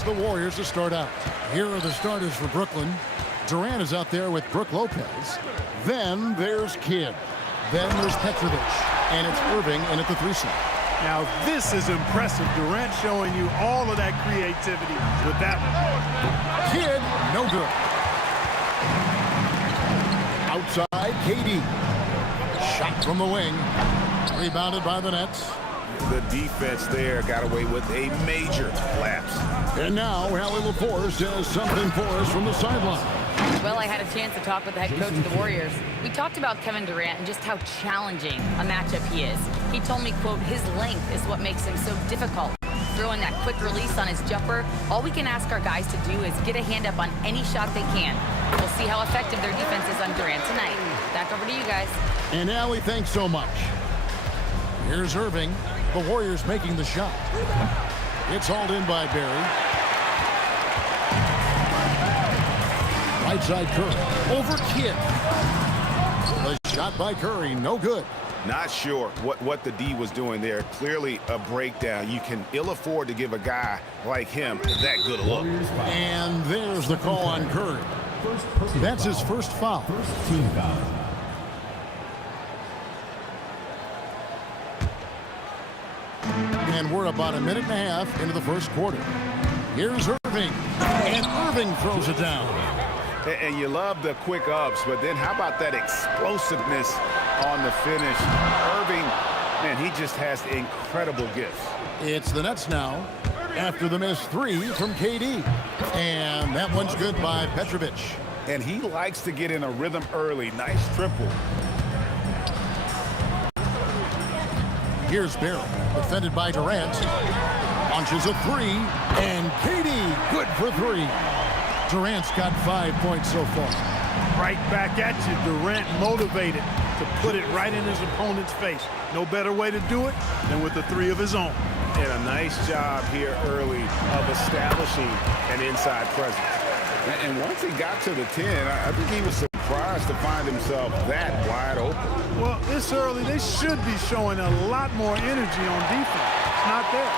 It's the Warriors to start out. Here are the starters for Brooklyn. Durant is out there with Brook Lopez. Then there's Kidd. Then there's Petrovic. And it's Irving in at the 3 slot. Now this is impressive. Durant showing you all of that creativity with that one. Kidd, no good. Outside, KD. Shot from the wing. Rebounded by the Nets. The defense there got away with a major lapse. And now, Allie LaForce has something for us from the sideline. Well, I had a chance to talk with the head coach of the Warriors. We talked about Kevin Durant and just how challenging a matchup he is. He told me, quote, his length is what makes him so difficult. Throwing that quick release on his jumper, all we can ask our guys to do is get a hand up on any shot they can. We'll see how effective their defense is on Durant tonight. Back over to you guys. And Allie, thanks so much. Here's Irving. The Warriors making the shot. It's hauled in by Barry. Right side Curry. Over Kidd. The shot by Curry, no good. Not sure what the D was doing there. Clearly a breakdown. You can ill afford to give a guy like him that good a look. And there's the call on Curry. That's his first foul. First team foul. And we're about a minute and a half into the first quarter. Here's Irving. And Irving throws it down. And you love the quick ups, but then how about that explosiveness on the finish? Irving, man, he just has incredible gifts. It's the Nets now. after the missed three from KD. And that one's good by Petrovic. And he likes to get in a rhythm early. Nice triple. Here's Barry, defended by Durant. Launches a three, and KD, good for three. Durant's got 5 points so far. Right back at you. Durant motivated to put it right in his opponent's face. No better way to do it than with the three of his own. And a nice job here early of establishing an inside presence. And once he got to the 10, I think he was surprised to find himself that wide open. Well, this early, they should be showing a lot more energy on defense. It's not there.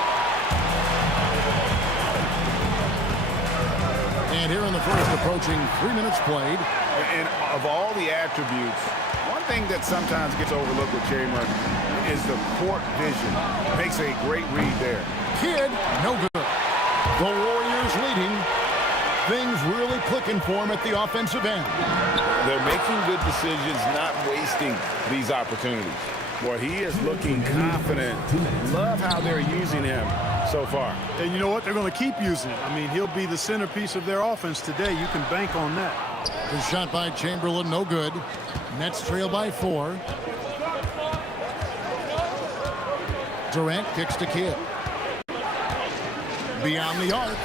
And here in the first, approaching 3 minutes played. And of all the attributes, one thing that sometimes gets overlooked with Chamberlain is the court vision. Makes a great read there. Kidd, no good. The Warriors leading. Things really clicking for him at the offensive end. They're making good decisions, not wasting these opportunities. Boy, he is looking confident. Love how they're using him so far. And you know what? They're going to keep using it. I mean, he'll be the centerpiece of their offense today. You can bank on that. The shot by Chamberlain, no good. Nets trail by 4. Durant kicks to Kidd. Beyond the arc.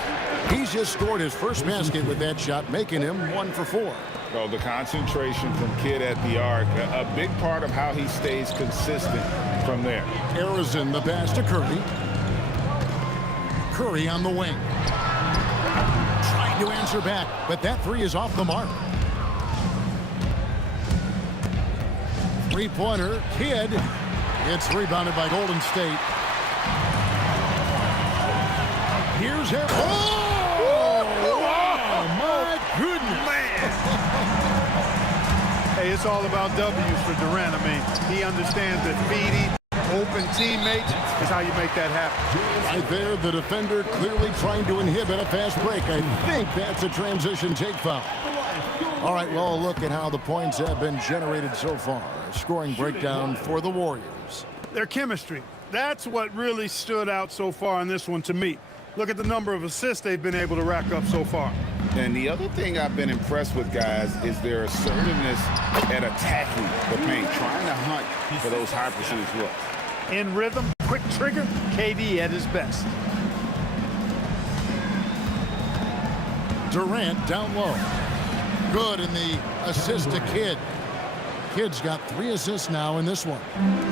He's just scored his first basket with that shot, making him 1 for 4. So the concentration from Kidd at the arc, a big part of how he stays consistent from there. Arizin, the pass to Curry. Curry on the wing. Trying to answer back, but that three is off the mark. Three-pointer, Kidd. It's rebounded by Golden State. Here's him. Oh, my goodness. Man. Hey, it's all about W's for Durant. I mean, he understands that feeding open teammates is how you make that happen. Right there, the defender clearly trying to inhibit a fast break. I think that's a transition take foul. All right, well, a look at how the points have been generated so far. Scoring breakdown for the Warriors. Their chemistry. That's what really stood out so far in this one to me. Look at the number of assists they've been able to rack up so far. And the other thing I've been impressed with, guys, is their assertiveness at attacking the paint, trying to hunt for those high percentage looks. In rhythm, quick trigger, KD at his best. Durant down low. Good in the assist to Kidd. Kidd's got 3 assists now in this one.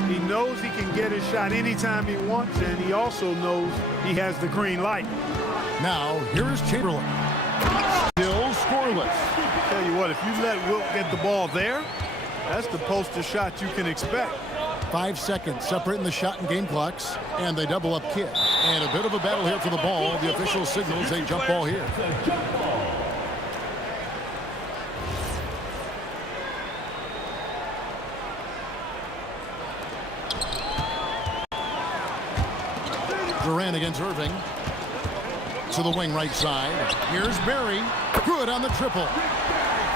He knows he can get his shot anytime he wants, and he also knows he has the green light. Now, here is Chamberlain. Still scoreless. Tell you what, if you let Wilt get the ball there, that's the poster shot you can expect. 5 seconds separating the shot and game clocks, and they double up Kidd. And a bit of a battle here for the ball. The official signals a jump ball here. Durant against Irving. To the wing right side. Here's Barry. Good on the triple.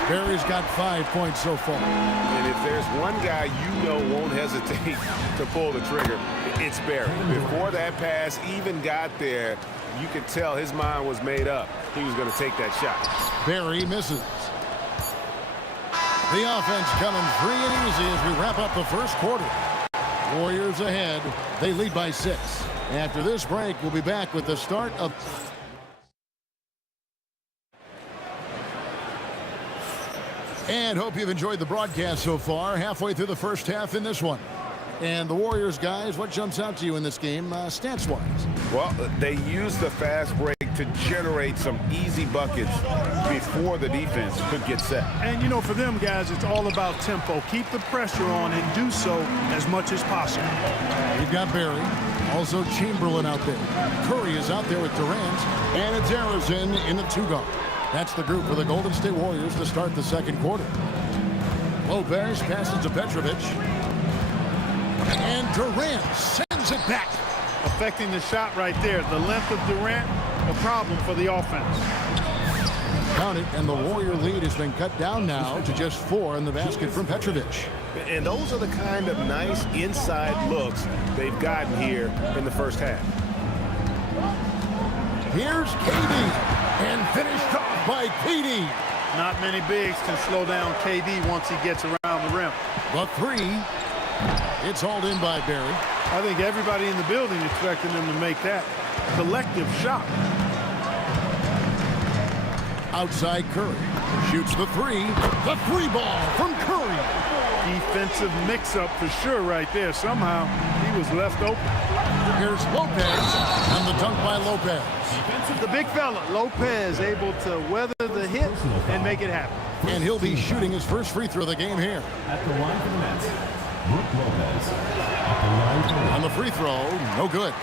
Barry's got 5 points so far. And if there's one guy you know won't hesitate to pull the trigger, it's Barry. Before that pass even got there, you could tell his mind was made up. He was going to take that shot. Barry misses. The offense coming free and easy as we wrap up the first quarter. Warriors ahead. They lead by 6. After this break, we'll be back with the start of... And hope you've enjoyed the broadcast so far. Halfway through the first half in this one. And the Warriors, guys, what jumps out to you in this game, stats-wise? Well, they used the fast break to generate some easy buckets before the defense could get set. And, you know, for them, guys, it's all about tempo. Keep the pressure on and do so as much as possible. You've got Barry. Also Chamberlain out there. Curry is out there with Durant. And it's Arizin in the 2-guard. That's the group for the Golden State Warriors to start the second quarter. Lopez passes to Petrovic. And Durant sends it back. Affecting the shot right there. The length of Durant, a problem for the offense. Count it, and the Warrior lead has been cut down now to just 4 in the basket from Petrovic. And those are the kind of nice inside looks they've gotten here in the first half. Here's KD, and finished off by KD. Not many bigs can slow down KD once he gets around the rim. The three. It's hauled in by Barry. I think everybody in the building expected him to make that collective shot. Outside Curry. Shoots the three. The three ball from Curry. Defensive mix-up for sure right there. Somehow he was left open. Here's Lopez, and the dunk by Lopez. The big fella, Lopez, able to weather the hit and make it happen. And he'll be shooting his first free throw of the game here. At the line for the Nets, Brook Lopez. At the line for the Nets. On the free throw, no good.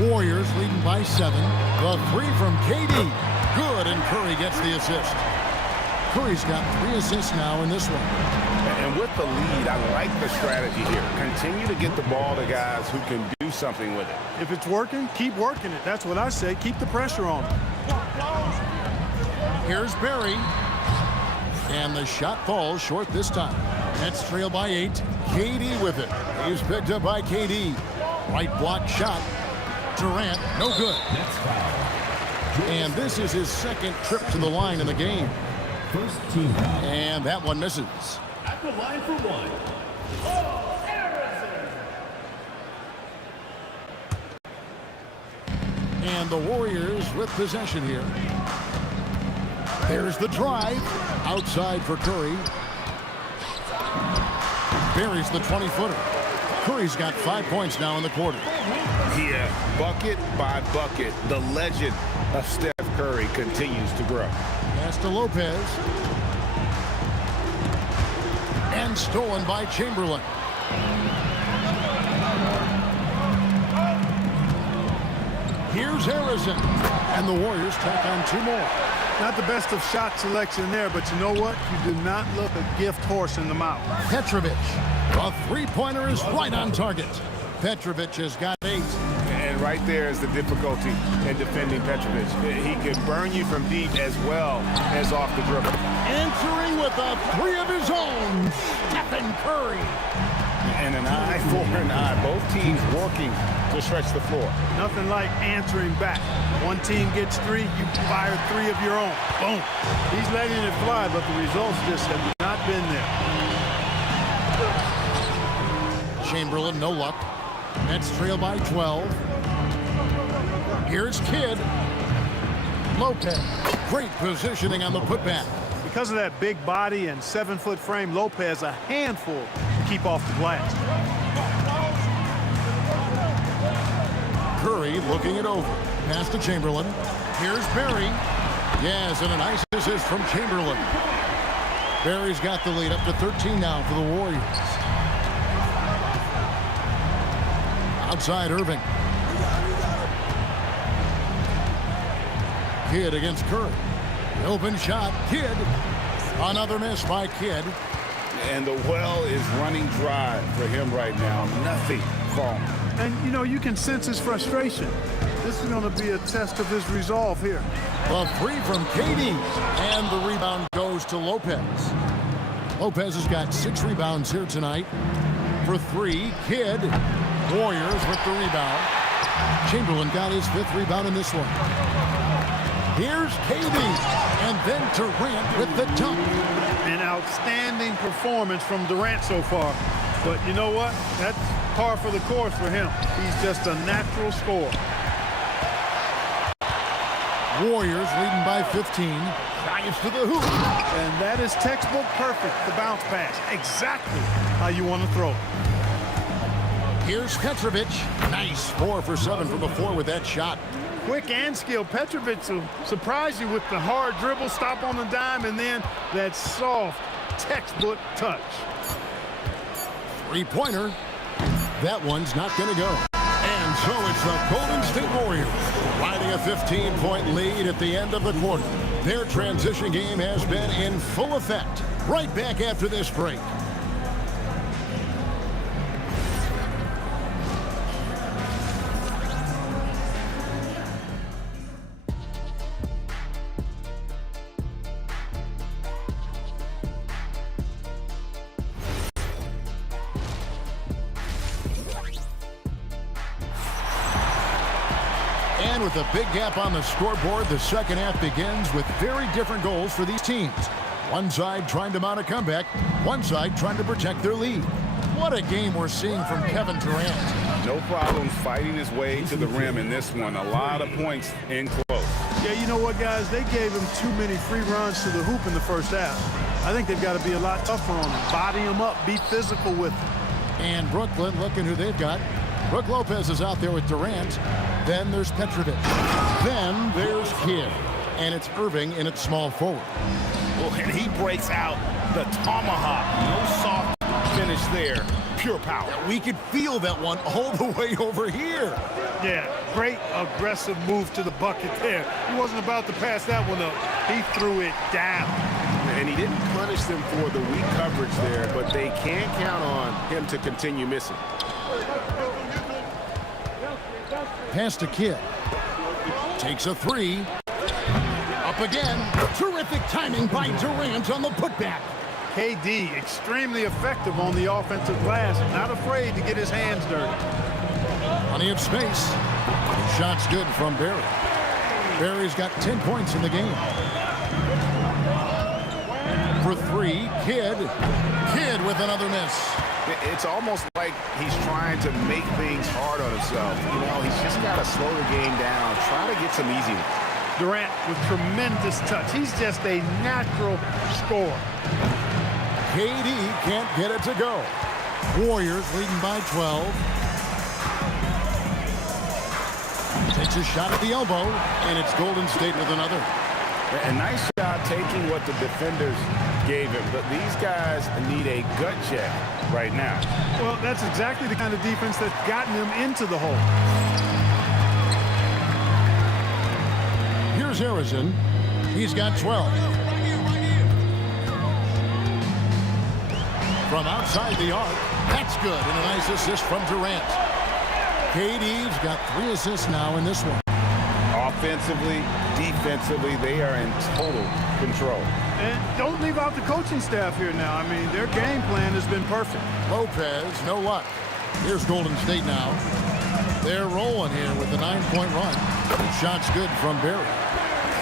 Warriors leading by 7. The three from KD. Good, and Curry gets the assist. Curry's got 3 assists now in this one. And with the lead, I like the strategy here. Continue to get the ball to guys who can do something with it. If it's working, keep working it. That's what I say. Keep the pressure on him. Here's Barry. And the shot falls short this time. Nets trail by 8. KD with it. He's picked up by KD. Right block shot. Durant, no good. Nets foul. And this is his second trip to the line in the game. First team foul. And that one misses. At the line for one. And the Warriors with possession here. There's the drive. Outside for Curry. Buries the 20-footer. Curry's got 5 points now in the quarter. Yeah, bucket by bucket, the legend of Steph Curry continues to grow. Pass to Lopez. And stolen by Chamberlain. Here's Harrison. And the Warriors tack on 2 more. Not the best of shot selection there, but you know what? You do not look a gift horse in the mouth. Petrovic. A three-pointer is right on target. Petrovic has got 8. And right there is the difficulty in defending Petrovic. He can burn you from deep as well as off the dribble. Answering with a 3 of his own, Stephen Curry. And an eye for an eye. Both teams working to stretch the floor. Nothing like answering back. One team gets 3, you fire 3 of your own. Boom. He's letting it fly, but the results just have not been there. Chamberlain, no luck. Nets trail by 12. Here's Kidd. Lopez. Great positioning on the putback. Because of that big body and 7-foot frame, Lopez a handful to keep off the glass. Curry looking it over. Pass to Chamberlain. Here's Barry. Yes, and a nice assist from Chamberlain. Barry's got the lead up to 13 now for the Warriors. Outside Irving. Kidd against Curry. Open shot. Kidd. Another miss by Kidd. And the well is running dry for him right now. Nothing falling. And, you know, you can sense his frustration. This is going to be a test of his resolve here. A 3 from KD. And the rebound goes to Lopez. Lopez has got 6 rebounds here tonight. For 3, Kidd. Warriors with the rebound. Chamberlain got his 5th rebound in this one. Here's KD. And then Durant with the dunk. An outstanding performance from Durant so far. But you know what? That's par for the course for him. He's just a natural scorer. Warriors leading by 15. Drives to the hoop. And that is textbook perfect, the bounce pass. Exactly how you want to throw it. Here's Petrovic. Nice 4 for 7 from the floor with that shot. Quick and skilled. Petrovic will surprise you with the hard dribble, stop on the dime, and then that soft textbook touch. 3-pointer. That one's not going to go. And so it's the Golden State Warriors riding a 15-point lead at the end of the quarter. Their transition game has been in full effect. Right back after this break. with a big gap on the scoreboard, the second half begins with very different goals for these teams. One side trying to mount a comeback, one side trying to protect their lead. What a game we're seeing from Kevin Durant. No problem fighting his way to the rim in this one. A lot of points in close. Yeah, you know what, guys? They gave him too many free runs to the hoop in the first half. I think they've got to be a lot tougher on him. Body him up, be physical with him. And Brooklyn, looking who they've got. Brooke Lopez is out there with Durant. Then there's Petrovic. Then there's Kidd. And it's Irving in its small forward. Well, and he breaks out the tomahawk. No soft finish there. Pure power. We could feel that one all the way over here. Yeah, great aggressive move to the bucket there. He wasn't about to pass that one up. He threw it down. And he didn't punish them for the weak coverage there, but they can't count on him to continue missing. Pass to Kidd. Takes a three. Up again. Terrific timing by Durant on the putback. KD extremely effective on the offensive glass. Not afraid to get his hands dirty. Plenty of space. The shot's good from Barry. Barry's got 10 points in the game. For three, Kidd. Kidd with another miss. It's almost like he's trying to make things hard on himself. You know, he's just got to slow the game down, try to get some easy ones. Durant with tremendous touch. He's just a natural scorer. KD can't get it to go. Warriors leading by 12. Takes a shot at the elbow, and it's Golden State with another. A nice shot taking what the defenders gave him, but these guys need a gut check right now. Well, that's exactly the kind of defense that's gotten them into the hole. Here's Harrison. He's got 12. From outside the arc, that's good, and a nice assist from Durant. KD's got 3 assists now in this one. Offensively, defensively, they are in total control. And don't leave out the coaching staff here now. I mean, their game plan has been perfect. Lopez, no luck. Here's Golden State now. They're rolling here with a 9-point run. The shot's good from Barry.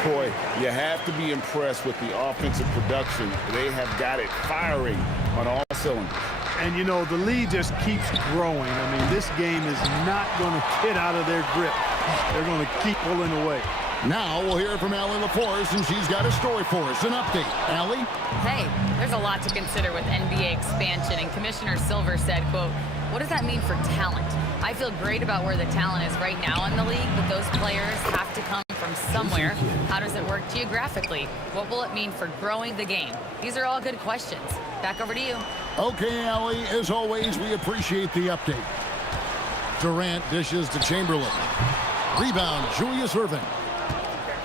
Boy, you have to be impressed with the offensive production. They have got it firing on all cylinders. And, you know, the lead just keeps growing. I mean, this game is not going to get out of their grip. They're going to keep pulling away. Now we'll hear from Allie LaForce, and she's got a story for us. An update. Allie? Hey, there's a lot to consider with NBA expansion, and Commissioner Silver said, quote, "What does that mean for talent? I feel great about where the talent is right now in the league, but those players have to come from somewhere. How does it work geographically? What will it mean for growing the game?" These are all good questions. Back over to you. Okay, Allie, as always, we appreciate the update. Durant dishes to Chamberlain. Rebound, Julius Irving.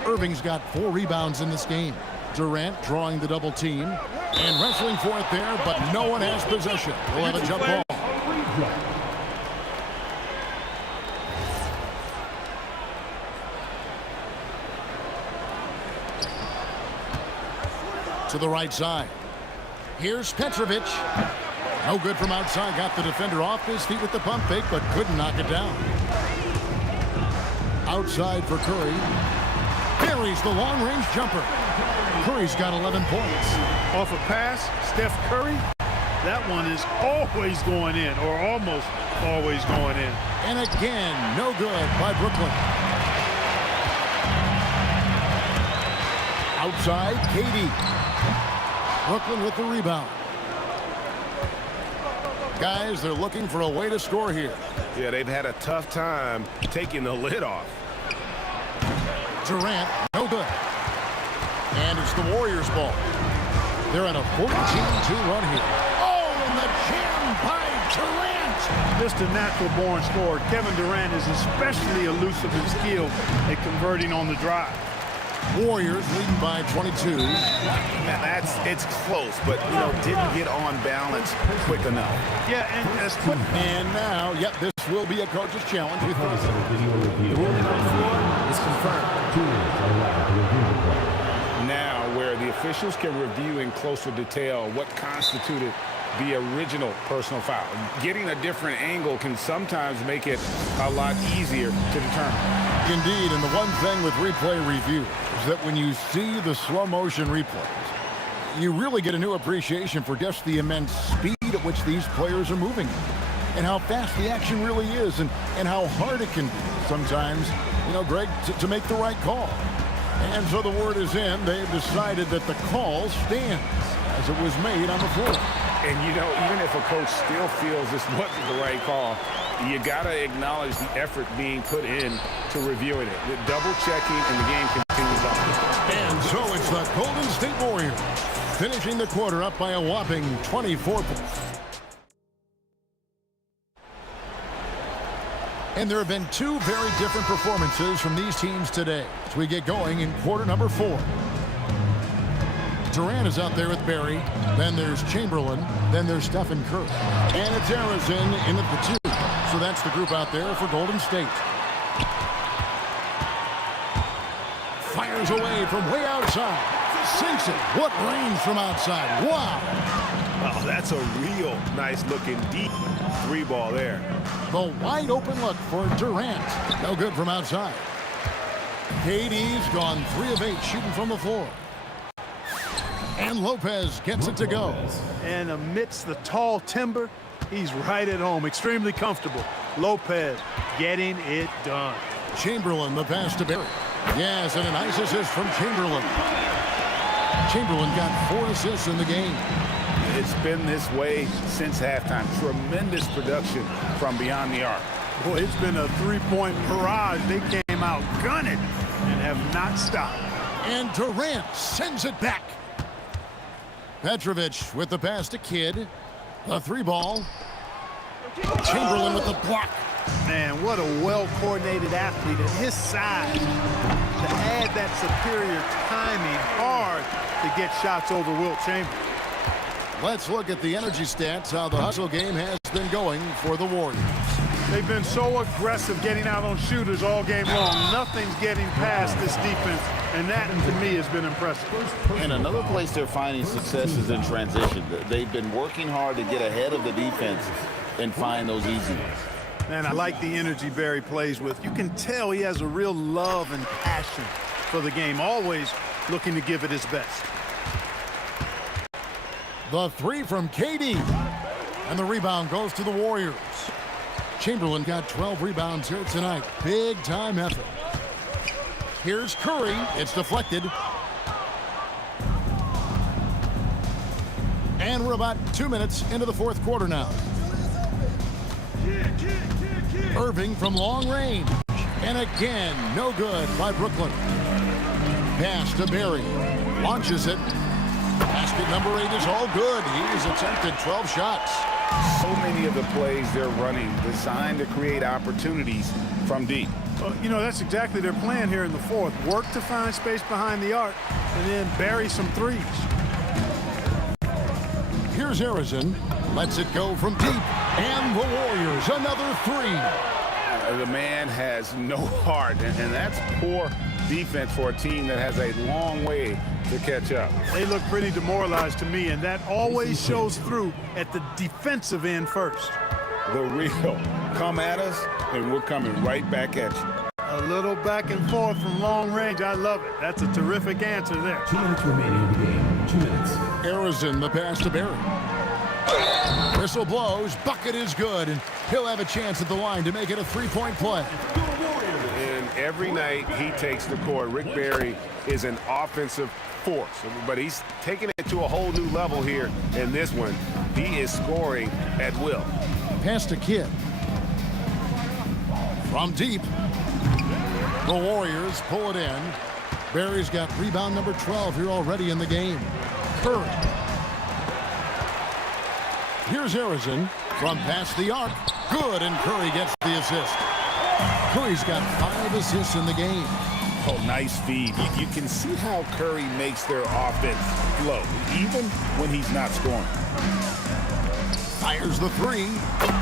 Irving's got 4 rebounds in this game. Durant drawing the double team and wrestling for it there, but no one has possession. We'll have a jump ball. To the right side. Here's Petrovic. No good from outside. Got the defender off his feet with the pump fake, but couldn't knock it down. Outside for Curry. Carries the long-range jumper. Curry's got 11 points. Off a pass, Steph Curry, that one is always going in, or almost always going in. And again, no good by Brooklyn. Outside, KD. Brooklyn with the rebound. Guys, they're looking for a way to score here. Yeah, they've had a tough time taking the lid off. Durant, no good. And it's the Warriors' ball. They're on a 14-2 run here. Oh, and the jam by Durant. Just a natural-born scorer. Kevin Durant is especially elusive and skilled at converting on the drive. Warriors leading by 22. It's close, but, you know, didn't get on balance quick enough. Yeah, and as quick. And now, yep, this will be a coach's challenge. The rule on the floor is confirmed. Now, where the officials can review in closer detail what constituted the original personal foul. Getting a different angle can sometimes make it a lot easier to determine. Indeed, and the one thing with replay review is that when you see the slow motion replays, you really get a new appreciation for just the immense speed at which these players are moving and how fast the action really is and how hard it can be sometimes, you know, Greg, to make the right call. And so the word is in. They've decided that the call stands as it was made on the floor. And, you know, even if a coach still feels this wasn't the right call, you got to acknowledge the effort being put in to reviewing it. The double-checking, and the game continues on. And so it's the Golden State Warriors finishing the quarter up by a whopping 24 points. And there have been two very different performances from these teams today as we get going in quarter number 4. Durant is out there with Barry. Then there's Chamberlain. Then there's Stephen Curry. And it's Arizin in at the 2. So that's the group out there for Golden State. Fires away from way outside. Sinks it. What range from outside. Wow. Oh, that's a real nice-looking deep 3-ball there. The wide open look for Durant. No good from outside. KD's gone 3 of 8 shooting from the floor. And Lopez gets it to go. And amidst the tall timber, he's right at home. Extremely comfortable. Lopez getting it done. Chamberlain, the pass to Barry. Yes, and a nice assist from Chamberlain. Chamberlain got 4 assists in the game. It's been this way since halftime. Tremendous production from beyond the arc. Boy, it's been a 3-point barrage. They came out gunning and have not stopped. And Durant sends it back. Petrovic with the pass to Kidd. A 3-ball. Chamberlain with the block. Man, what a well-coordinated athlete at his size. To add that superior timing, hard to get shots over Wilt Chamberlain. Let's look at the energy stats, how the hustle game has been going for the Warriors. They've been so aggressive getting out on shooters all game long. Nothing's getting past this defense, and that, to me, has been impressive. And another place they're finding success is in transition. They've been working hard to get ahead of the defense and find those easy ones. And I like the energy Barry plays with. You can tell he has a real love and passion for the game, always looking to give it his best. The 3 from KD. And the rebound goes to the Warriors. Chamberlain got 12 rebounds here tonight. Big time effort. Here's Curry. It's deflected. And we're about 2 minutes into the 4th quarter now. Irving from long range. And again, no good by Brooklyn. Pass to Barry. Launches it. Basket number 8 is all good. He's attempted 12 shots. So many of the plays they're running designed to create opportunities from deep. You know, that's exactly their plan here in the 4th. Work to find space behind the arc and then bury some threes. Here's Arizin. Lets it go from deep. And the Warriors, another 3. The man has no heart, and that's poor defense for a team that has a long way to catch up. They look pretty demoralized to me, and that always shows through at the defensive end first. The real come at us, and we're coming right back at you. A little back and forth from long range. I love it. That's a terrific answer there. 2 minutes remaining in the game. 2 minutes. Arizin, the pass to Barry. Whistle blows. Bucket is good, and he'll have a chance at the line to make it a 3-point play. And every night he takes the court, Rick Barry is an offensive force, but he's taking it to a whole new level here in this one. He is scoring at will. Pass to Kidd. From deep. The Warriors pull it in. Barry's got rebound number 12 here already in the game. Curry. Here's Arizin from past the arc. Good, and Curry gets the assist. Curry's got 5 assists in the game. Oh, nice feed. You can see how Curry makes their offense flow, even when he's not scoring. Fires the 3,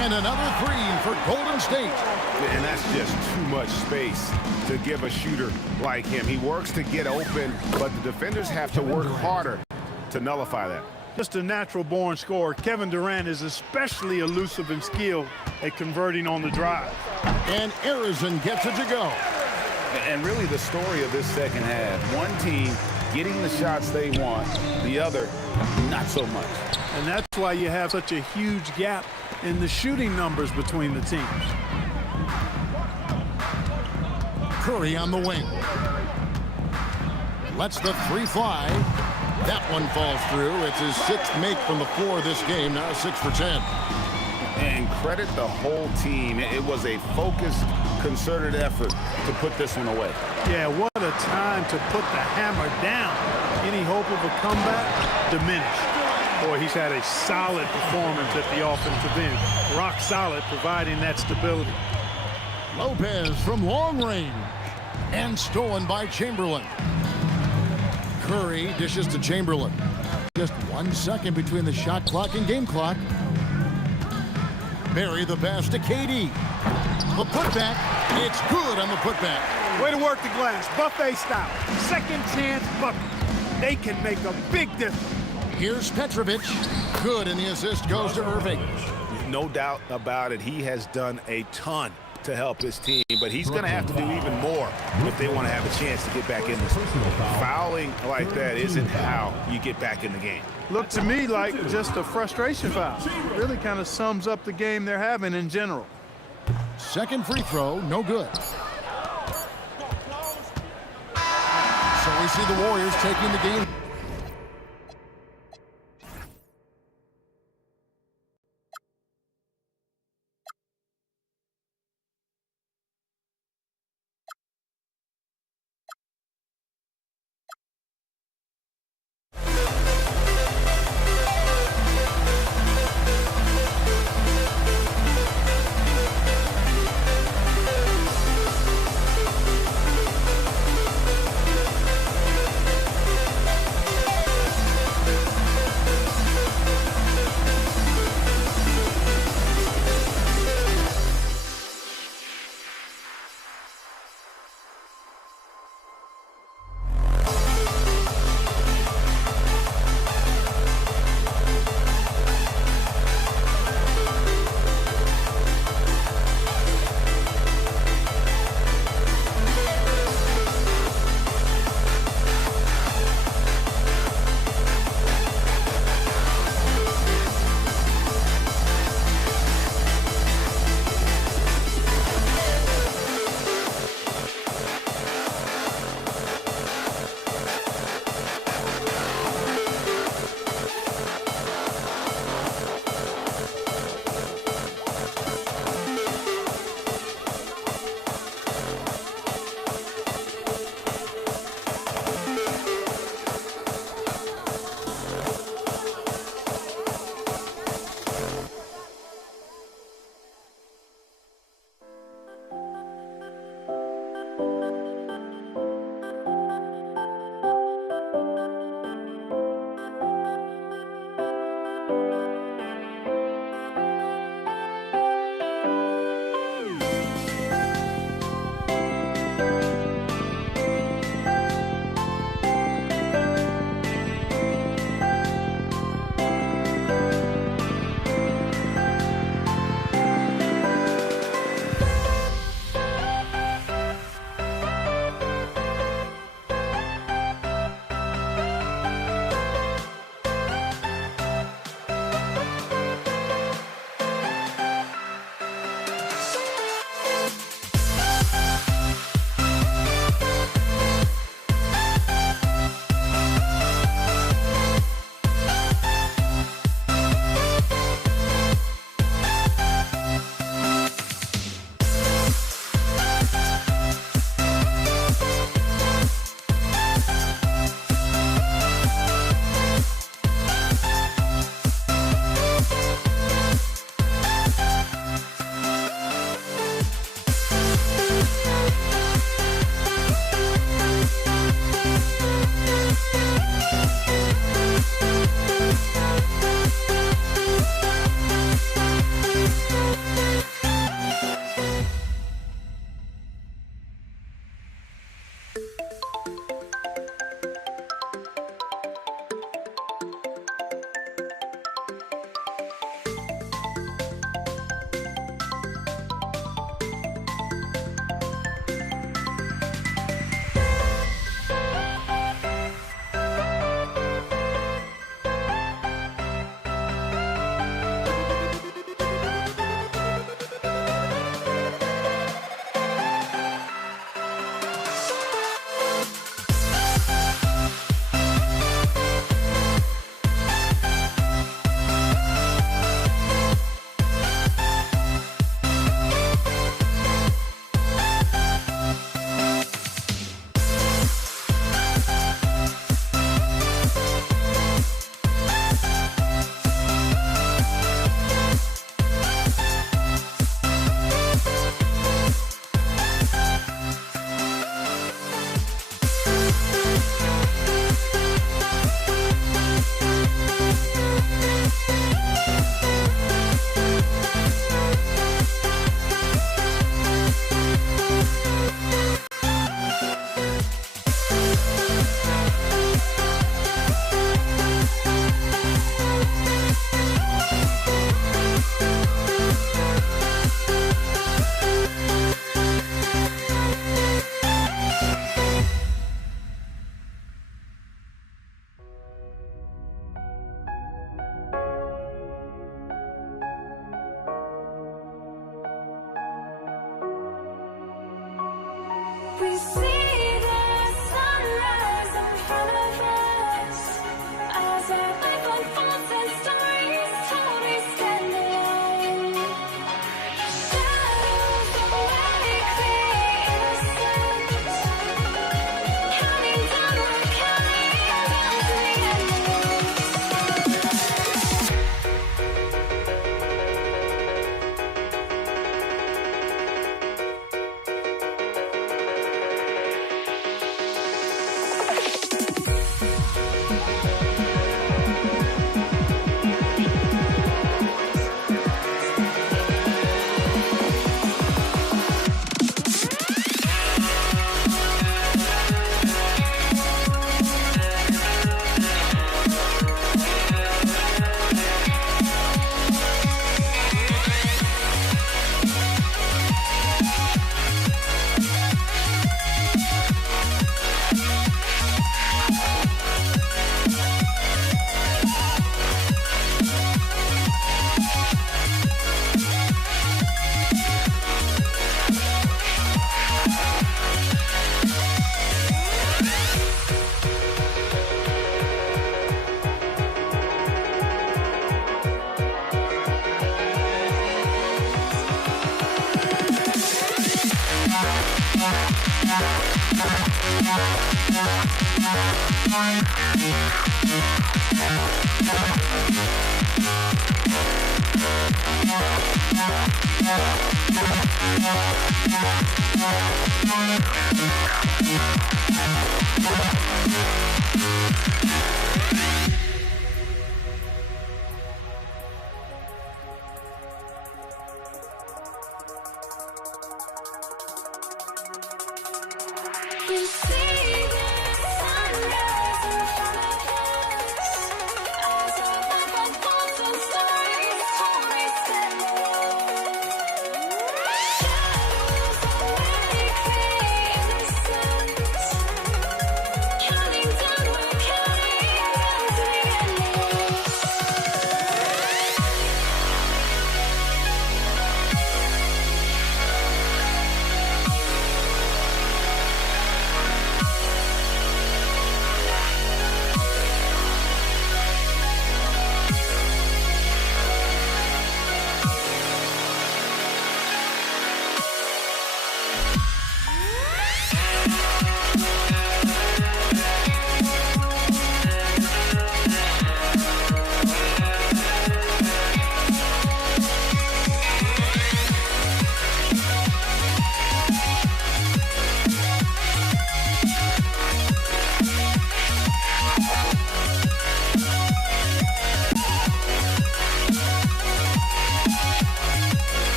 and another 3 for Golden State. And that's just too much space to give a shooter like him. He works to get open, but the defenders have to work harder to nullify that. Just a natural-born scorer. Kevin Durant is especially elusive and skilled at converting on the drive. And Arizon gets it to go. And really the story of this second half, one team getting the shots they want, the other not so much. And that's why you have such a huge gap in the shooting numbers between the teams. Curry on the wing. Lets the three fly. That one falls through. It's his sixth make from the floor this game, now 6 for 10. And credit the whole team. It was a focused, concerted effort to put this one away. Yeah, what a time to put the hammer down. Any hope of a comeback? Diminished. Boy, he's had a solid performance at the offensive end. Rock solid, providing that stability. Lopez from long range. And stolen by Chamberlain. Curry dishes to Chamberlain. Just 1 second between the shot clock and game clock. Barry the pass to KD. The putback. It's good on the putback. Way to work the glass. Buffet style. Second chance bucket. They can make a big difference. Here's Petrovic. Good, and the assist goes to Irving. No doubt about it. He has done a ton to help his team, but he's going to have to do even more if they want to have a chance to get back in this. Fouling like that isn't how you get back in the game. Looked to me like just a frustration foul. Really kind of sums up the game they're having in general. Second free throw, no good. So we see the Warriors taking the game.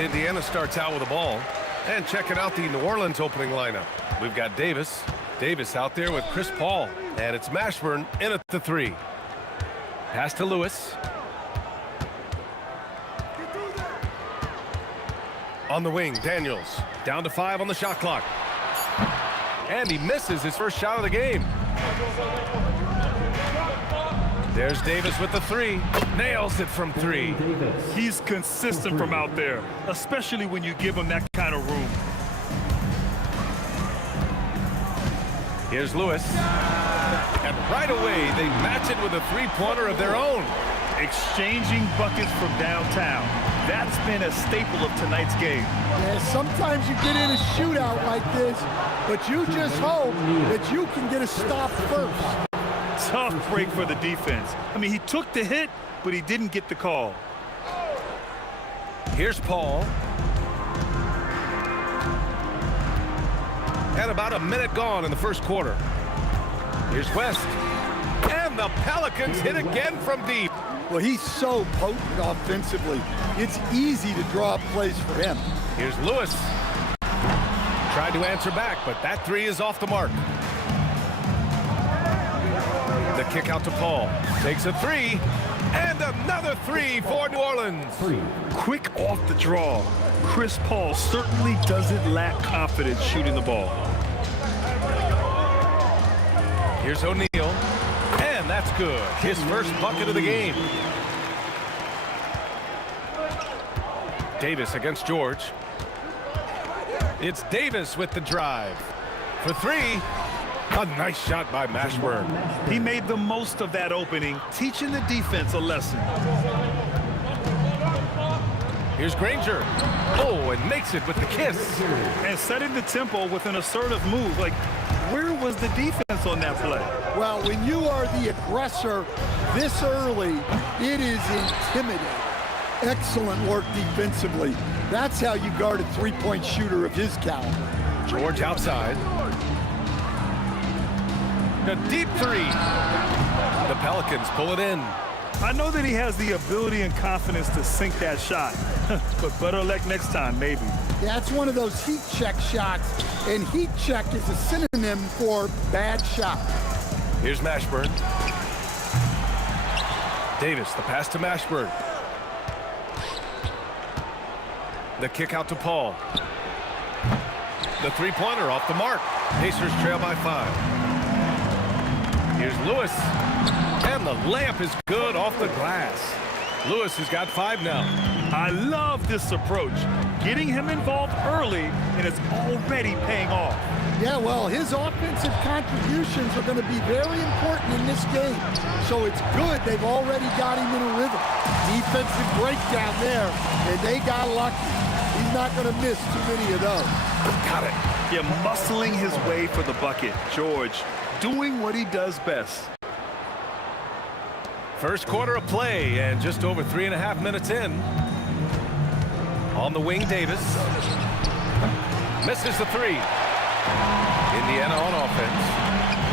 Indiana starts out with the ball. And checking out the New Orleans opening lineup. We've got Davis. Davis out there with Chris Paul. And it's Mashburn in at the 3. Pass to Lewis. On the wing, Daniels. Down to 5 on the shot clock. And he misses his first shot of the game. There's Davis with the 3. Nails it from 3. He's consistent from out there, especially when you give him that kind of room. Here's Lewis. And right away, they match it with a 3-pointer of their own. Exchanging buckets from downtown. That's been a staple of tonight's game. Yeah, sometimes you get in a shootout like this, but you just hope that you can get a stop first. Tough break for the defense. I mean, he took the hit, but he didn't get the call. Here's Paul. And about a minute gone in the first quarter. Here's West. And the Pelicans hit again from deep. Well, he's so potent offensively. It's easy to draw plays for him. Here's Lewis. Tried to answer back, but that 3 is off the mark. The kick out to Paul. Takes a 3. And another 3 for New Orleans. Quick off the draw. Chris Paul certainly doesn't lack confidence shooting the ball. Here's O'Neal. And that's good. His first bucket of the game. Davis against George. It's Davis with the drive. For three, a nice shot by Mashburn. He made the most of that opening, teaching the defense a lesson. Here's Granger. Oh, and makes it with the kiss. And setting the tempo with an assertive move. Like, where was the defense on that play? Well, when you are the aggressor this early, it is intimidating. Excellent work defensively. That's how you guard a three-point shooter of his caliber. George outside. A deep three. The Pelicans pull it in. I know that he has the ability and confidence to sink that shot, but better luck next time, maybe. Yeah, it's one of those heat check shots, and heat check is a synonym for bad shot. Here's Mashburn. Davis, the pass to Mashburn. The kick out to Paul. The three-pointer off the mark. Pacers trail by 5. Here's Lewis. And the layup is good off the glass. Lewis has got 5 now. I love this approach. Getting him involved early, and it's already paying off. Yeah, well, his offensive contributions are going to be very important in this game. So it's good they've already got him in a rhythm. Defensive breakdown there, and they got lucky. He's not going to miss too many of those. Got it. Yeah, muscling his way for the bucket. George doing what he does best. First quarter of play, and just over 3.5 minutes in. On the wing, Davis. Misses the three. Indiana on offense.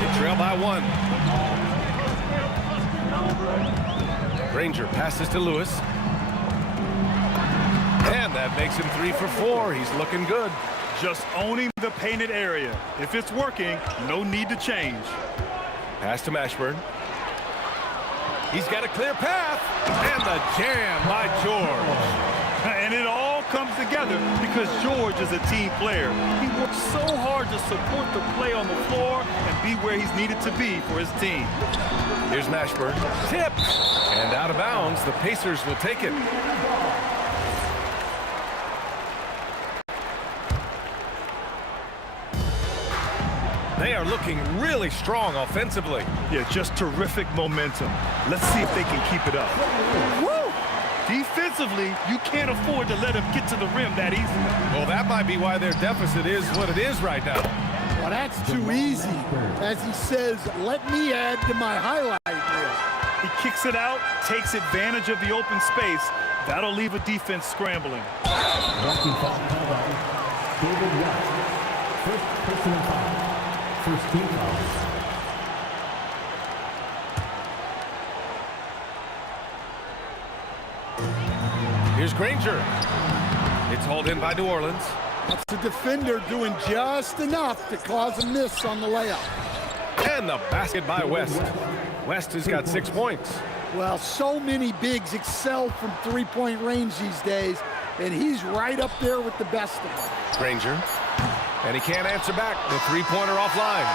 They trail by 1. Granger passes to Lewis. And that makes him 3 for 4. He's looking good. Just owning the painted area. If it's working, no need to change. Pass to Mashburn. He's got a clear path. And the jam by George. And it all comes together because George is a team player. He works so hard to support the play on the floor and be where he's needed to be for his team. Here's Mashburn. Tipped. And out of bounds. The Pacers will take it. They are looking really strong offensively. Yeah, just terrific momentum. Let's see if they can keep it up. Woo! Defensively, you can't afford to let them get to the rim that easily. Well, that might be why their deficit is what it is right now. Well, that's too easy. As he says, let me add to my highlight reel. He kicks it out, takes advantage of the open space. That'll leave a defense scrambling. David West, first personal foul. First team foul. Here's Granger. It's hauled in by New Orleans. That's the defender doing just enough to cause a miss on the layup. And the basket by West. West has got 6 points. Well, so many bigs excel from three-point range these days, and he's right up there with the best of them. Granger. And he can't answer back. The three-pointer offline.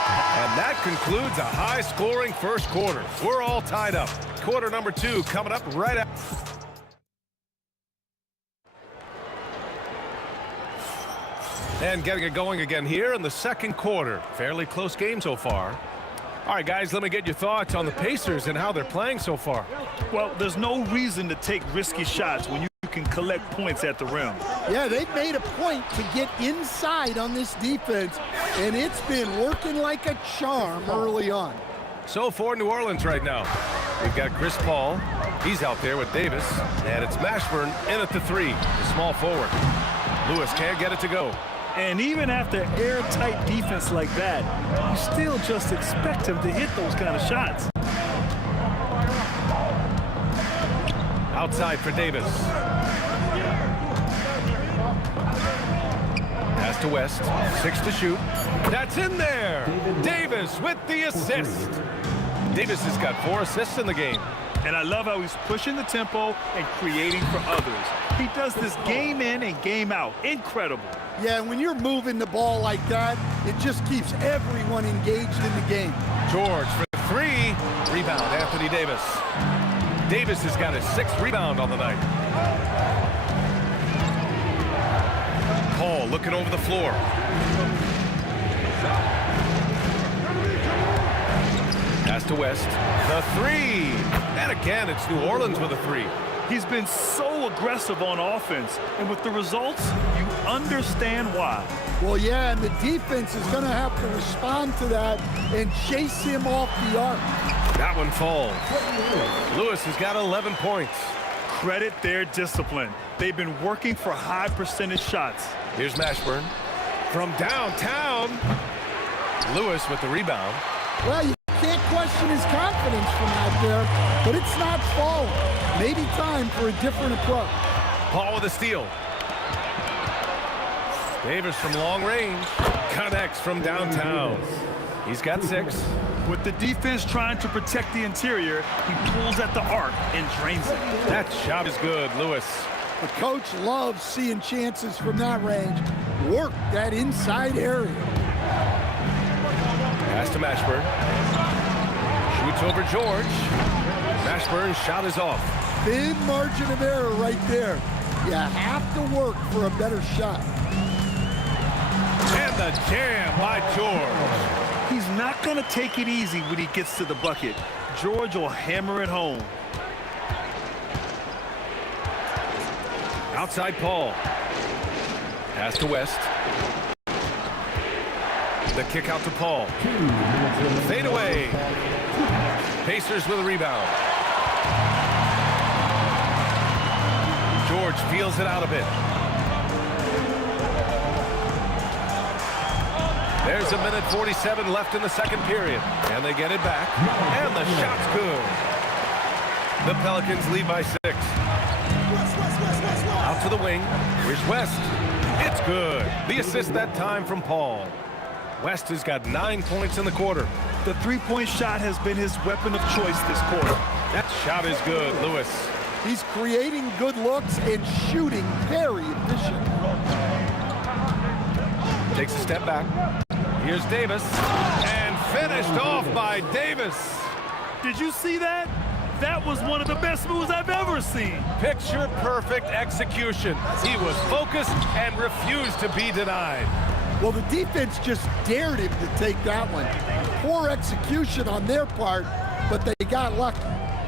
And that concludes a high-scoring first quarter. We're all tied up. Quarter number 2 coming up right up. And getting it going again here in the second quarter. Fairly close game so far. All right, guys, let me get your thoughts on the Pacers and how they're playing so far. Well, there's no reason to take risky shots when you can collect points at the rim. Yeah, they've made a point to get inside on this defense, and it's been working like a charm early on. So for New Orleans right now, we've got Chris Paul. He's out there with Davis, and it's Mashburn in at the 3, the small forward. Lewis can't get it to go. And even after airtight defense like that, you still just expect him to hit those kind of shots. Outside for Davis. Pass to West. 6 to shoot. That's in there. Davis with the assist. Davis has got 4 assists in the game. And I love how he's pushing the tempo and creating for others. He does this game in and game out. Incredible. Yeah, when you're moving the ball like that, it just keeps everyone engaged in the game. George for 3. Rebound, Anthony Davis. Davis has got his 6th rebound on the night. Paul looking over the floor. Pass to West. The three. And again, it's New Orleans with a three. He's been so aggressive on offense, and with the results, you understand why. Well, yeah, and the defense is going to have to respond to that and chase him off the arc. That one falls. Lewis has got 11 points. Credit their discipline. They've been working for high percentage shots. Here's Mashburn from downtown. Lewis with the rebound. Well, you can't question his confidence from out there, but it's not falling. Maybe time for a different approach. Paul with a steal. Davis from long range. Connects from downtown. He's got 6. With the defense trying to protect the interior, he pulls at the arc and drains it. That shot is good, Lewis. The coach loves seeing chances from that range. Work that inside area. Pass to Mashburn. Shoots over George. Mashburn's shot is off. Thin margin of error right there. You have to work for a better shot. And the jam by George. He's not going to take it easy when he gets to the bucket. George will hammer it home. Outside Paul. Pass to West. The kick out to Paul. Fade away. Pacers with a rebound. George feels it out a bit. There's a minute 47 left in the second period. And they get it back. And the shot's good. The Pelicans lead by 6. Out to the wing. Here's West. It's good. The assist that time from Paul. West has got 9 points in the quarter. The three-point shot has been his weapon of choice this quarter. That shot is good, Lewis. He's creating good looks and shooting very efficient. Takes a step back. Here's Davis. And finished off by Davis. Did you see that? That was one of the best moves I've ever seen. Picture perfect execution. He was focused and refused to be denied. Well, the defense just dared him to take that one. Poor execution on their part, but they got lucky.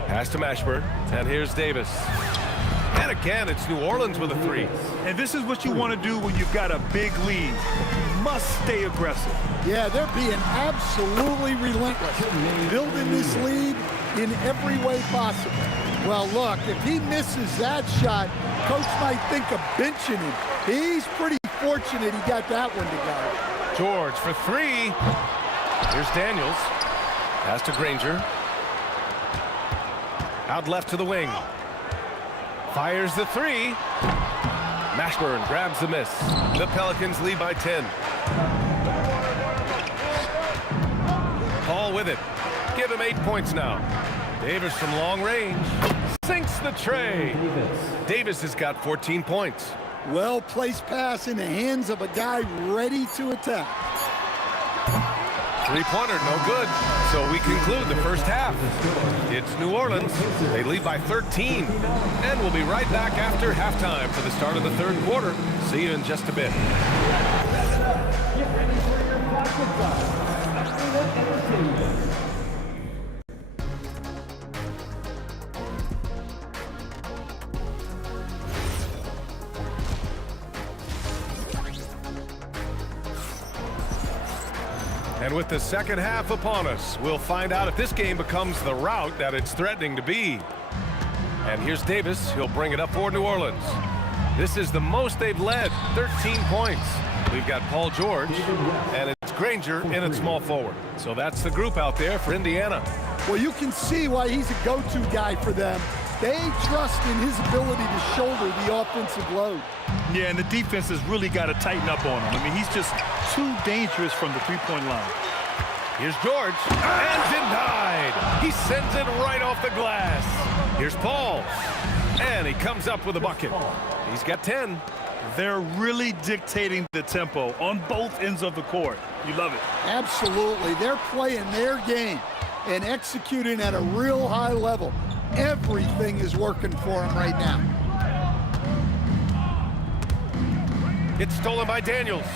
Pass to Mashburn, and here's Davis. And again, it's New Orleans with a three. And this is what you want to do when you've got a big lead. Must stay aggressive. Yeah, they're being absolutely relentless, building this lead in every way possible. Well, look, if he misses that shot, coach might think of benching him. He's pretty fortunate he got that one to go. George for three. Here's Daniels. Pass to Granger. Out left to the wing. Fires the three. Mashburn grabs the miss. The Pelicans lead by 10. Paul with it. Give him 8 points now. Davis from long range. Sinks the tray. Davis has got 14 points. Well-placed pass in the hands of a guy ready to attack. Three-pointer, no good. So we conclude the first half. It's New Orleans. They lead by 13. And we'll be right back after halftime for the start of the third quarter. See you in just a bit. Get ready for your basket time. Entertainment. And with the second half upon us, we'll find out if this game becomes the rout that it's threatening to be. And here's Davis. He'll bring it up for New Orleans. This is the most they've led, 13 points. We've got Paul George, and it's Granger in at small forward. So that's the group out there for Indiana. Well, you can see why he's a go-to guy for them. They trust in his ability to shoulder the offensive load. Yeah, and the defense has really got to tighten up on him. I mean, he's just too dangerous from the three-point line. Here's George, and denied. He sends it right off the glass. Here's Paul, and he comes up with a bucket. He's got 10. They're really dictating the tempo on both ends of the court. You love it. Absolutely. They're playing their game and executing at a real high level. Everything is working for them right now. It's stolen by Daniels.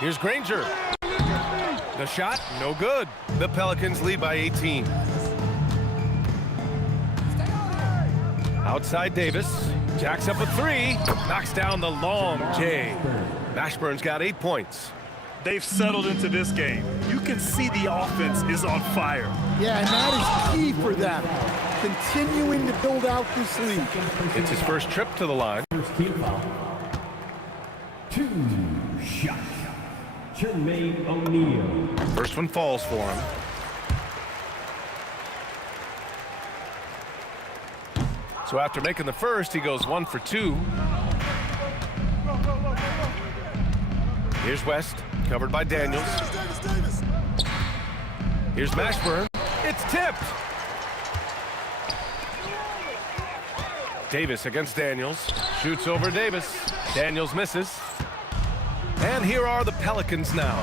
Here's Granger. The shot, no good. The Pelicans lead by 18. Outside Davis. Jacks up a three. Knocks down the long J. Mashburn's got 8 points. They've settled into this game. You can see the offense is on fire. Yeah, and that is key for them. Continuing to build out this league. It's his first trip to the line. First team foul. 2 shots. Jermaine O'Neal. First one falls for him. So after making the first, he goes 1 for 2. Here's West, covered by Daniels. Here's Mashburn. It's tipped. Davis against Daniels. Shoots over Davis. Daniels misses. And here are the Pelicans now.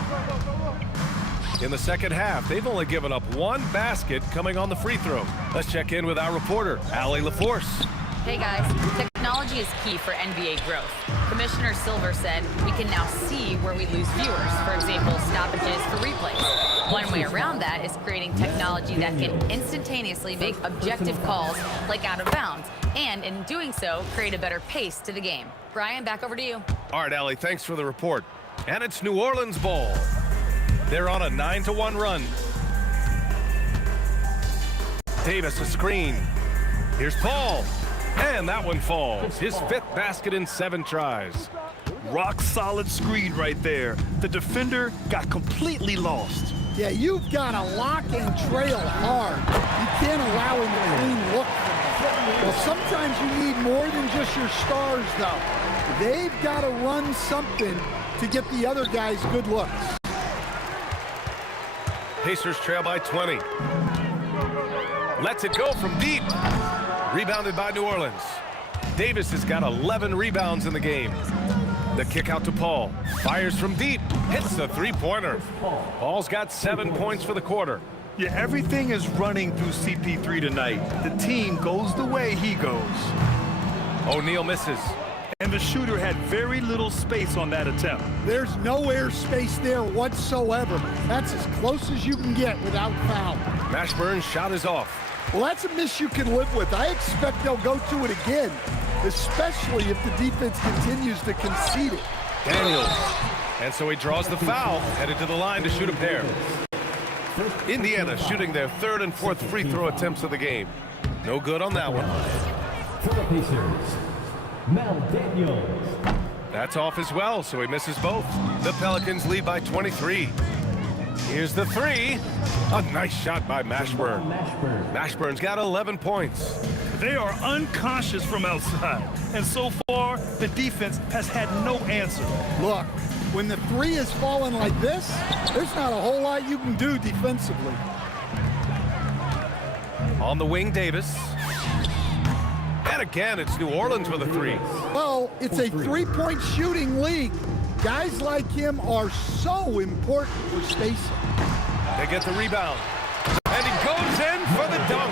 In the second half, they've only given up 1 basket coming on the free throw. Let's check in with our reporter, Allie LaForce. Hey guys, technology is key for NBA growth. Commissioner Silver said we can now see where we lose viewers, for example, stoppages for replays. One way around that is creating technology that can instantaneously make objective calls like out of bounds, and in doing so, create a better pace to the game. Brian, back over to you. All right, Allie, thanks for the report. And it's New Orleans ball. They're on a 9-1 run. Davis a screen. Here's Paul. And that one falls. His 5th basket in 7 tries. Rock solid screen right there. The defender got completely lost. Yeah, you've got to lock and trail hard. You can't allow him to clean look. Well, sometimes you need more than just your stars, though. They've got to run something to get the other guys good looks. Pacers trail by 20. Lets it go from deep. Rebounded by New Orleans. Davis has got 11 rebounds in the game. The kick out to Paul. Fires from deep. Hits the three-pointer. Paul's got 7 points for the quarter. Yeah, everything is running through CP3 tonight. The team goes the way he goes. O'Neal misses. And the shooter had very little space on that attempt. There's no air space there whatsoever. That's as close as you can get without foul. Mashburn's shot is off. Well, that's a miss you can live with. I expect they'll go to it again, especially if the defense continues to concede it. Daniels. And so he draws the foul, headed to the line to shoot a pair. Indiana shooting their 3rd and 4th free throw attempts of the game. No good on that one. For the Pacers, Mel Daniels. That's off as well, so he misses both. The Pelicans lead by 23. Here's the 3. A nice shot by Mashburn. Mashburn's got 11 points. They are unconscious from outside, and so far, the defense has had no answer. Look, when the 3 is falling like this, there's not a whole lot you can do defensively. On the wing, Davis. And again, it's New Orleans with a 3. Well, it's a 3-point shooting league. Guys like him are so important for spacing. They get the rebound. And he goes in for the dunk.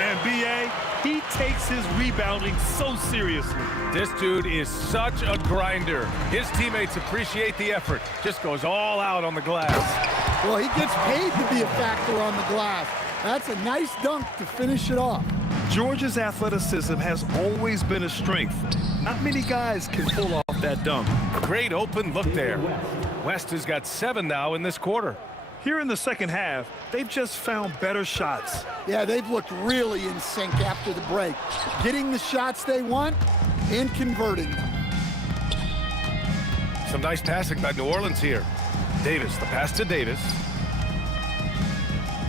And B.A., he takes his rebounding so seriously. This dude is such a grinder. His teammates appreciate the effort. Just goes all out on the glass. Well, he gets paid to be a factor on the glass. That's a nice dunk to finish it off. Georgia's athleticism has always been a strength. Not many guys can pull off that dunk. Great open look there. West has got 7 now in this quarter. Here in the second half, they've just found better shots. Yeah, they've looked really in sync after the break. Getting the shots they want and converting them. Some nice passing by New Orleans here. Davis, the pass to Davis.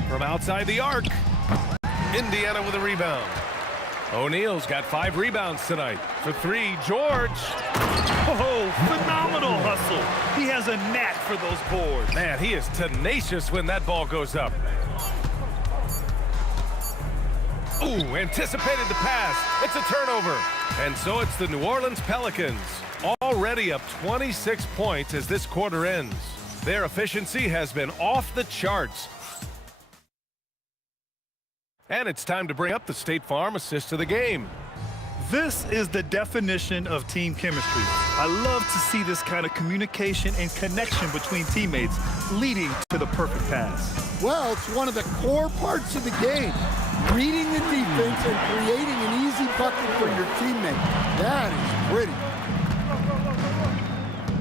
From outside the arc. Indiana with a rebound. O'Neal's got 5 rebounds tonight. For 3, George. Oh, phenomenal hustle. He has a knack for those boards. Man, he is tenacious when that ball goes up. Ooh, anticipated the pass. It's a turnover. And so it's the New Orleans Pelicans. Already up 26 points as this quarter ends. Their efficiency has been off the charts. And it's time to bring up the State Farm assist of the game. This is the definition of team chemistry. I love to see this kind of communication and connection between teammates leading to the perfect pass. Well, it's one of the core parts of the game. Reading the defense and creating an easy bucket for your teammate. That is pretty.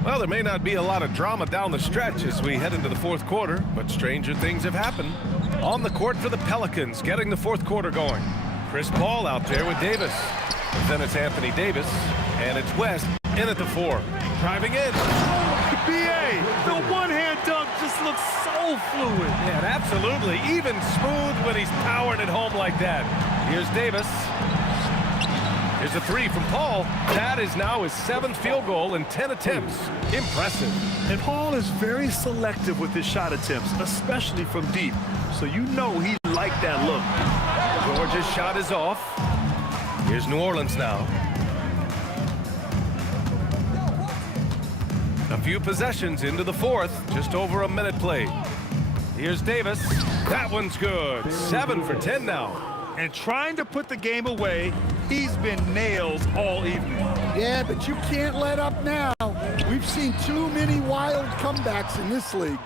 Well, there may not be a lot of drama down the stretch as we head into the fourth quarter, but stranger things have happened. On the court for the Pelicans, getting the fourth quarter going. Chris Paul out there with Davis. Then it's Anthony Davis, and it's West in at the 4. Driving in. B.A., the one-hand dunk just looks so fluid. Yeah, absolutely. Even smooth when he's powering it home like that. Here's Davis. Here's a 3 from Paul. That is now his 7th field goal in 10 attempts. Impressive. And Paul is very selective with his shot attempts, especially from deep. So you know he liked that look. Georgia's shot is off. Here's New Orleans now. A few possessions into the fourth, just over a minute played. Here's Davis. That one's good. 7 for 10 now. And trying to put the game away, he's been nails all evening. Yeah, but you can't let up now. We've seen too many wild comebacks in this league.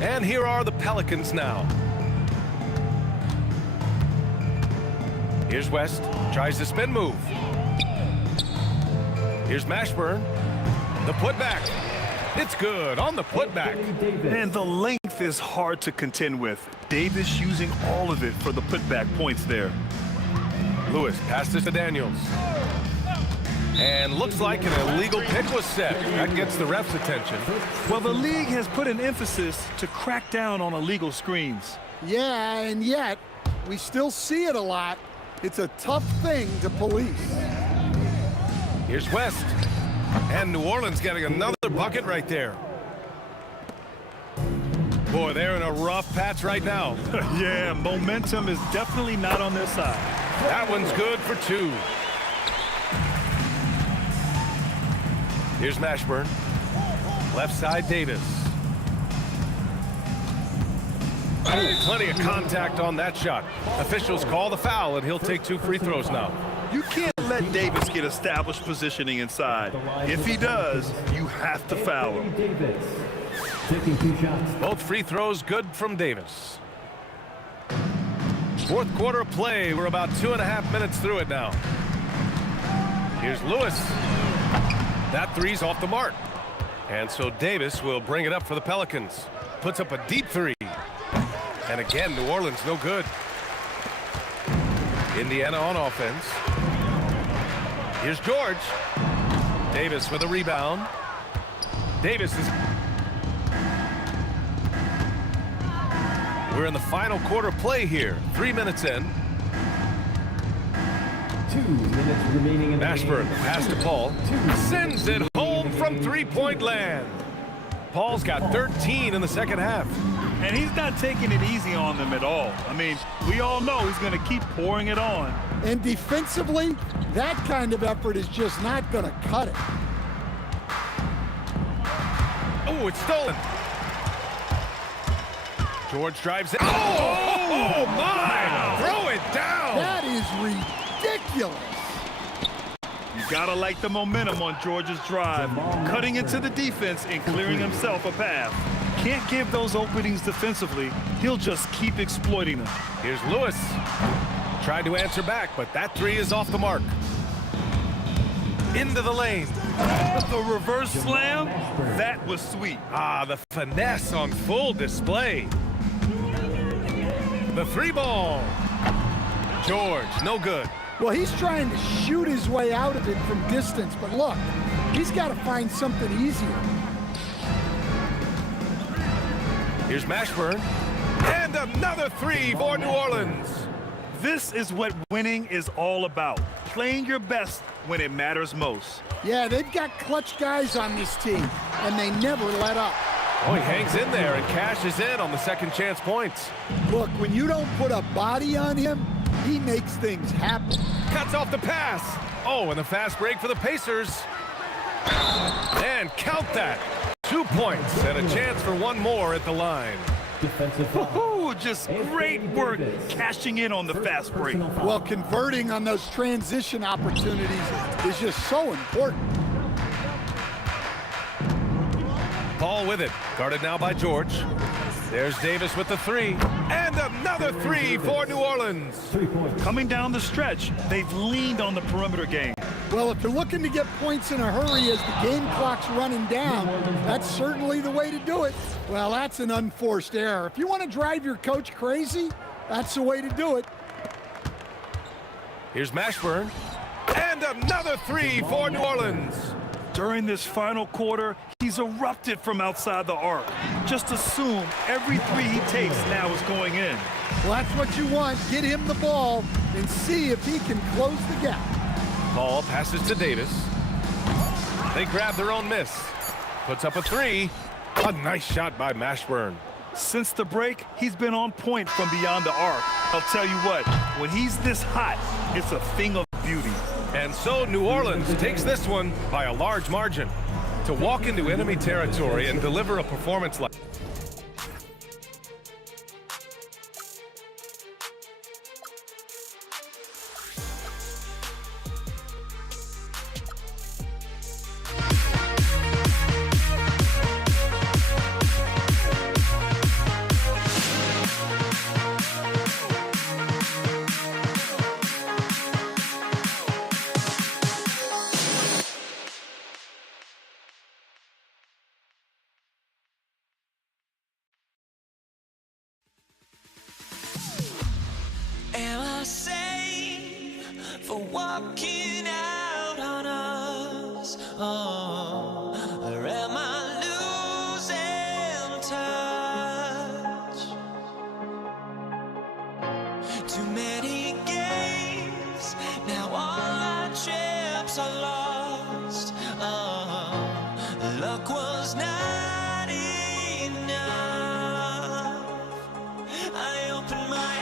And here are the Pelicans now. Here's West. Tries the spin move. Here's Mashburn. The putback. It's good on the putback. And the length is hard to contend with. Davis using all of it for the putback points there. Lewis passes this to Daniels. And looks like an illegal pick was set. That gets the ref's attention. Well, the league has put an emphasis to crack down on illegal screens. Yeah, and yet we still see it a lot. It's a tough thing to police. Here's West. And New Orleans getting another bucket right there. Boy, they're in a rough patch right now. Yeah, momentum is definitely not on their side. That one's good for 2. Here's Mashburn. Left side, Davis. Plenty of contact on that shot. Officials call the foul, and he'll take 2 free throws now. You can't let Davis get established positioning inside. If he does, you have to foul him. Taking 2 shots. Both free throws good from Davis. Fourth quarter of play. We're about 2.5 minutes through it now. Here's Lewis. That 3's off the mark. And so Davis will bring it up for the Pelicans. Puts up a deep 3. And again, New Orleans no good. Indiana on offense. Here's George. Davis with a rebound. Davis is... We're in the final quarter play here. 3 minutes in. 2 minutes remaining in the Mashburn, pass to Paul. Sends it home from three-point land. Paul's got 13 in the second half. And he's not taking it easy on them at all. I mean, we all know he's going to keep pouring it on. And defensively, that kind of effort is just not going to cut it. Oh, it's stolen. George drives it. Oh, my! Throw it down! That is ridiculous. You gotta like the momentum on George's drive, cutting into the defense and clearing himself a path. Can't give those openings defensively. He'll just keep exploiting them. Here's Lewis. Tried to answer back, but that 3 is off the mark. Into the lane. The reverse slam, that was sweet. Ah, the finesse on full display. The 3-ball. George, no good. Well, he's trying to shoot his way out of it from distance, but look, he's got to find something easier. Here's Mashburn. And another 3 for New Orleans. This is what winning is all about. Playing your best when it matters most. Yeah, they've got clutch guys on this team, and they never let up. Oh, he hangs in there and cashes in on the second chance points. Look, when you don't put a body on him, he makes things happen. Cuts off the pass. Oh, and the fast break for the Pacers. And count that. 2 points and a chance for one more at the line. Defensive foul. Oh, just great work cashing in on the fast break. Well, converting on those transition opportunities is just so important. Paul with it, guarded now by George. There's Davis with the three, and another three for New Orleans. Coming down the stretch, they've leaned on the perimeter game. Well, if you're looking to get points in a hurry as the game clock's running down, that's certainly the way to do it. Well, that's an unforced error. If you want to drive your coach crazy, that's the way to do it. Here's Mashburn, and another three for New Orleans. During this final quarter, he's erupted from outside the arc. Just assume every three he takes now is going in. Well, that's what you want. Get him the ball and see if he can close the gap. Paul passes to Davis. They grab their own miss. Puts up a three. A nice shot by Mashburn. Since the break, he's been on point from beyond the arc. I'll tell you what, when he's this hot, it's a thing of beauty. And so New Orleans takes this one by a large margin. To walk into enemy territory and deliver a performance like Am I safe for walking out on us? Oh, or am I losing touch? Too many games, now all our chips are lost. Oh, luck was not enough. I opened my eyes.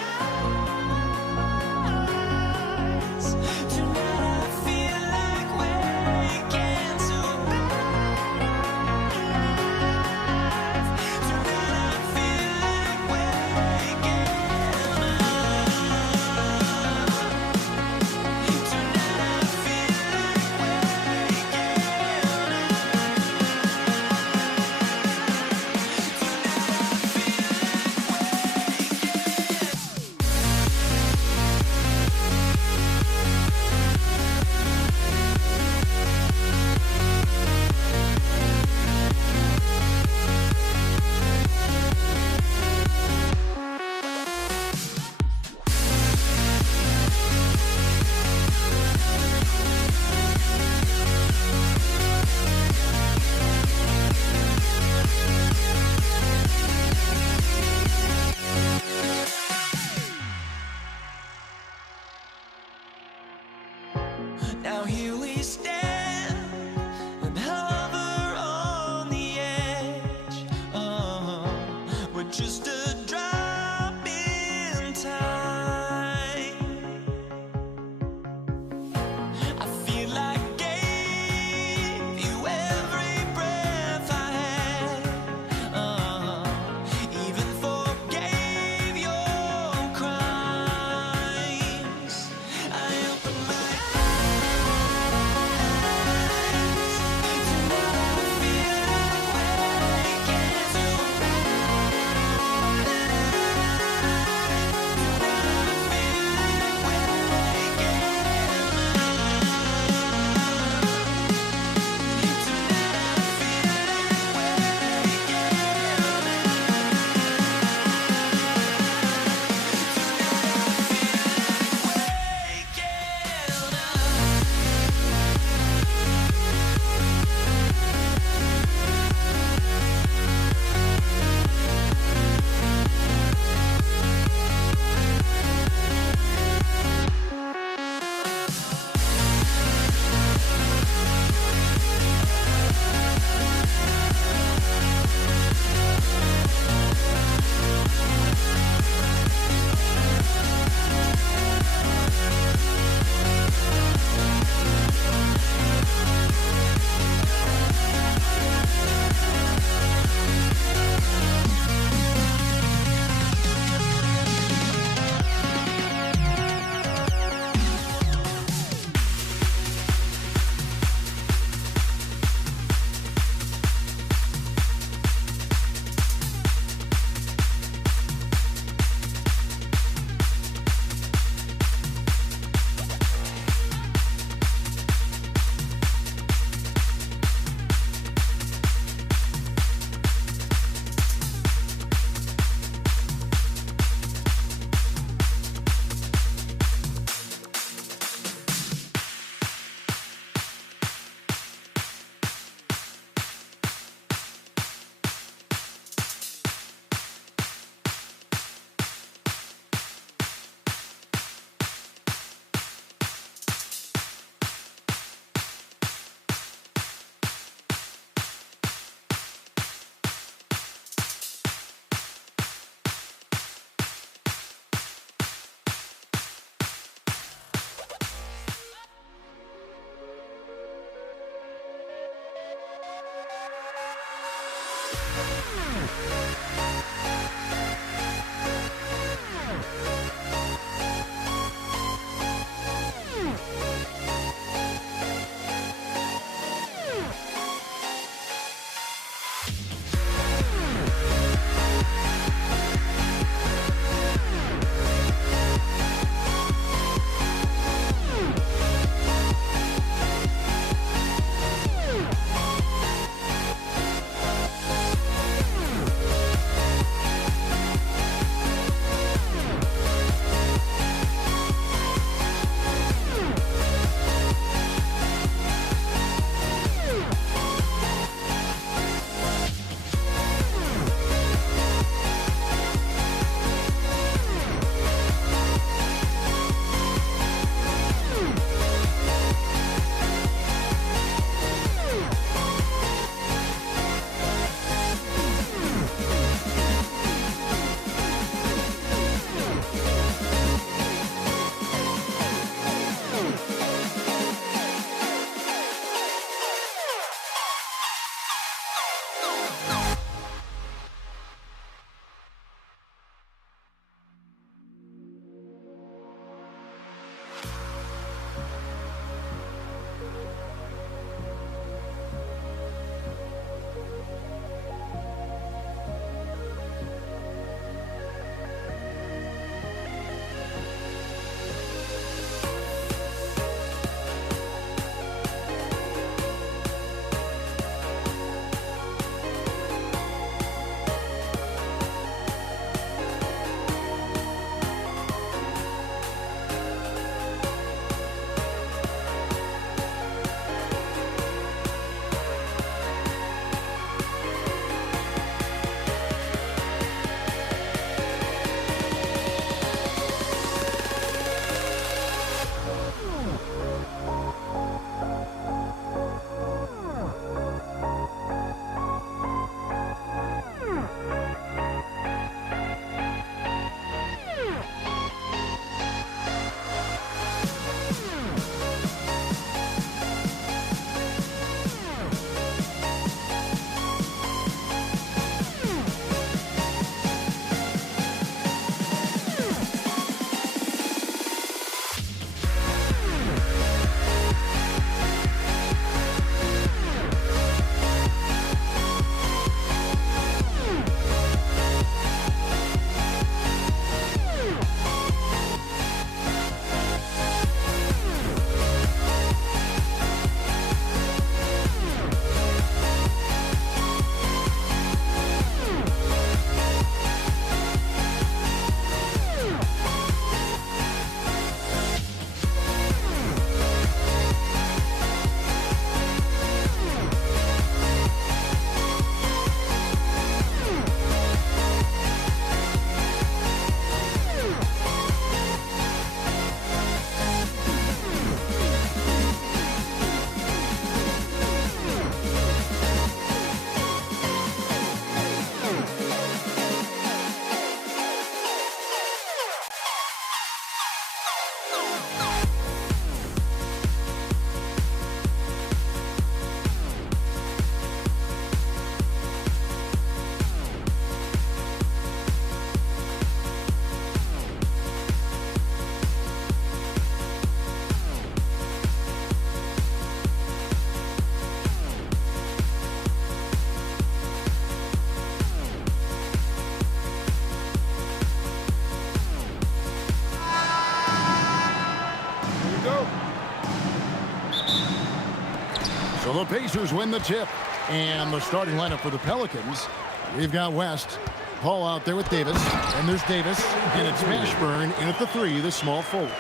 So the Pacers win the tip. And the starting lineup for the Pelicans, we've got West, Paul out there with Davis, and there's Davis, and it's Mashburn in at the 3, the small forward.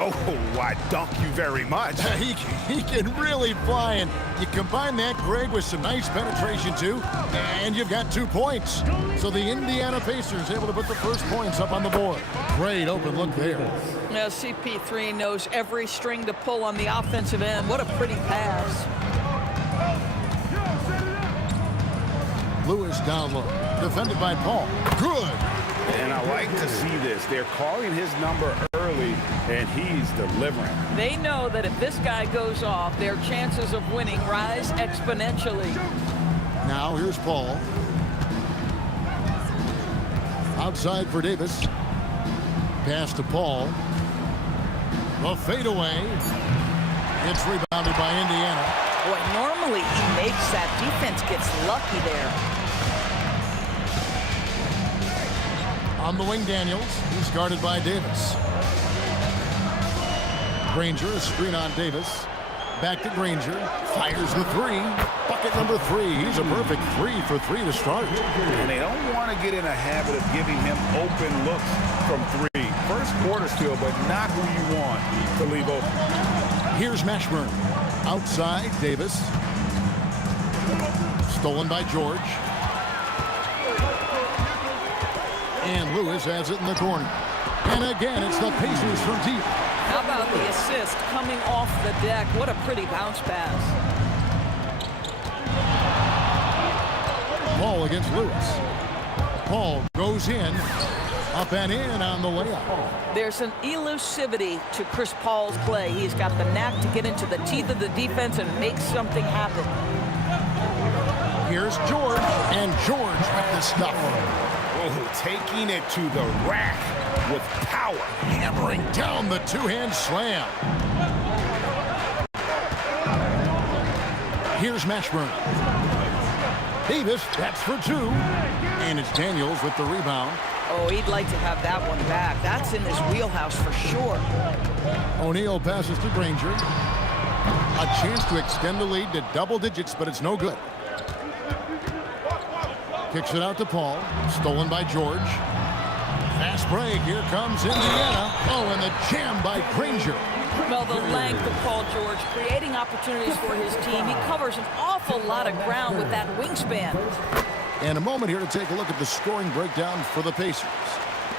Oh, I dunk you very much. He can really fly, and you combine that, Greg, with some nice penetration, too, and you've got 2 points. So the Indiana Pacers able to put the first points up on the board. Great open look there. Now, CP3 knows every string to pull on the offensive end. What a pretty pass. Lewis down low, defended by Paul. Good. And I like to see this. They're calling his number early, and he's delivering. They know that if this guy goes off, their chances of winning rise exponentially. Now here's Paul. Outside for Davis. Pass to Paul. The fadeaway. It's rebounded by Indiana. Boy, normally he makes that. Defense gets lucky there. On the wing, Daniels. He's guarded by Davis. Granger, a screen on Davis. Back to Granger. Fires the three. Bucket number 3. He's a perfect 3 for 3 to start. And they don't want to get in a habit of giving him open looks from 3. First quarter still, but not who you want to leave open. Here's Mashburn. Outside, Davis. Stolen by George. And Lewis has it in the corner. And again, it's the Pacers from deep. How about the assist coming off the deck? What a pretty bounce pass. Paul against Lewis. Paul goes in. Up and in on the layup. There's an elusivity to Chris Paul's play. He's got the knack to get into the teeth of the defense and make something happen. Here's George. And George with the stuff. Oh, taking it to the rack with power. Hammering down the two-hand slam. Here's Mashburn. Davis, that's for 2. And it's Daniels with the rebound. Oh, he'd like to have that one back. That's in his wheelhouse for sure. O'Neal passes to Granger. A chance to extend the lead to double digits, but it's no good. Kicks it out to Paul. Stolen by George. Fast break. Here comes Indiana. Oh, and the jam by Granger. Well, the length of Paul George, creating opportunities for his team. He covers an awful lot of ground with that wingspan. And a moment here to take a look at the scoring breakdown for the Pacers.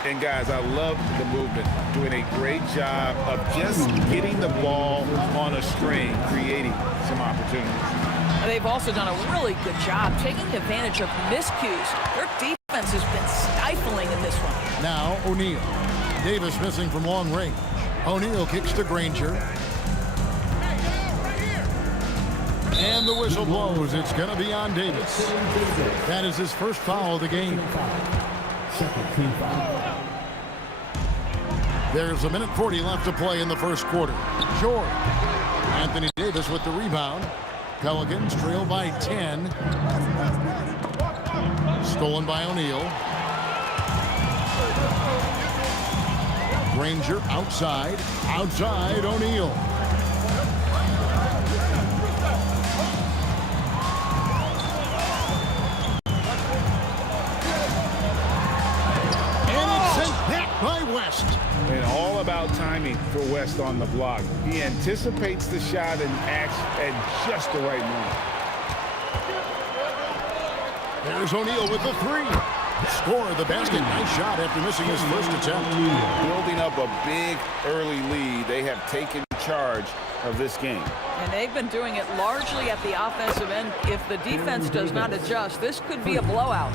And guys, I love the movement. Doing a great job of just getting the ball on a string, creating some opportunities. They've also done a really good job taking advantage of miscues. Their defense has been stifling in this one. Now O'Neal. Davis missing from long range. O'Neal kicks to Granger. And the whistle blows. It's going to be on Davis. That is his first foul of the game. There's 1:40 left to play in the first quarter. George. Anthony Davis with the rebound. Pelicans trail by 10. Stolen by O'Neal. Granger outside. Outside O'Neal. By West. And all about timing for West on the block. He anticipates the shot and acts at just the right moment. There's O'Neal with the 3. Score the basket. Nice shot after missing his first attempt. Building up a big early lead. They have taken charge of this game. And they've been doing it largely at the offensive end. If the defense does not adjust, this could be a blowout.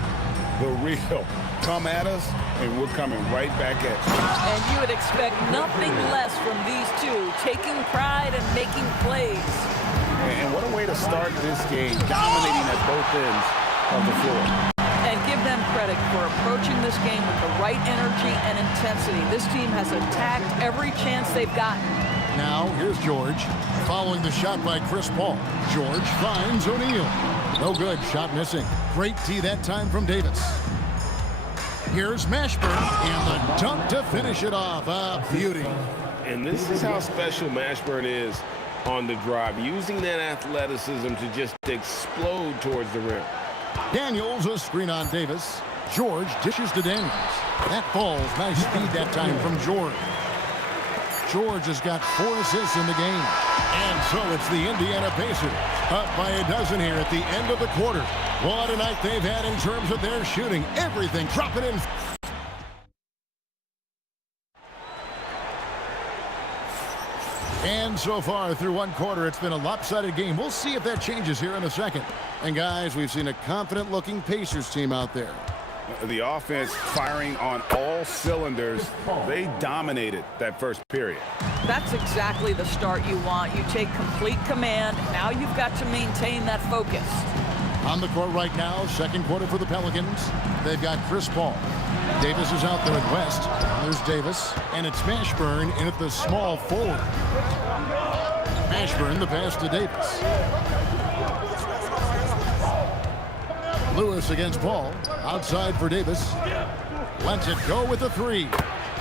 The real. Come at us, and we're coming right back at you. And you would expect nothing less from these two, taking pride and making plays. And what a way to start this game, dominating at both ends of the floor. And give them credit for approaching this game with the right energy and intensity. This team has attacked every chance they've gotten. Now, here's George. Following the shot by Chris Paul. George finds O'Neal. No good. Shot missing. Great tee that time from Davis. Here's Mashburn, and the dunk to finish it off. A beauty. And this is how special Mashburn is on the drive, using that athleticism to just explode towards the rim. Daniels, a screen on Davis. George dishes to Daniels. That falls. Nice speed that time from George. George has got 4 assists in the game. And so it's the Indiana Pacers up by a dozen here at the end of the quarter. What a night they've had in terms of their shooting. Everything dropping in. And so far through one quarter, it's been a lopsided game. We'll see if that changes here in a second. And guys, we've seen a confident-looking Pacers team out there. The offense firing on all cylinders. They dominated that first period. That's exactly the start you want. You take complete command. Now you've got to maintain that focus. On the court right now, second quarter for the Pelicans. They've got Chris Paul. Davis is out there at West. There's Davis, and it's Mashburn in at the small forward. Mashburn, the pass to Davis. Lewis against Paul. Outside for Davis. Lets it go with the three.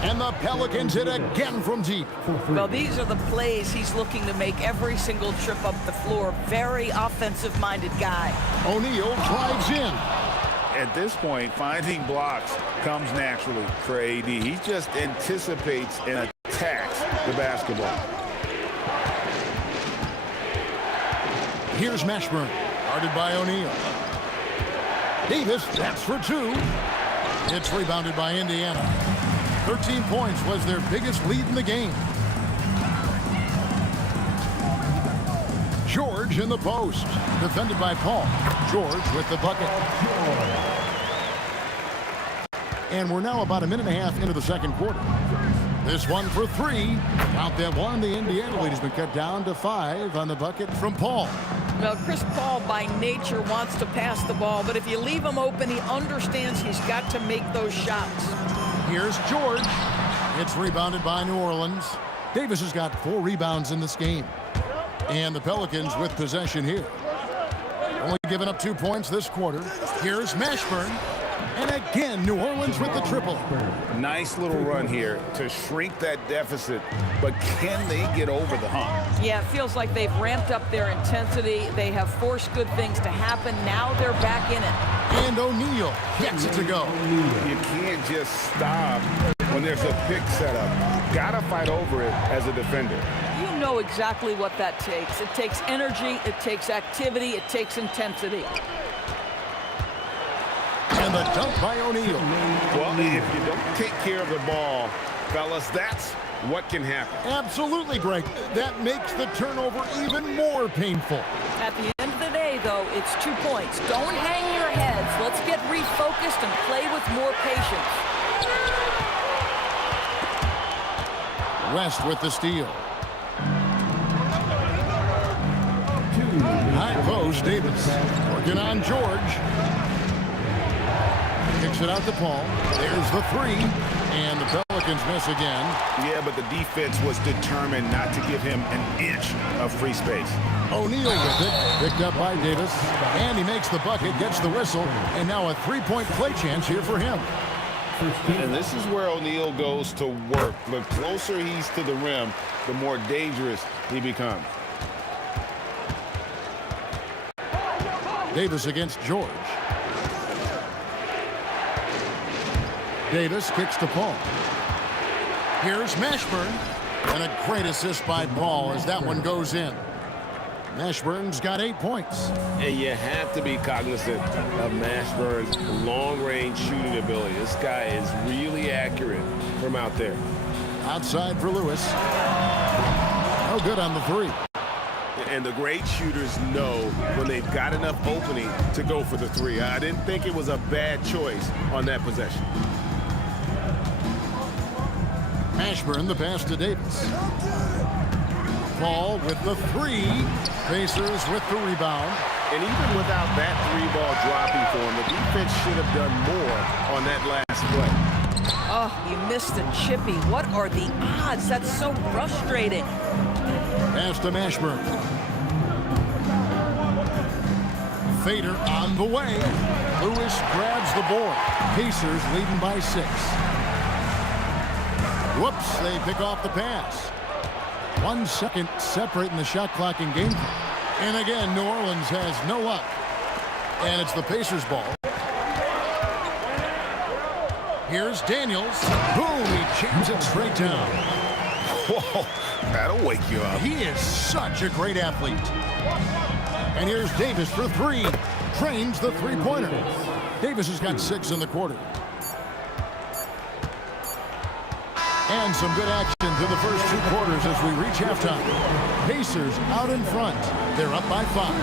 And the Pelicans hit again from deep. Well, these are the plays he's looking to make every single trip up the floor. Very offensive-minded guy. O'Neal drives in. At this point, finding blocks comes naturally for AD. He just anticipates and attacks the basketball. Here's Mashburn, guarded by O'Neal. Davis, that's for two. It's rebounded by Indiana. 13 points was their biggest lead in the game. George in the post, defended by Paul. George with the bucket. And we're now about a minute and a half into the second quarter. This one for three. Out that one, the Indiana lead has been cut down to 5 on the bucket from Paul. Well, Chris Paul by nature wants to pass the ball, but if you leave him open, he understands he's got to make those shots. Here's George. It's rebounded by New Orleans. Davis has got 4 rebounds in this game. And the Pelicans with possession here. Only giving up 2 points this quarter. Here's Mashburn. And again, New Orleans with the triple. Nice little run here to shrink that deficit, but can they get over the hump? Yeah, it feels like they've ramped up their intensity. They have forced good things to happen. Now they're back in it. And O'Neal gets it to go. You can't just stop when there's a pick set up. Gotta fight over it as a defender. You know exactly what that takes. It takes energy, it takes activity, it takes intensity. And the dunk by O'Neal. Well, if you don't take care of the ball, fellas, that's what can happen. Absolutely, Greg. That makes the turnover even more painful. At the end of the day, though, it's 2 points. Don't hang your heads. Let's get refocused and play with more patience. West with the steal. High post, Davis. Working on George. Kicks it out to Paul. There's the three. And the Pelicans miss again. Yeah, but the defense was determined not to give him an inch of free space. O'Neal with it. Picked up by Davis. And he makes the bucket, gets the whistle. And now a three-point play chance here for him. And this is where O'Neal goes to work. The closer he's to the rim, the more dangerous he becomes. Davis against George. Davis kicks to Paul. Here's Mashburn. And a great assist by Paul as that one goes in. Mashburn's got 8 points. And you have to be cognizant of Mashburn's long-range shooting ability. This guy is really accurate from out there. Outside for Lewis. No good on the three. And the great shooters know when they've got enough opening to go for the three. I didn't think it was a bad choice on that possession. Mashburn, the pass to Davis. Paul with the three. Pacers with the rebound. And even without that three-ball dropping for him, the defense should have done more on that last play. Oh, you missed the chippy. What are the odds? That's so frustrating. Pass to Mashburn. Fader on the way. Lewis grabs the board. Pacers leading by 6. Whoops, they pick off the pass. 1 second separating the shot clock and game clock. And again, New Orleans has no luck. And it's the Pacers' ball. Here's Daniels. Boom, he jams it straight down. Whoa, that'll wake you up. He is such a great athlete. And here's Davis for 3. Trains the three-pointer. Davis has got 6 in the quarter. And some good action through the first 2 quarters as we reach halftime. Pacers out in front. They're up by 5.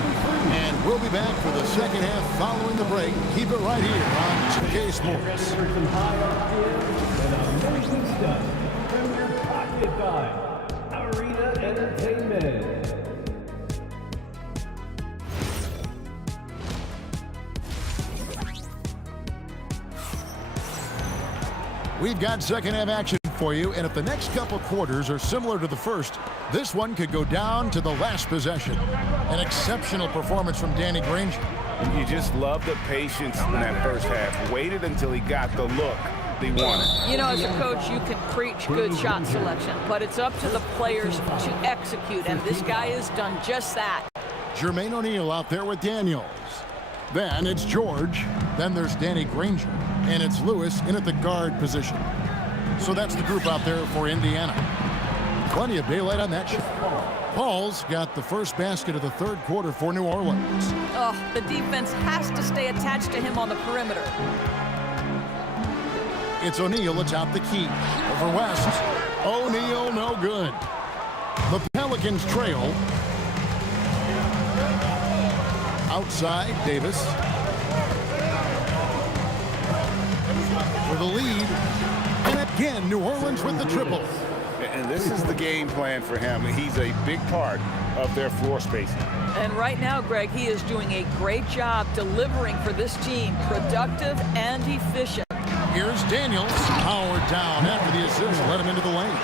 And we'll be back for the second half following the break. Keep it right here on 2K Sports. Arena Entertainment. We've got second half action for you, and if the next couple quarters are similar to the first, this one could go down to the last possession. An exceptional performance from Danny Granger. You just love the patience in that first half. Waited until he got the look they wanted. You know, as a coach, you can preach good shot selection, but it's up to the players to execute, and this guy has done just that. Jermaine O'Neal out there with Daniels. Then it's George. Then there's Danny Granger. And it's Lewis in at the guard position. So that's the group out there for Indiana. Plenty of daylight on that shot. Paul's got the first basket of the third quarter for New Orleans. Oh, the defense has to stay attached to him on the perimeter. It's O'Neal atop the key. Over West. O'Neal no good. The Pelicans trail. Outside, Davis. For the lead. And again, New Orleans with the triple. And this is the game plan for him. He's a big part of their floor spacing. And right now, Greg, he is doing a great job delivering for this team, productive and efficient. Here's Daniels, powered down after the assist, let him into the lane.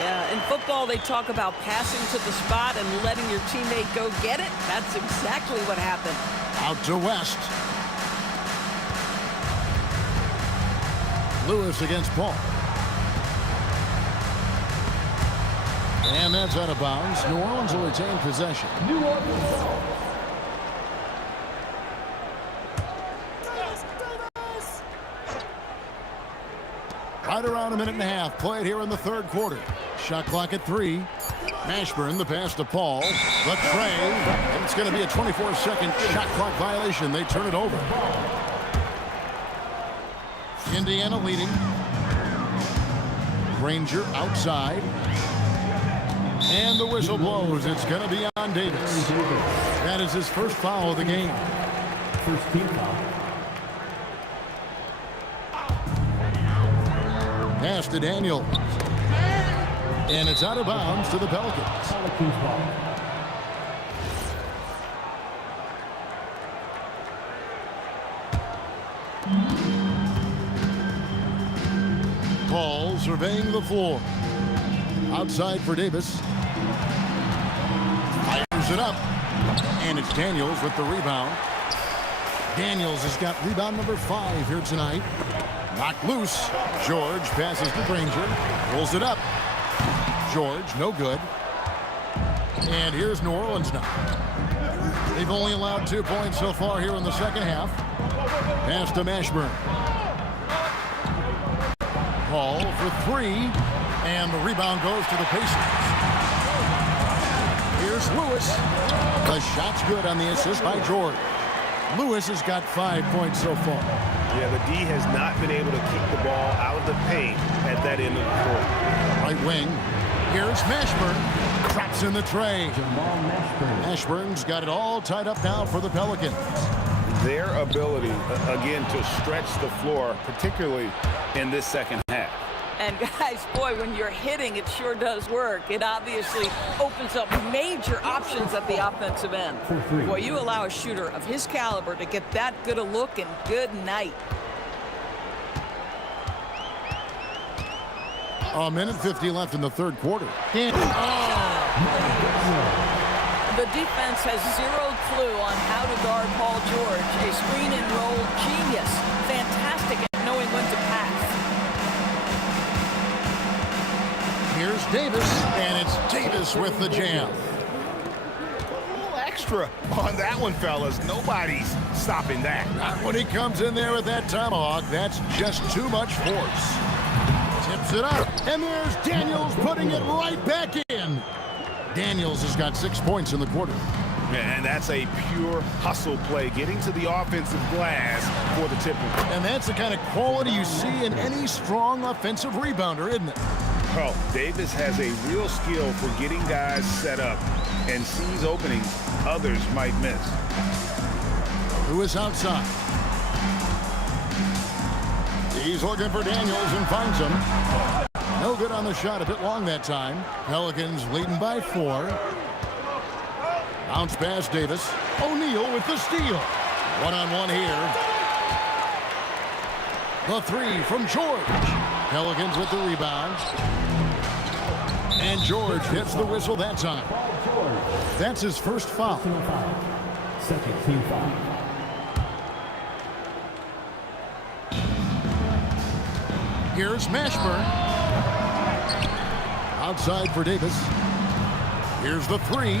Yeah, in football, they talk about passing to the spot and letting your teammate go get it. That's exactly what happened. Out to West. Lewis against Paul. And that's out of bounds. New Orleans will retain possession. New Orleans. Right around a minute and a half played here in the third quarter. Shot clock at 3. Mashburn, the pass to Paul. The tray. And it's going to be a 24-second shot clock violation. They turn it over. Indiana leading. Granger outside. And the whistle blows. It's going to be on Davis. That is his first foul of the game. First team foul. Pass to Daniel. And it's out of bounds to the Pelicans. Paul surveying the floor. Outside for Davis. Fires it up. And it's Daniels with the rebound. Daniels has got rebound number 5 here tonight. Knocked loose. George passes to Granger. Pulls it up. George, no good. And here's New Orleans now. They've only allowed 2 points so far here in the second half. Pass to Mashburn. Paul for 3. And the rebound goes to the Pacers. Here's Lewis. The shot's good on the assist by George. Lewis has got 5 points so far. Yeah, the D has not been able to keep the ball out of the paint at that end of the court. Right wing. Here's Mashburn. Traps in the tray. Mashburn's got it all tied up now for the Pelicans. Their ability, again, to stretch the floor, particularly in this second half. And guys, boy, when you're hitting, it sure does work. It obviously opens up major options at the offensive end. Boy, you allow a shooter of his caliber to get that good a look, and good night. A minute 50 left in the third quarter. The defense has zero clue on how to guard Paul George. A screen and roll genius. Fantastic at knowing when to pass. Here's Davis, and it's Davis with the jam. A little extra on that one, fellas. Nobody's stopping that. Not when he comes in there with that tomahawk. That's just too much force. Tips it up, and there's Daniels putting it right back in. Daniels has got 6 points in the quarter. And that's a pure hustle play, getting to the offensive glass for the tip. And that's the kind of quality you see in any strong offensive rebounder, isn't it? Oh, Davis has a real skill for getting guys set up and sees openings others might miss. Lewis outside. He's looking for Daniels and finds him. No good on the shot, a bit long that time. Pelicans leading by 4. Bounce pass Davis. O'Neal with the steal. One-on-one here. The 3 from George. Pelicans with the rebound. And George hits the whistle that time. That's his first foul. Second team foul. Here's Mashburn. Outside for Davis. Here's the three.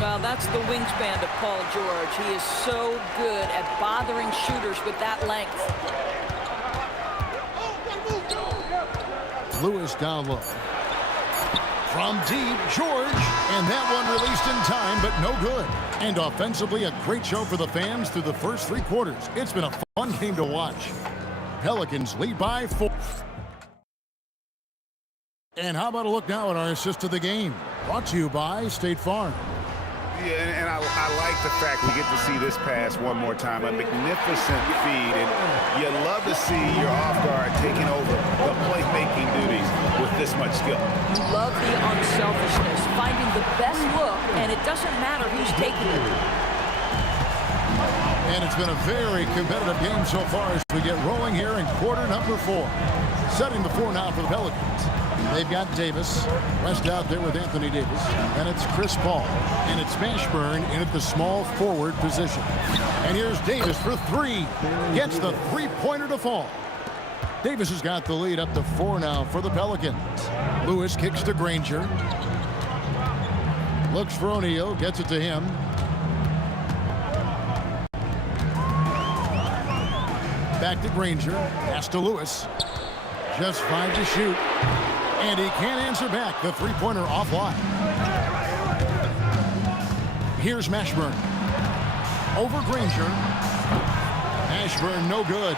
Well, that's the wingspan of Paul George. He is so good at bothering shooters with that length. Lewis down low. From deep, George. And that one released in time, but no good. And offensively, a great show for the fans through the first 3 quarters. It's been a fun game to watch. Pelicans lead by 4. And how about a look now at our assist of the game? Brought to you by State Farm. Yeah, and I like the fact we get to see this pass one more time. A magnificent feed, and you love to see your off guard taking over the playmaking duties with this much skill. You love the unselfishness, finding the best look, and it doesn't matter who's taking it. And it's been a very competitive game so far as we get rolling here in quarter number 4. Setting the 4 now for the Pelicans. They've got Davis. West out there with Anthony Davis. And it's Chris Paul. And it's Mashburn in at the small forward position. And here's Davis for 3. Gets the three-pointer to fall. Davis has got the lead up to 4 now for the Pelicans. Lewis kicks to Granger. Looks for O'Neal. Gets it to him. Back to Granger. Pass to Lewis. Just 5 to shoot. And he can't answer back. The three-pointer offline. Here's Mashburn. Over Granger. Mashburn no good.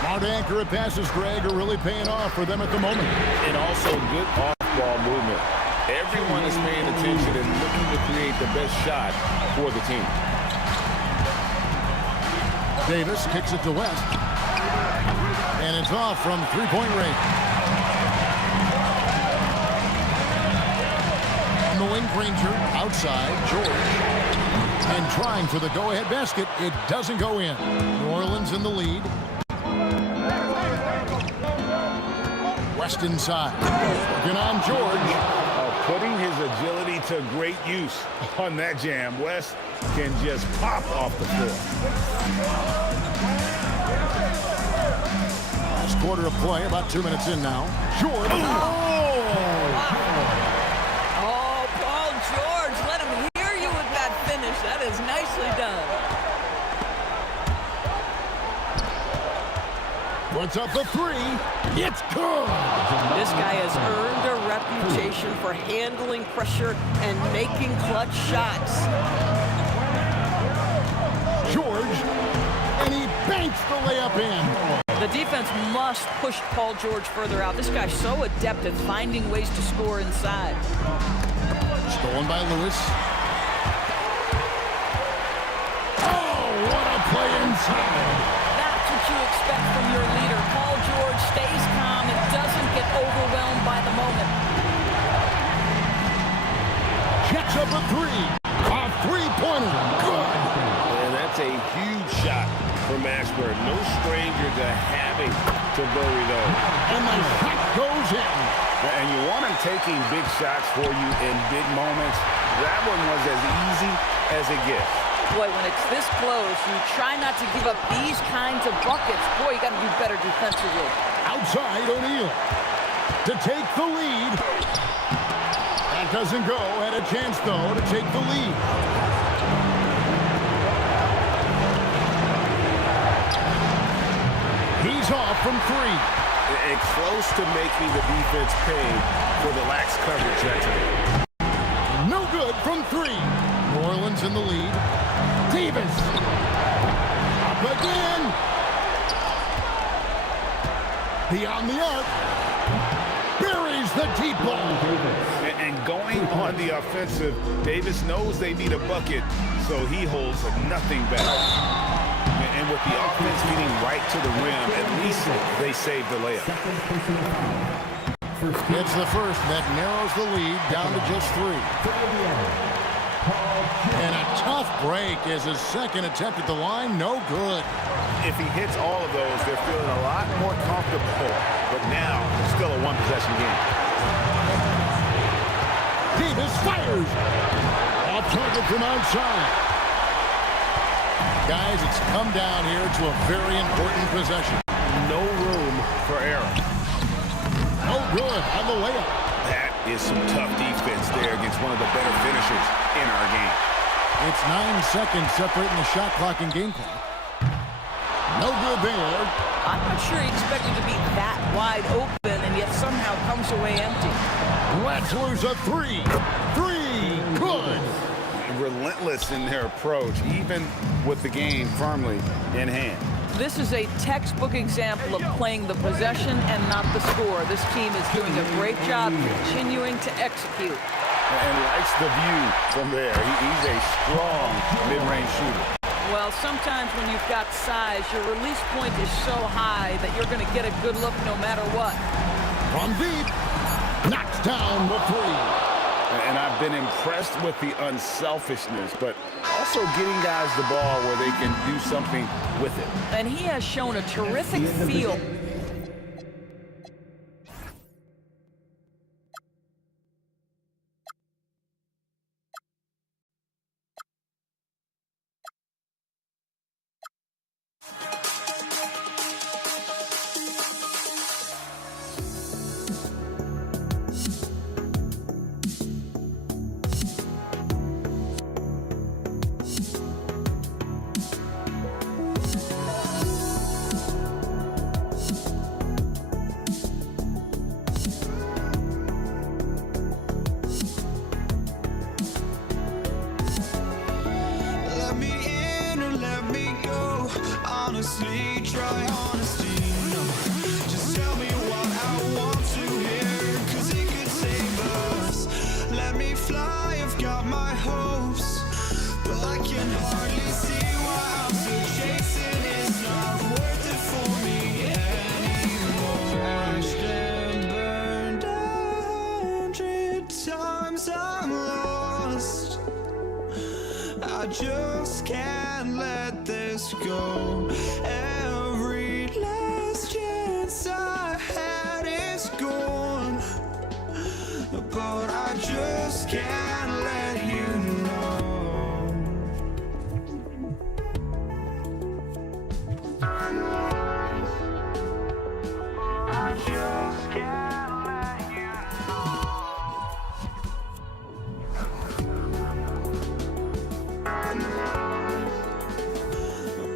Smart accurate passes, Greg, are really paying off for them at the moment. And also good off-ball movement. Everyone is paying attention and looking to create the best shot for the team. Davis kicks it to West. And it's off from three-point range. On the wing, Granger. Outside, George. And trying for the go-ahead basket. It doesn't go in. New Orleans in the lead. West inside. Working on George. Putting his agility to great use on that jam. West can just pop off the floor. Last quarter of play, about 2 minutes in now. George. Oh, Paul George, let him hear you with that finish. That is nicely done. Puts up the 3. It's good. This guy has earned a reputation for handling pressure and making clutch shots. George, and he banks the layup in. The defense must push Paul George further out. This guy's so adept at finding ways to score inside. Stolen by Lewis. Oh, what a play inside. That's what you expect from your leader. Paul George stays calm and doesn't get overwhelmed by the moment. Checks up a 3. A three-pointer. Good. And that's a huge shot for Mashburn. No stranger to having to bury those. And the shot goes in. And you want him taking big shots for you in big moments. That one was as easy as it gets. Boy, when it's this close, you try not to give up these kinds of buckets. Boy, you got to do better defensively. Outside, O'Neal to take the lead. That doesn't go. Had a chance, though, to take the lead. He's off from 3. And close to making the defense pay for the lax coverage that time. No good from 3. New Orleans in the lead. Davis. Up again. Beyond the arc. Buries the deep ball. And going on the offensive, Davis knows they need a bucket, so he holds nothing back. And with the offense getting right to the rim, at least they saved the layup. It's the first that narrows the lead down to just 3. And a tough break as his second attempt at the line, no good. if he hits all of those, they're feeling a lot more comfortable. But now, still a one-possession game. Davis fires. Off target from outside. Guys, it's come down here to a very important possession. No room for error. No good on the layup. That is some tough defense there against one of the better finishers in our game. It's 9 seconds separating the shot clock and game clock. No good there. I'm not sure he expected to be that wide open and yet somehow comes away empty. Wrestlers a three. Good. Relentless in their approach, even with the game firmly in hand. This is a textbook example of playing the possession and not the score. This team is doing a great job continuing to execute. And likes the view from there. He's a strong mid-range shooter. Well, sometimes when you've got size, your release point is so high that you're going to get a good look no matter what. From deep, knocks down the three. And I've been impressed with the unselfishness, but also getting guys the ball where they can do something with it. And he has shown a terrific feel. Honestly, try honesty, no. Just tell me what I want to hear, 'cause it could save us. Let me fly, I've got my hopes, but I can hardly see why I'm still chasing. It's not worth it for me anymore. Crashed and burned 100 times, I'm lost. I just can't let this go. Every last chance I had is gone, but I just can't let you know. I just can't let you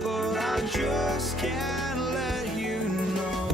but I just can't let you know.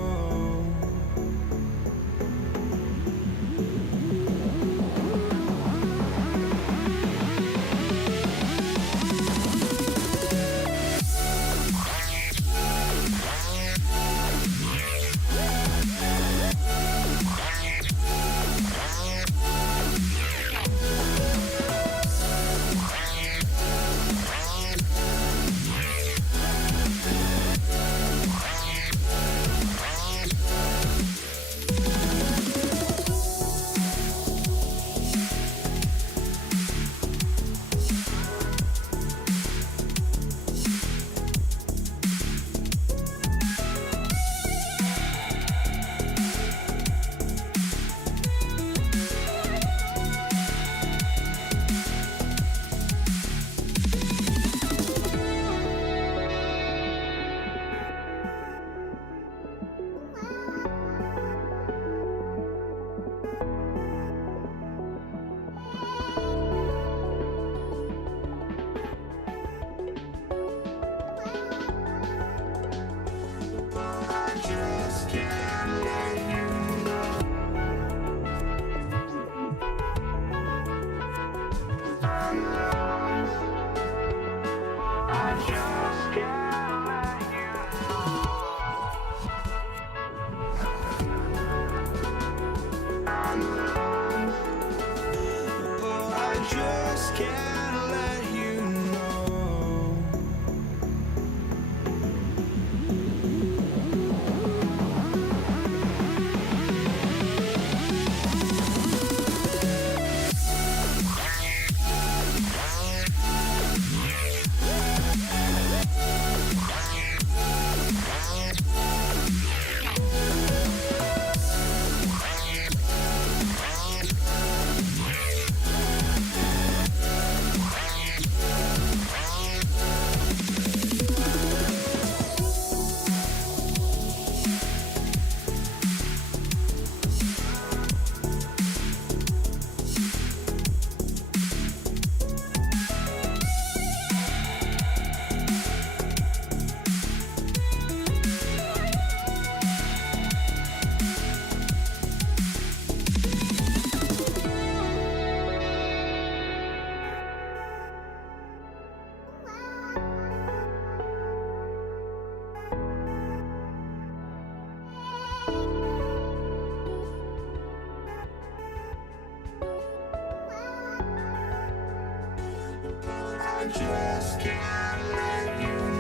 I just can't let you.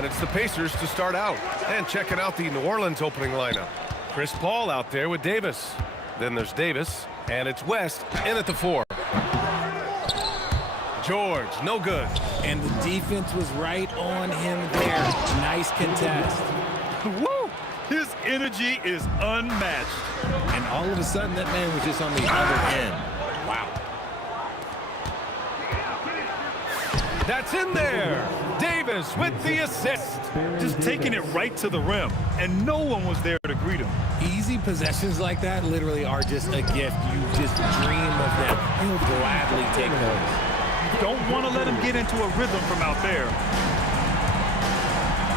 And it's the Pacers to start out. And checking out the New Orleans opening lineup. Chris Paul out there with Davis. Then there's Davis, and it's West in at the 4. George, no good. And the defense was right on him there. Nice contest. Woo! His energy is unmatched. And all of a sudden, that man was just on the other end. Wow. That's in there. Davis with the assist. Just taking it right to the rim, and no one was there to greet him. Easy possessions like that literally are just a gift. You just dream of them. He'll gladly take those. Don't want to let him get into a rhythm from out there.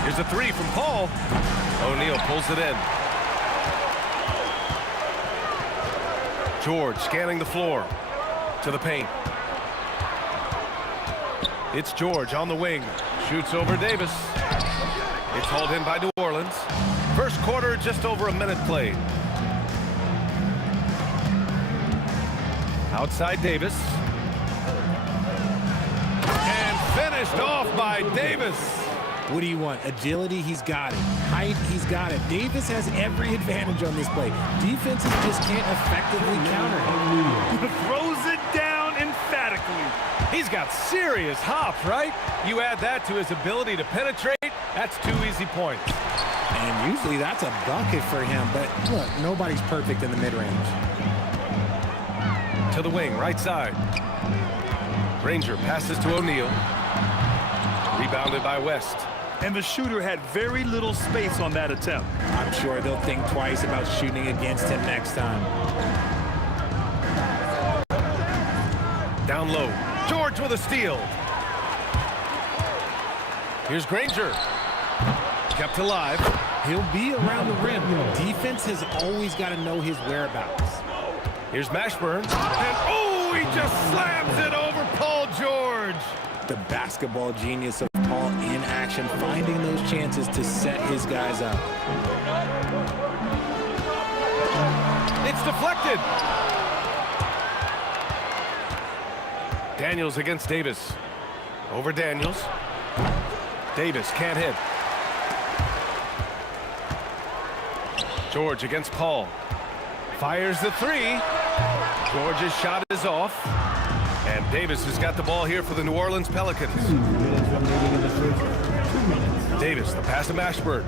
Here's a 3 from Paul. O'Neal pulls it in. George scanning the floor to the paint. It's George on the wing. Shoots over Davis. It's hauled in by New Orleans. First quarter, just over a minute played. Outside Davis. And finished off by Davis. What do you want? Agility, he's got it. Height, he's got it. Davis has every advantage on this play. Defenses just can't effectively counter him. Throws it down emphatically. He's got serious hops, right? You add that to his ability to penetrate, that's 2 easy points. And usually that's a bucket for him, but look, nobody's perfect in the mid-range. To the wing, right side. Granger passes to O'Neal. Rebounded by West. And the shooter had very little space on that attempt. I'm sure they'll think twice about shooting against him next time. Down low. George with a steal. Here's Granger. Kept alive. He'll be around the rim. Defense has always got to know his whereabouts. Here's Mashburn. And oh, he just slams it over Paul George. The basketball genius of Paul in action, finding those chances to set his guys up. It's deflected. Daniels against Davis. Over Daniels. Davis can't hit. George against Paul. Fires the 3. George's shot is off. And Davis has got the ball here for the New Orleans Pelicans. Davis, the pass to Mashburn.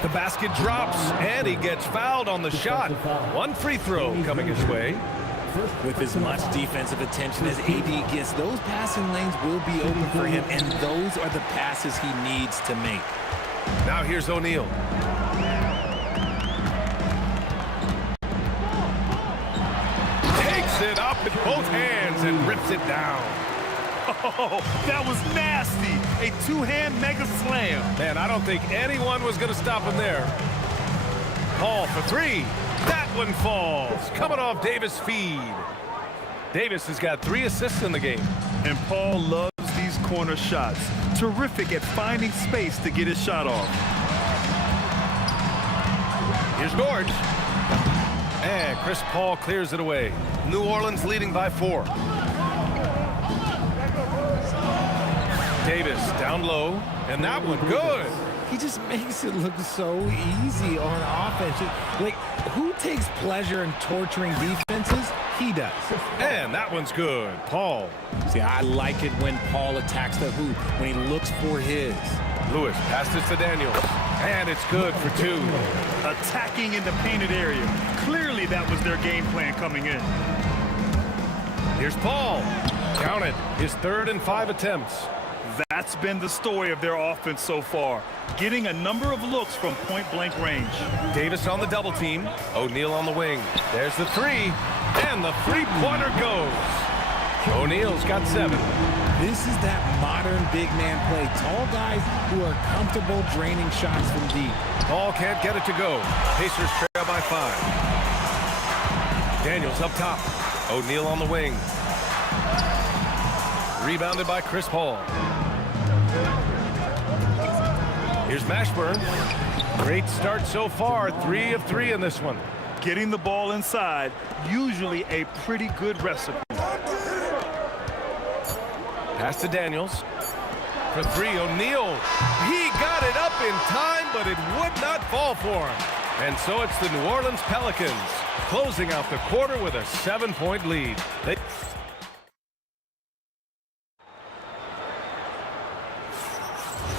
The basket drops, and he gets fouled on the shot. 1 free throw coming his way. With as much defensive attention as AD gets, those passing lanes will be open for him, and those are the passes he needs to make. Now here's O'Neal. Takes it up with both hands and rips it down. Oh, that was nasty. A 2-hand mega slam. Man, I don't think anyone was going to stop him there. Paul for 3. That one falls. Coming off Davis' feed. Davis has got 3 assists in the game. And Paul loves these corner shots. Terrific at finding space to get his shot off. Here's George. And Chris Paul clears it away. New Orleans leading by 4. Davis down low, and that one good. He just makes it look so easy on offense. Like, who takes pleasure in torturing defenses? He does. And that one's good. Paul. See, I like it when Paul attacks the hoop, when he looks for his. Lewis passes it to Daniels. And it's good for 2. Attacking in the painted area. Clearly that was their game plan coming in. Here's Paul. Count it. His 3rd and 5 attempts. That's been the story of their offense so far. Getting a number of looks from point-blank range. Davis on the double team. O'Neal on the wing. There's the 3. And the 3-pointer goes. O'Neal's got 7. This is that modern big man play. Tall guys who are comfortable draining shots from deep. Paul can't get it to go. Pacers trail by 5. Daniels up top. O'Neal on the wing. Rebounded by Chris Paul. Here's Mashburn. Great start so far. 3 of 3 in this one. Getting the ball inside, usually a pretty good recipe. Pass to Daniels. For three, O'Neal. He got it up in time, but it would not fall for him. And so it's the New Orleans Pelicans closing out the quarter with a 7-point lead.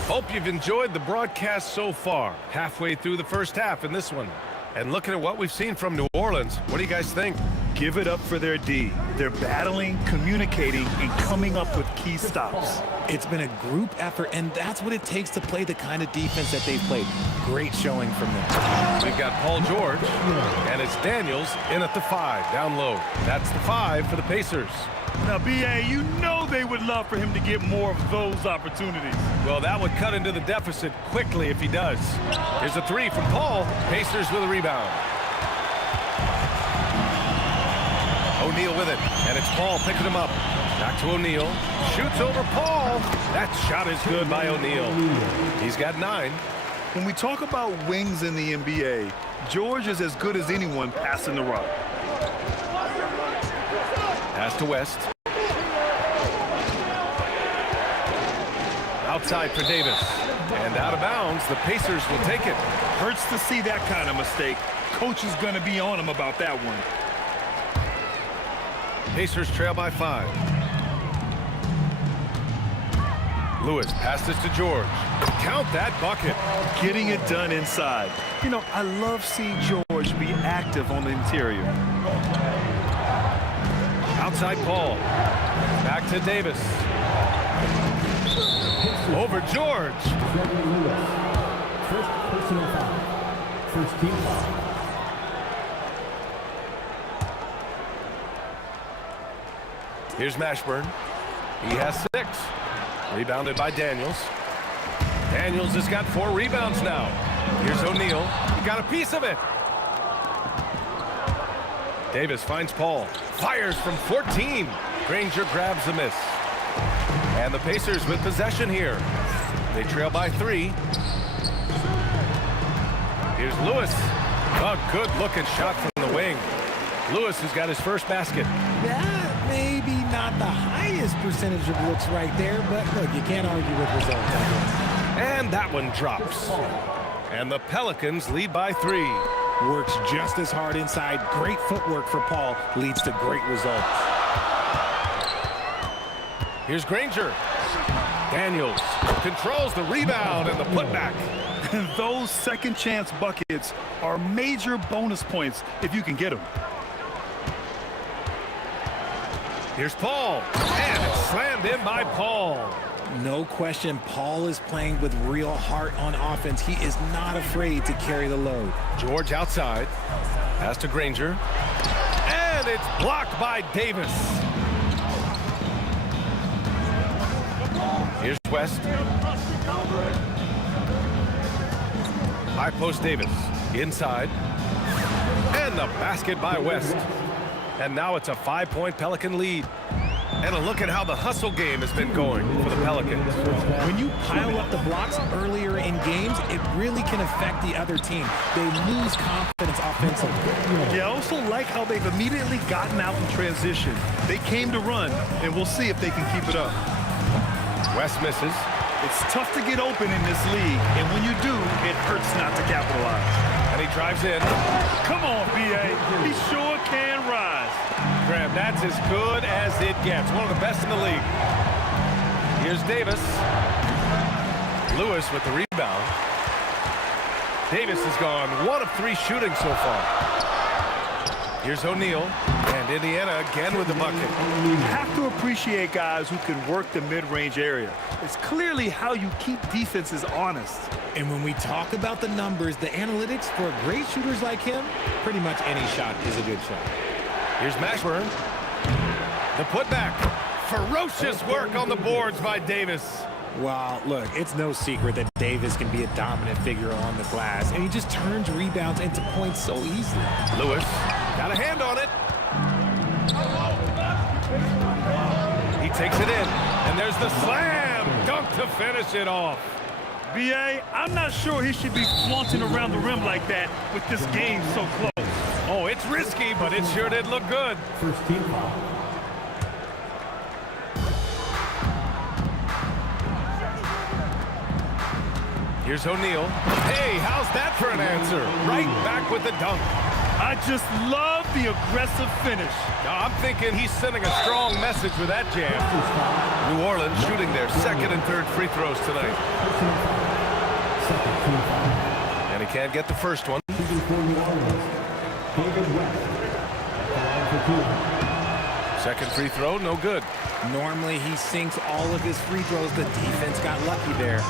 Hope you've enjoyed the broadcast so far. Halfway through the first half in this one. And looking at what we've seen from New Orleans, what do you guys think? Give it up for their D. They're battling, communicating, and coming up with key stops. It's been a group effort, and that's what it takes to play the kind of defense that they've played. Great showing from them. We've got Paul George, and it's Daniels in at the 5, down low. That's the 5 for the Pacers. Now, B.A., you know they would love for him to get more of those opportunities. Well, that would cut into the deficit quickly if he does. Here's a 3 from Paul. Pacers with a rebound. O'Neal with it, and it's Paul picking him up. Back to O'Neal. Shoots over Paul. That shot is good by O'Neal. He's got 9. When we talk about wings in the NBA, George is as good as anyone passing the rock. Pass to West. Outside for Davis. And out of bounds, the Pacers will take it. Hurts to see that kind of mistake. Coach is going to be on him about that one. Pacers trail by 5. Lewis passes to George. Count that bucket. Getting it done inside. You know, I love seeing George be active on the interior. Outside Paul. Back to Davis. Over George. First personal foul. First team foul. Here's Mashburn. He has 6. Rebounded by Daniels. Daniels has got 4 rebounds now. Here's O'Neal. He got a piece of it. Davis finds Paul. Fires from 14. Granger grabs the miss. And the Pacers with possession here. They trail by 3. Here's Lewis. A good-looking shot from the wing. Lewis has got his first basket. Yeah, maybe not the highest percentage of looks right there, but look, you can't argue with results. And that one drops. And the Pelicans lead by 3. Works just as hard inside. Great footwork for Paul leads to great results. Here's Granger. Daniels controls the rebound and the putback. Those second chance buckets are major bonus points if you can get them. Here's Paul, and it's slammed in by Paul. No question, Paul is playing with real heart on offense. He is not afraid to carry the load. George outside, pass to Granger, and it's blocked by Davis. Here's West. High post Davis, inside, and the basket by West. And now it's a 5-point Pelican lead. And a look at how the hustle game has been going for the Pelicans. When you pile up the blocks earlier in games, it really can affect the other team. They lose confidence offensively. Yeah, I also like how they've immediately gotten out in transition. They came to run, and we'll see if they can keep it up. West misses. It's tough to get open in this league, and when you do, it hurts not to capitalize. And he drives in. Come on, B.A. He sure can rise. Graham, that's as good as it gets. One of the best in the league. Here's Davis. Lewis with the rebound. Davis has gone 1 of 3 shooting so far. Here's O'Neal. And Indiana again with the bucket. You have to appreciate guys who can work the mid-range area. It's clearly how you keep defenses honest. And when we talk about the numbers, the analytics for great shooters like him, pretty much any shot is a good shot. Here's Mashburn. The putback. Ferocious work on the boards by Davis. Well, look, it's no secret that Davis can be a dominant figure on the glass, and he just turns rebounds into points so easily. Lewis got a hand on it. He takes it in, and there's the slam dunk to finish it off. B.A., I'm not sure he should be flaunting around the rim like that with this game so close. Oh, it's risky, but it sure did look good. First team foul. Here's O'Neal. Hey, how's that for an answer? Right back with the dunk. I just love the aggressive finish. Now, I'm thinking he's sending a strong message with that jam. New Orleans shooting their second and third free throws tonight. And he can't get the first one. Second free throw, no good. Normally he sinks all of his free throws. The defense got lucky there.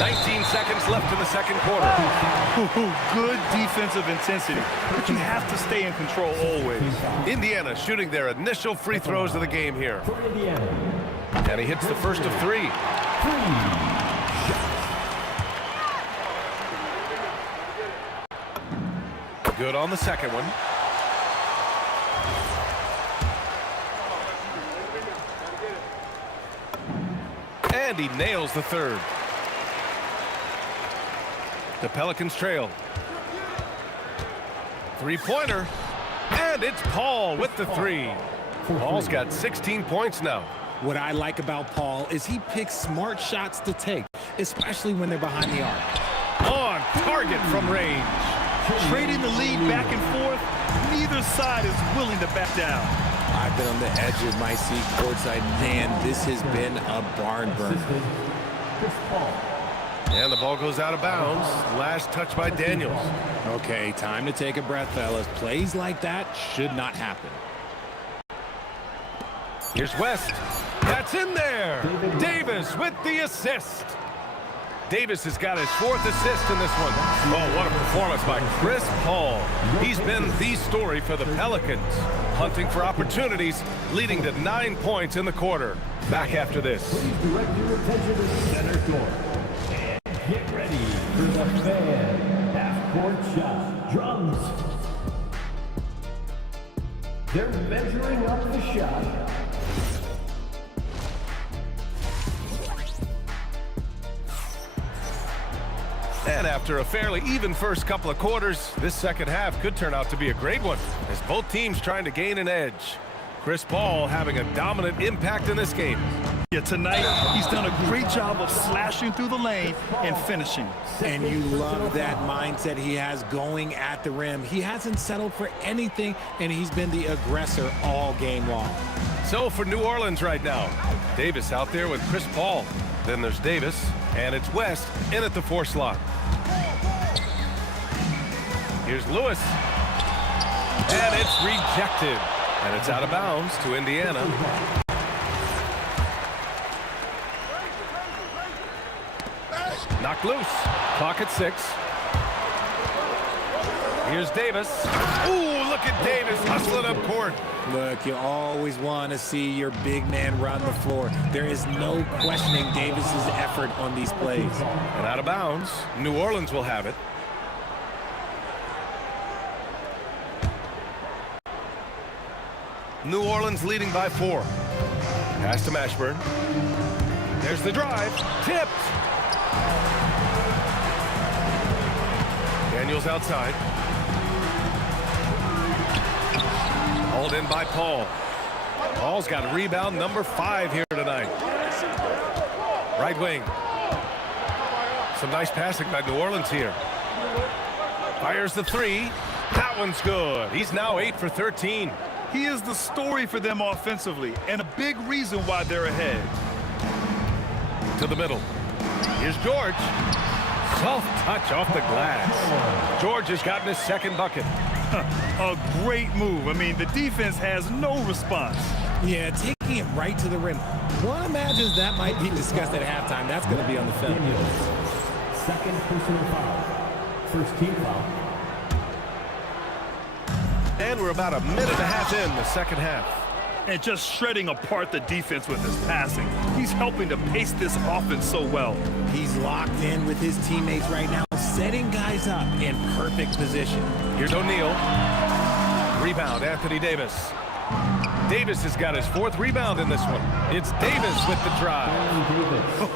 19 seconds left in the second quarter. Good defensive intensity, but you have to stay in control always. Indiana shooting their initial free throws of the game here. And he hits the first of three. Good on the second one. And he nails the third. The Pelicans trail. Three-pointer. And it's Paul with the three. Paul's got 16 points now. What I like about Paul is he picks smart shots to take, especially when they're behind the arc. On target from range. Trading the lead back and forth, neither side is willing to back down. I've been on the edge of my seat courtside. Man, this has been a barn burner. And the ball goes out of bounds. Last touch by Daniels. Okay, time to take a breath, fellas. Plays like that should not happen. Here's West. That's in there. Davis with the assist. Davis has got his fourth assist in this one. Oh, what a performance by Chris Paul. He's been the story for the Pelicans. Hunting for opportunities, leading to 9 points in the quarter. Back after this. Please direct your attention to center court. And get ready for the fan half-court shot. Drums. They're measuring up the shot. And after a fairly even first couple of quarters, this second half could turn out to be a great one, as both teams trying to gain an edge. Chris Paul having a dominant impact in this game. Yeah, tonight he's done a great job of slashing through the lane and finishing. And you love that mindset he has going at the rim. He hasn't settled for anything, and he's been the aggressor all game long. So for New Orleans right now, Davis out there with Chris Paul. Then there's Davis, and it's West in at the 4 slot. Here's Lewis. And it's rejected. And it's out of bounds to Indiana. Knocked loose. Clock at 6. Here's Davis. Ooh, look at Davis hustling up court. Look, you always want to see your big man run the floor. There is no questioning Davis's effort on these plays. And out of bounds, New Orleans will have it. New Orleans leading by 4. Pass to Mashburn. There's the drive. Tipped. Daniels outside. Hauled in by Paul. Paul's got rebound number 5 here tonight. Right wing. Some nice passing by New Orleans here. Fires the 3. That one's good. He's now 8 for 13. He is the story for them offensively, and a big reason why they're ahead. To the middle. Here's George. Soft touch off the glass. George has gotten his second bucket. A great move. I mean, the defense has no response. Yeah, taking it right to the rim. One imagines that might be discussed at halftime. That's going to be on the film. Second personal foul. First team foul. And we're about a minute and a half in the second half. And just shredding apart the defense with his passing. He's helping to pace this offense so well. He's locked in with his teammates right now, setting guys up in perfect position. Here's O'Neal. Rebound, Anthony Davis. Davis has got his 4th rebound in this one. It's Davis with the drive.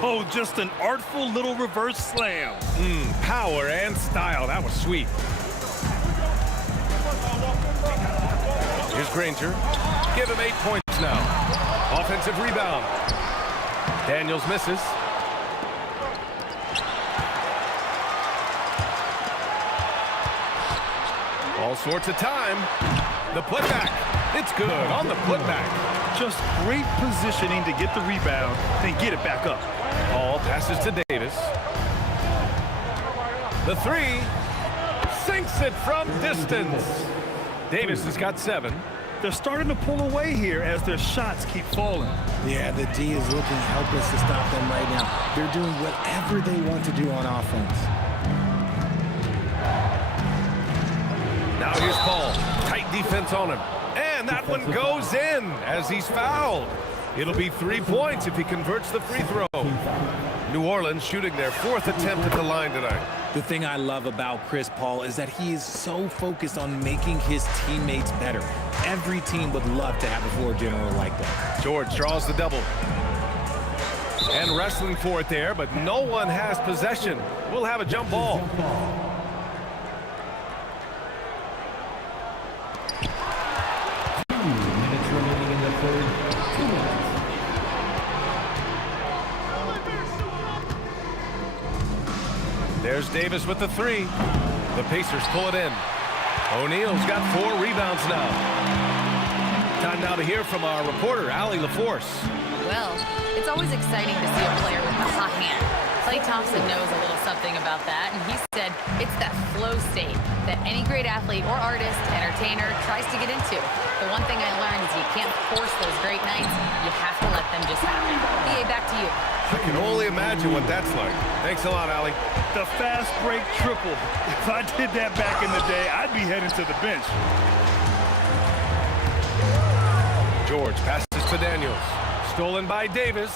Oh, just an artful little reverse slam. Power and style. That was sweet. Here's Granger. Give him 8 points now. Offensive rebound. Daniels misses. All sorts of time. The putback. It's good on the putback. Just great positioning to get the rebound, then get it back up. Ball passes to Davis. The three. Sinks it from distance. Davis has got 7. They're starting to pull away here as their shots keep falling. Yeah, the D is looking helpless to stop them right now. They're doing whatever they want to do on offense. Now here's Paul. Tight defense on him. And that one goes in as he's fouled. It'll be 3 points if he converts the free throw. New Orleans shooting their 4th attempt at the line tonight. The thing I love about Chris Paul is that he is so focused on making his teammates better. Every team would love to have a floor general like that. George draws the double. And wrestling for it there, but no one has possession. We'll have a jump ball. There's Davis with the 3. The Pacers pull it in. O'Neal's got 4 rebounds now. Time now to hear from our reporter, Allie LaForce. Well, it's always exciting to see a player with a hot hand. Klay Thompson knows a little something about that, and he said it's that flow state that any great athlete or artist, entertainer, tries to get into. The one thing I learned is you can't force those great nights. You have to let them just happen. BA, back to you. I can only imagine what that's like. Thanks a lot, Allie. The fast break triple. If I did that back in the day, I'd be heading to the bench. George passes to Daniels. Stolen by Davis.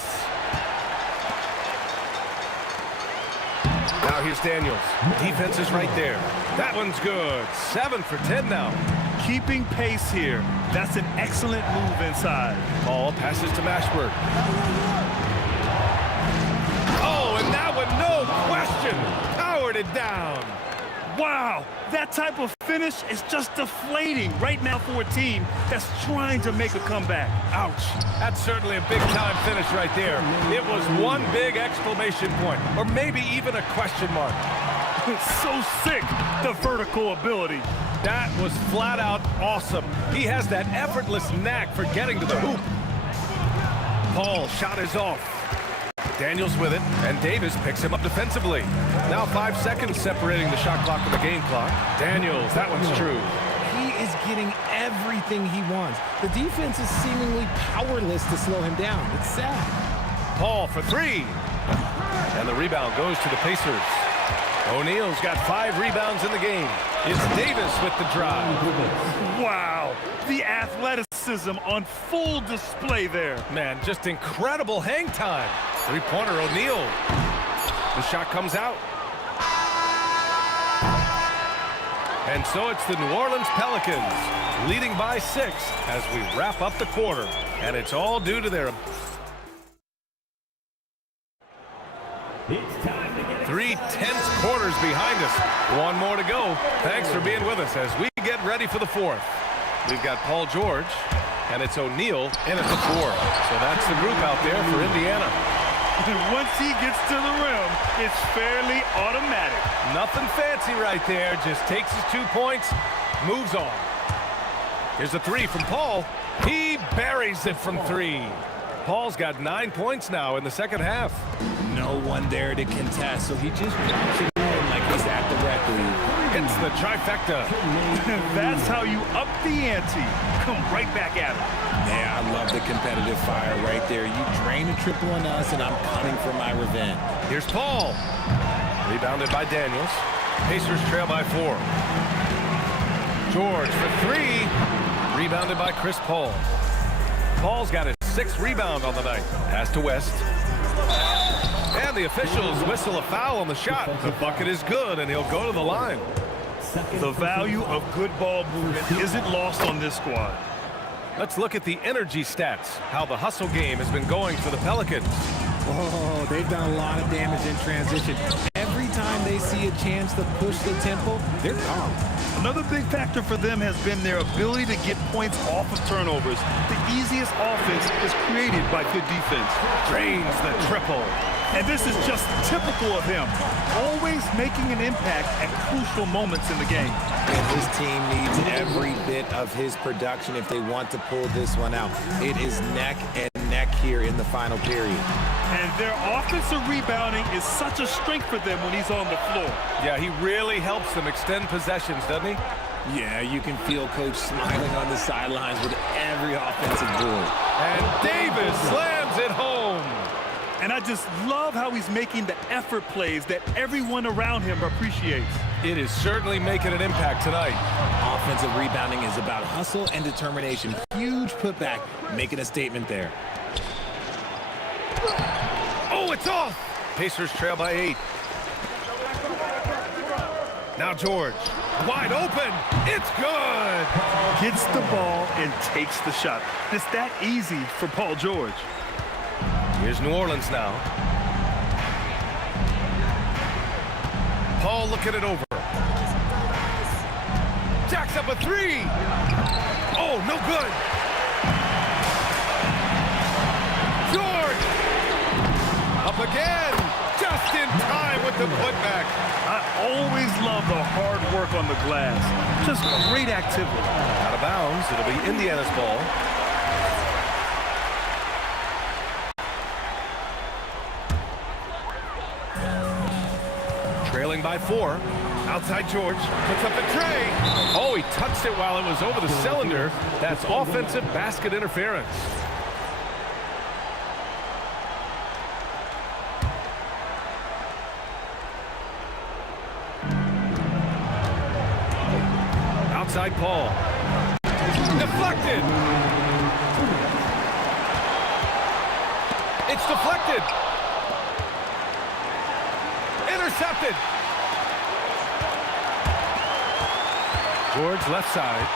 Now here's Daniels. Defense is right there. That one's good. 7 for 10 now. Keeping pace here. That's an excellent move inside. Ball passes to Mashburn. Oh, and that one, no question, powered it down. Wow, that type of finish is just deflating right now for a team that's trying to make a comeback. Ouch. That's certainly a big-time finish right there. It was one big exclamation point, or maybe even a question mark. So sick, the vertical ability. That was flat out awesome. He has that effortless knack for getting to the hoop. Paul's shot is off. Daniels with it, and Davis picks him up defensively. Now 5 seconds separating the shot clock from the game clock. Daniels, that one's true. He is getting everything he wants. The defense is seemingly powerless to slow him down. It's sad. Paul for 3. And the rebound goes to the Pacers. O'Neal's got 5 rebounds in the game. It's Davis with the drive. Wow, the athleticism on full display there. Man, just incredible hang time. 3-pointer O'Neal. The shot comes out. And so it's the New Orleans Pelicans leading by 6 as we wrap up the quarter. And it's all due to their 3 tense quarters behind us. One more to go. Thanks for being with us as we get ready for the 4th. We've got Paul George, and it's O'Neal in at the 4. So that's the group out there for Indiana. Once he gets to the rim, it's fairly automatic. Nothing fancy right there. Just takes his 2 points, moves on. Here's a 3 from Paul. He buries it from 3. Paul's got 9 points now in the second half. No one there to contest, so he just drops it in like he's at the rec league. It's the trifecta. That's how you up the ante. Come right back at him. Yeah, I love the competitive fire right there. You drain a triple on us, and I'm coming for my revenge. Here's Paul. Rebounded by Daniels. Pacers trail by 4. George for 3. Rebounded by Chris Paul. Paul's got his 6th rebound on the night. Pass to West. And the officials whistle a foul on the shot. The bucket is good, and he'll go to the line. The value of good ball movement isn't lost on this squad. Let's look at the energy stats, how the hustle game has been going for the Pelicans. Oh, they've done a lot of damage in transition. Every anytime they see a chance to push the tempo, they're calm. Another big factor for them has been their ability to get points off of turnovers. The easiest offense is created by good defense. Drains the triple. And this is just typical of him, always making an impact at crucial moments in the game. And his team needs every bit of his production if they want to pull this one out. It is neck and neck here in the final period. And their offensive rebounding is such a strength for them when he's on the floor. Yeah, he really helps them extend possessions, doesn't he? Yeah, you can feel Coach smiling on the sidelines with every offensive board. And Davis slams it home. And I just love how he's making the effort plays that everyone around him appreciates. It is certainly making an impact tonight. Offensive rebounding is about hustle and determination. Huge putback, making a statement there. Oh, it's off! Pacers trail by 8. Now George, wide open, it's good! Gets the ball and takes the shot. It's that easy for Paul George. Here's New Orleans now. Paul looking it over. Jacks up a 3. Oh, no good. George! Up again. Just in time with the putback. I always love the hard work on the glass. Just great activity. Out of bounds. It'll be Indiana's ball. Trailing by 4. Outside George. Puts up the tray. Oh, he touched it while it was over the cylinder. That's offensive basket interference. Outside Paul. Deflected. It's deflected. Intercepted. George left side.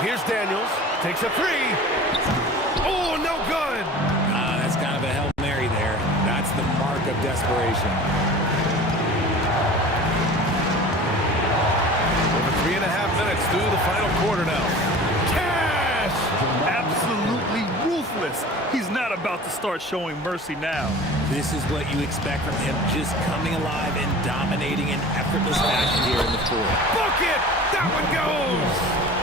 Here's Daniels. Takes a 3. Oh, no good. That's kind of a Hail Mary there. That's the mark of desperation. Over 3.5 minutes through the final quarter now. Cash! Absolutely ruthless. He's not about to start showing mercy now. This is what you expect from him, just coming alive and dominating in effortless fashion here in the fourth. Book it! That one goes!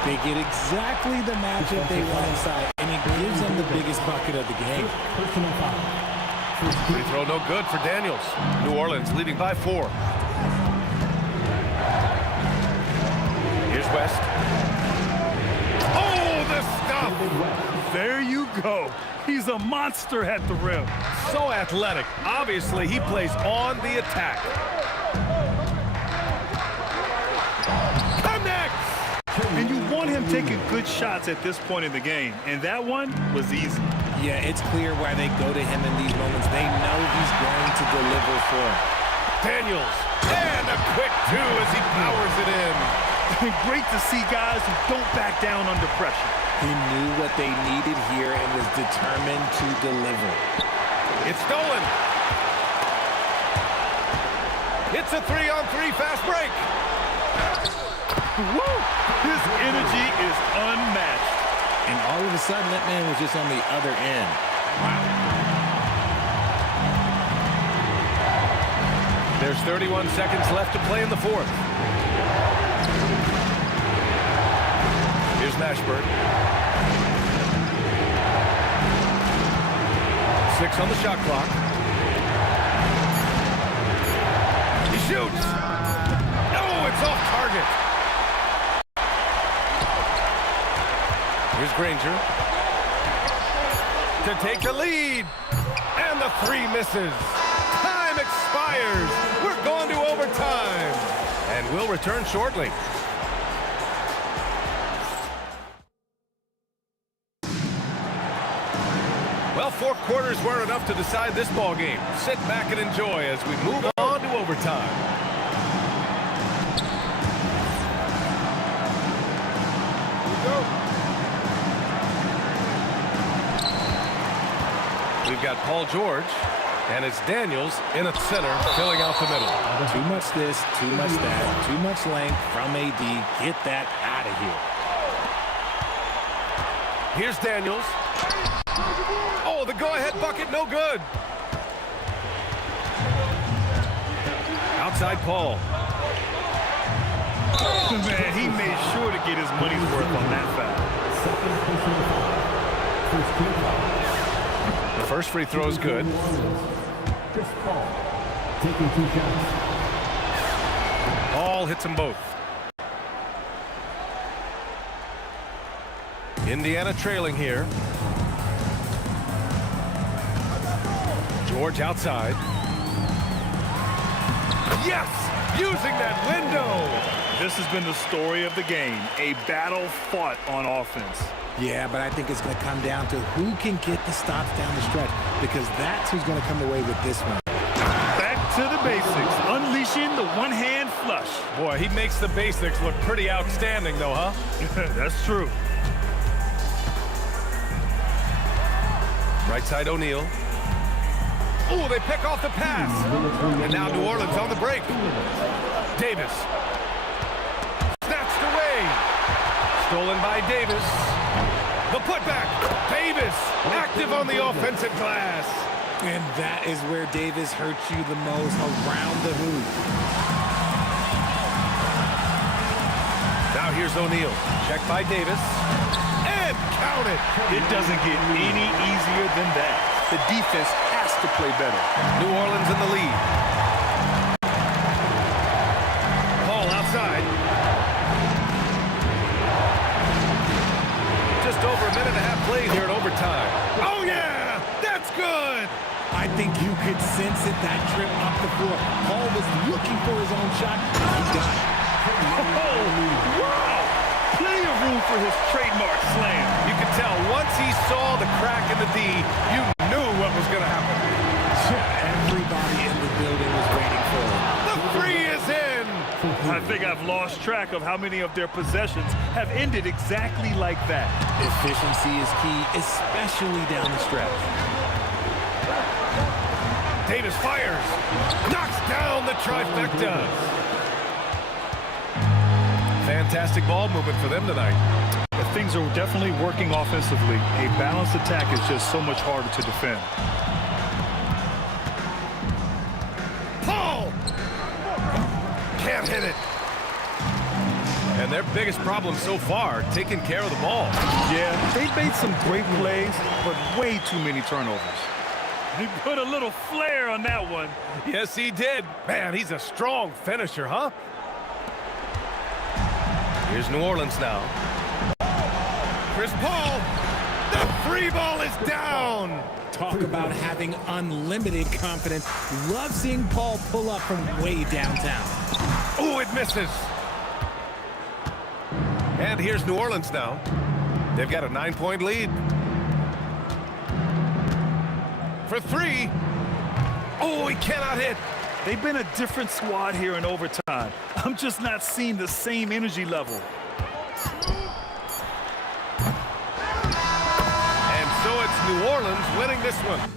They get exactly the matchup they want inside, and it gives them the biggest bucket of the game. Free throw no good for Daniels. New Orleans leading by 4. Here's West. Oh, the stuff! There you go. He's a monster at the rim. So athletic. Obviously, he plays on the attack. Connects! And you want him taking good shots at this point in the game. And that one was easy. Yeah, it's clear why they go to him in these moments. They know he's going to deliver for them. Daniels. And a quick 2 as he powers it in. Great to see guys who don't back down under pressure. He knew what they needed here and was determined to deliver. It's stolen. It's a 3-on-3 fast break. Woo! His energy is unmatched. And all of a sudden, that man was just on the other end. Wow. There's 31 seconds left to play in the fourth. Here's Mashburn. 6 on the shot clock. He shoots. No, it's off target. Here's Granger to take the lead. And the 3 misses. Time expires. We're going to overtime. And we'll return shortly. Well, 4 quarters weren't enough to decide this ball game. Sit back and enjoy as we move on to overtime. We've got Paul George. And it's Daniels in at center, filling out the middle. Too much this, too much that, too much length from AD. Get that out of here. Here's Daniels. Oh, the go-ahead bucket, no good. Outside Paul. Man, he made sure to get his money's worth on that foul. The first free throw is good. Chris Paul taking 2 shots. Paul hits them both. Indiana trailing here. George outside. Yes! Using that window! This has been the story of the game. A battle fought on offense. Yeah, but I think it's going to come down to who can get the stops down the stretch, because that's who's going to come away with this one. Back to the basics. Unleashing the one-hand flush. Boy, he makes the basics look pretty outstanding, though, huh? That's true. Right side O'Neal. Oh, they pick off the pass. And now New Orleans on the break. Davis. Snatched away. Stolen by Davis. The putback. Davis active on the offensive glass. And that is where Davis hurts you the most, around the hoop. Now here's O'Neal. Check by Davis. And count it. It doesn't get any easier than that. The defense has to play better. New Orleans in the lead. Paul outside. Just over a minute and a half played here in overtime. Oh, yeah! That's good! I think you could sense it, that trip up the floor. Paul was looking for his own shot. He got it. Oh, wow! Plenty of room for his trademark slam. You could tell once he saw the crack in the D, you knew what was going to happen. Everybody in the building was waiting for it. The three is in! I think I've lost track of how many of their possessions have ended exactly like that. Efficiency is key, especially down the stretch. Davis fires. Knocks down the trifecta. Fantastic ball movement for them tonight. Things are definitely working offensively. A balanced attack is just so much harder to defend. Paul! Can't hit it. And their biggest problem so far, taking care of the ball. Yeah, they made some great plays, but way too many turnovers. He put a little flair on that one. Yes, he did. Man, he's a strong finisher, huh? Here's New Orleans now. Chris Paul. The free ball is down. Talk about having unlimited confidence. Love seeing Paul pull up from way downtown. Oh, it misses. And here's New Orleans now. They've got a 9-point lead. For three. Oh, he cannot hit. They've been a different squad here in overtime. I'm just not seeing the same energy level. And so it's New Orleans winning this one.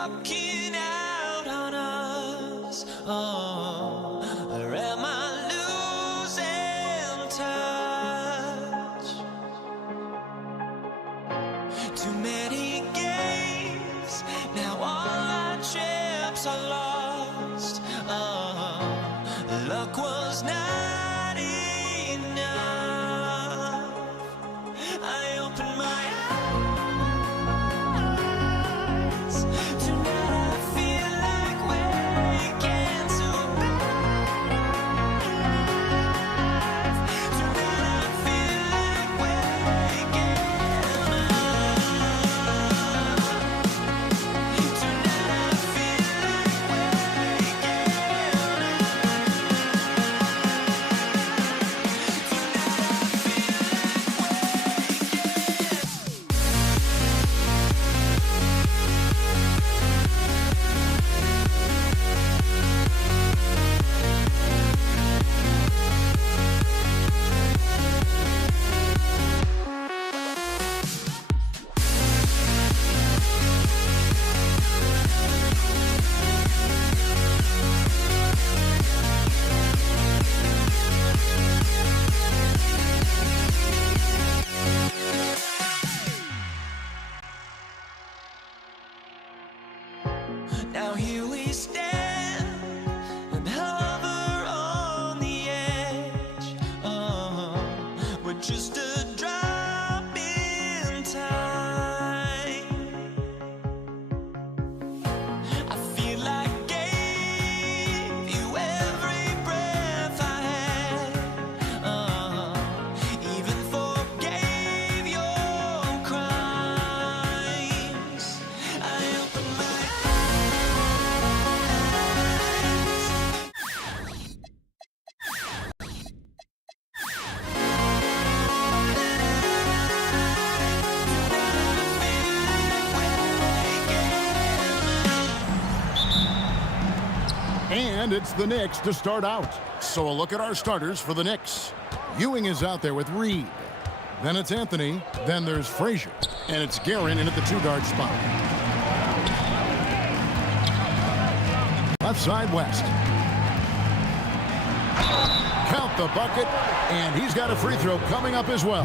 walking out on us. Oh, or am I losing touch? Too many games, now all our chips are lost. Oh, luck was not enough. I opened my eyes. Tonight I feel like waking to life. Tonight I feel like waking up. Tonight I feel like waking Now here we stand and hover on the edge. We're just a drop in time. I feel like gave you every breath I had. Even forgave your crimes. I opened my And it's the Knicks to start out. So a look at our starters for the Knicks. Ewing is out there with Reed. Then it's Anthony. Then there's Frazier. And it's Guerin in at the 2-guard spot. Left side, West. Count the bucket. And he's got a free throw coming up as well.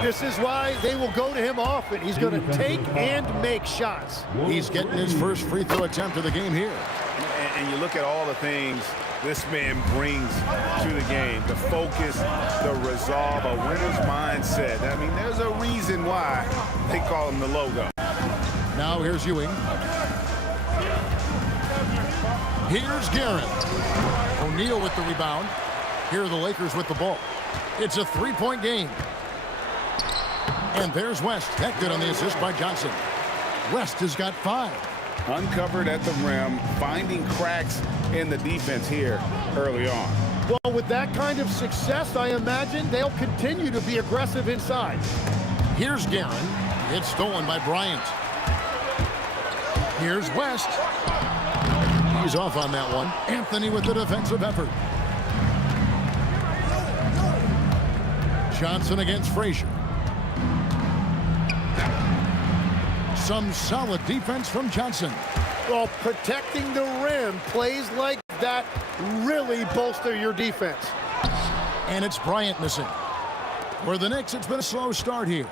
This is why they will go to him often. He's going to take and make shots. He's getting his first free throw attempt of the game here. And you look at all the things this man brings to the game. The focus, the resolve, a winner's mindset. I mean, there's a reason why they call him the logo. Now here's Ewing. Here's Guerin. O'Neal with the rebound. Here are the Lakers with the ball. It's a 3-point game. And there's West. That good on the assist by Johnson. West has got 5. Uncovered at the rim, finding cracks in the defense here early on. Well, with that kind of success, I imagine they'll continue to be aggressive inside. Here's Guerin. It's stolen by Bryant. Here's West. He's off on that one. Anthony with the defensive effort. Johnson against Frazier. Some solid defense from Johnson. Well, protecting the rim, plays like that really bolster your defense. And it's Bryant missing. For the Knicks, it's been a slow start here.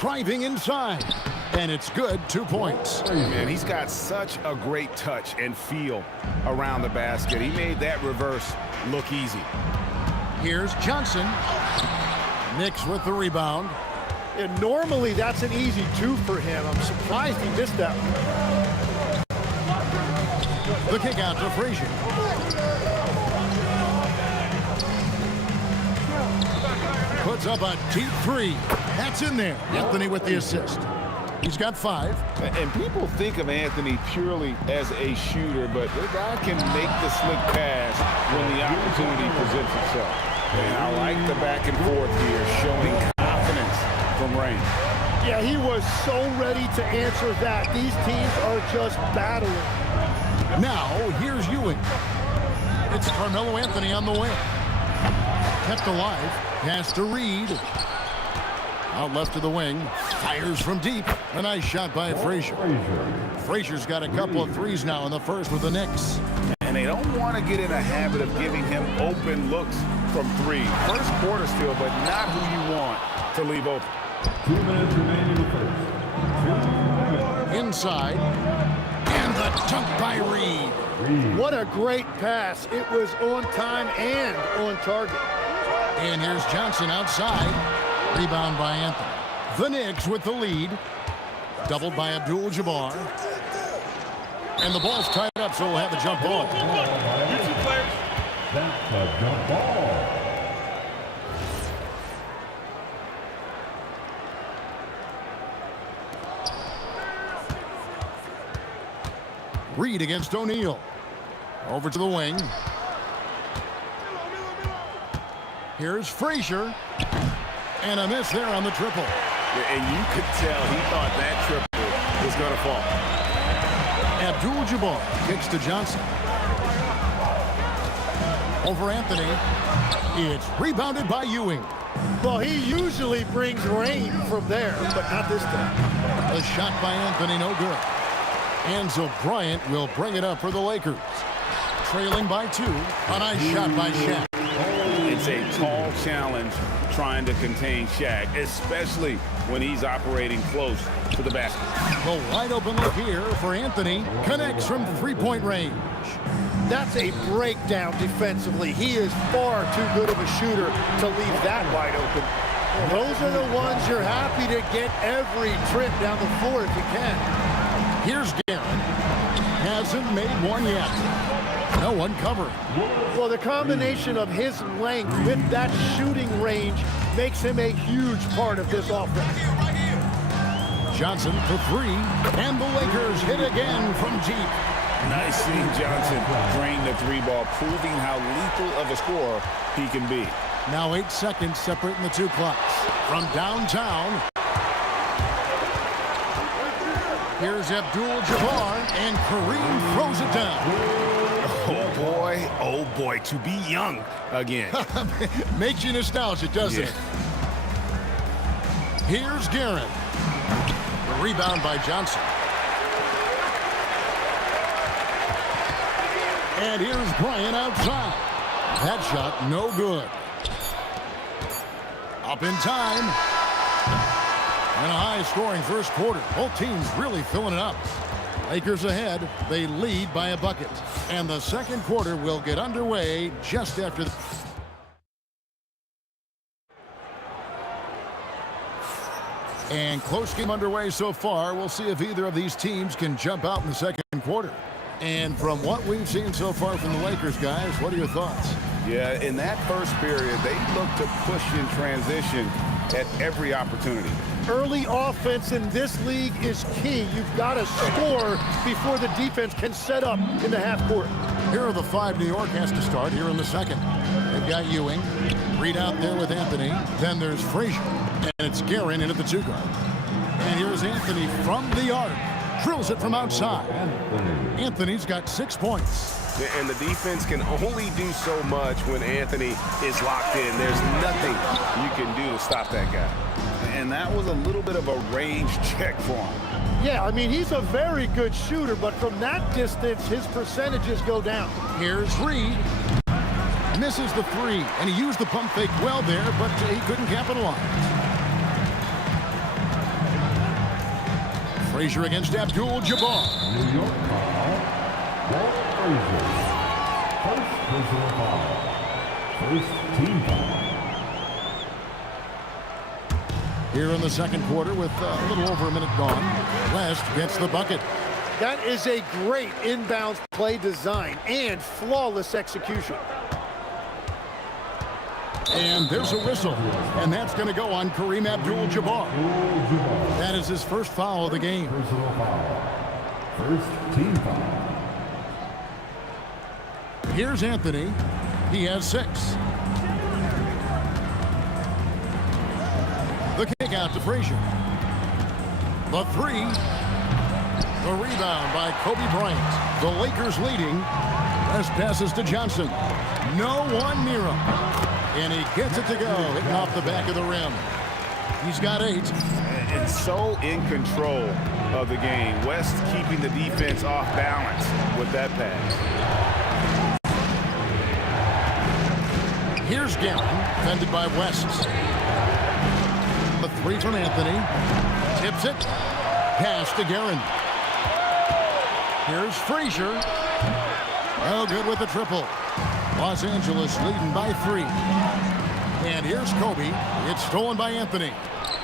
Driving inside. And it's good, 2 points. Man, he's got such a great touch and feel around the basket. He made that reverse look easy. Here's Johnson. Knicks with the rebound. And normally that's an easy 2 for him. I'm surprised he missed that one. The kick out to Frazier. Puts up a deep 3. That's in there. Anthony with the assist. He's got 5. And people think of Anthony purely as a shooter, but the guy can make the slick pass when the opportunity presents itself. And I like the back and forth here, showing confidence from Rain. Yeah, he was so ready to answer that. These teams are just battling. Now, here's Ewing. It's Carmelo Anthony on the wing. Kept alive. Pass to Reed. Out left to the wing. Fires from deep. A nice shot by Frazier. Frazier's got a couple of threes now in the first with the Knicks. And they don't want to get in a habit of giving him open looks from three. First quarter still, but not who you want to leave open. 2 minutes remaining in the first. Inside. And the dunk by Reed. What a great pass. It was on time and on target. And here's Johnson outside. Rebound by Anthony. The Knicks with the lead. Doubled by Abdul-Jabbar. And the ball's tied up, so we'll have a jump ball. That's a jump ball. Reed against O'Neal. Over to the wing. Here's Frazier. And a miss there on the triple. And you could tell he thought that triple was going to fall. Abdul-Jabbar kicks to Johnson. Over Anthony. It's rebounded by Ewing. Well, he usually brings rain from there, but not this time. A shot by Anthony, no good. Enzo Bryant will bring it up for the Lakers. Trailing by 2. A nice shot by Shaq. It's a tall challenge trying to contain Shaq, especially when he's operating close to the basket. A wide open look here for Anthony. Connects from three-point range. That's a breakdown defensively. He is far too good of a shooter to leave that wide open. Those are the ones you're happy to get every trip down the floor if you can. Here's Garrett. Hasn't made one yet. No one covering. Well, the combination of his length with that shooting range makes him a huge part of this offense. Johnson for 3. And the Lakers hit again from deep. Nice seeing Johnson drain the 3-ball, proving how lethal of a scorer he can be. Now 8 seconds separating the two clocks. From downtown. Here's Abdul-Jabbar, and Kareem throws it down. Oh boy, to be young again. Makes you nostalgic, doesn't it? Here's Garrett. The rebound by Johnson. And here's Bryant outside. That shot, no good. Up in time. And a high-scoring first quarter. Both teams really filling it up. Lakers ahead. They lead by a bucket. And the second quarter will get underway just after the... And close game underway so far. We'll see if either of these teams can jump out in the second quarter. And from what we've seen so far from the Lakers, guys, what are your thoughts? Yeah, in that first period, they looked to push in transition at every opportunity. Early offense in this league is key. You've got to score before the defense can set up in the half court. Here are the 5 New York has to start here in the second. They've got Ewing. Reed out there with Anthony. Then there's Frazier. And it's Guerin in at the 2 guard. And here's Anthony from the arc. Drills it from outside. Anthony's got 6 points. And the defense can only do so much when Anthony is locked in. There's nothing you can do to stop that guy. And that was a little bit of a range check for him. Yeah, I mean, he's a very good shooter, but from that distance, his percentages go down. Here's Reed. Misses the 3, and he used the pump fake well there, but he couldn't capitalize. Frazier against Abdul-Jabbar. New York foul. Walt Frazier. First personal foul. First team foul. Here in the second quarter with a little over a minute gone. West gets the bucket. That is a great inbounds play design and flawless execution. And there's a whistle, and that's going to go on Kareem Abdul-Jabbar. That is his first foul of the game. Personal foul. First team foul. Here's Anthony. He has 6. The kick out to Frazier. The 3. The rebound by Kobe Bryant. The Lakers leading. West passes to Johnson. No one near him. And he gets it to go, hitting off the back of the rim. He's got 8. and so in control of the game. West keeping the defense off balance with that pass. Here's Garen, defended by West. The three from Anthony. Tips it. Pass to Garen. Here's Frazier. No good with the triple. Los Angeles leading by 3. And here's Kobe. It's stolen by Anthony.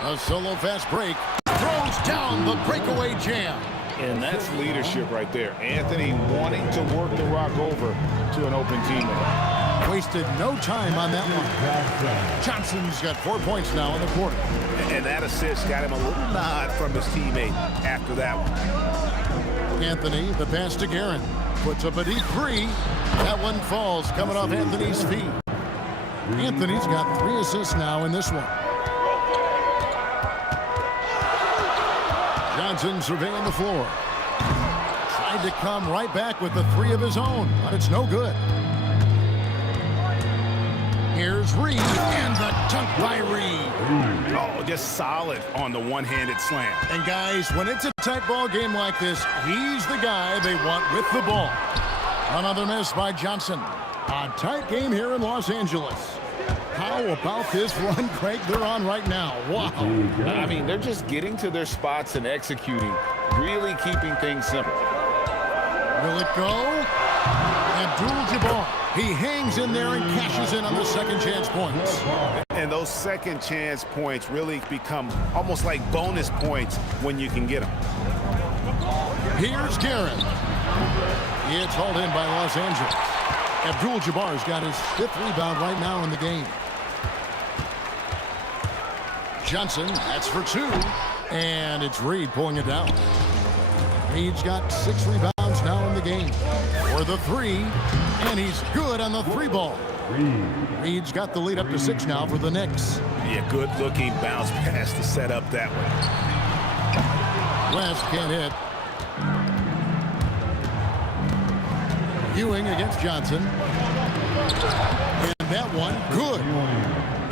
A solo fast break. Throws down the breakaway jam. And that's leadership right there. Anthony wanting to work the rock over to an open teammate. Wasted no time on that one. Johnson's got 4 points now in the quarter. And that assist got him a little nod from his teammate after that one. Anthony, the pass to Garen. Puts up a deep 3. That one falls coming off Anthony's feet. Anthony's got 3 assists now in this one. Johnson surveying the floor. Tried to come right back with the 3 of his own, but it's no good. Here's Reed, and the dunk by Reed. Oh, just solid on the one-handed slam. And guys, when it's a tight ball game like this, he's the guy they want with the ball. Another miss by Johnson. A tight game here in Los Angeles. How about this run, Craig, they're on right now? Wow. I mean, they're just getting to their spots and executing, really keeping things simple. Will it go? Abdul-Jabbar. He hangs in there and cashes in on the second chance points. And those second chance points really become almost like bonus points when you can get them. Here's Garen. It's hauled in by Los Angeles. Abdul-Jabbar's got his 5th rebound right now in the game. Johnson, that's for 2. And it's Reed pulling it down. Reed's got 6 rebounds now in the game. For the 3, and he's good on the 3 ball. Reed's got the lead up to 6 now for the Knicks. Yeah, good-looking bounce pass to set up that one. West can't hit. Ewing against Johnson. And that one, good.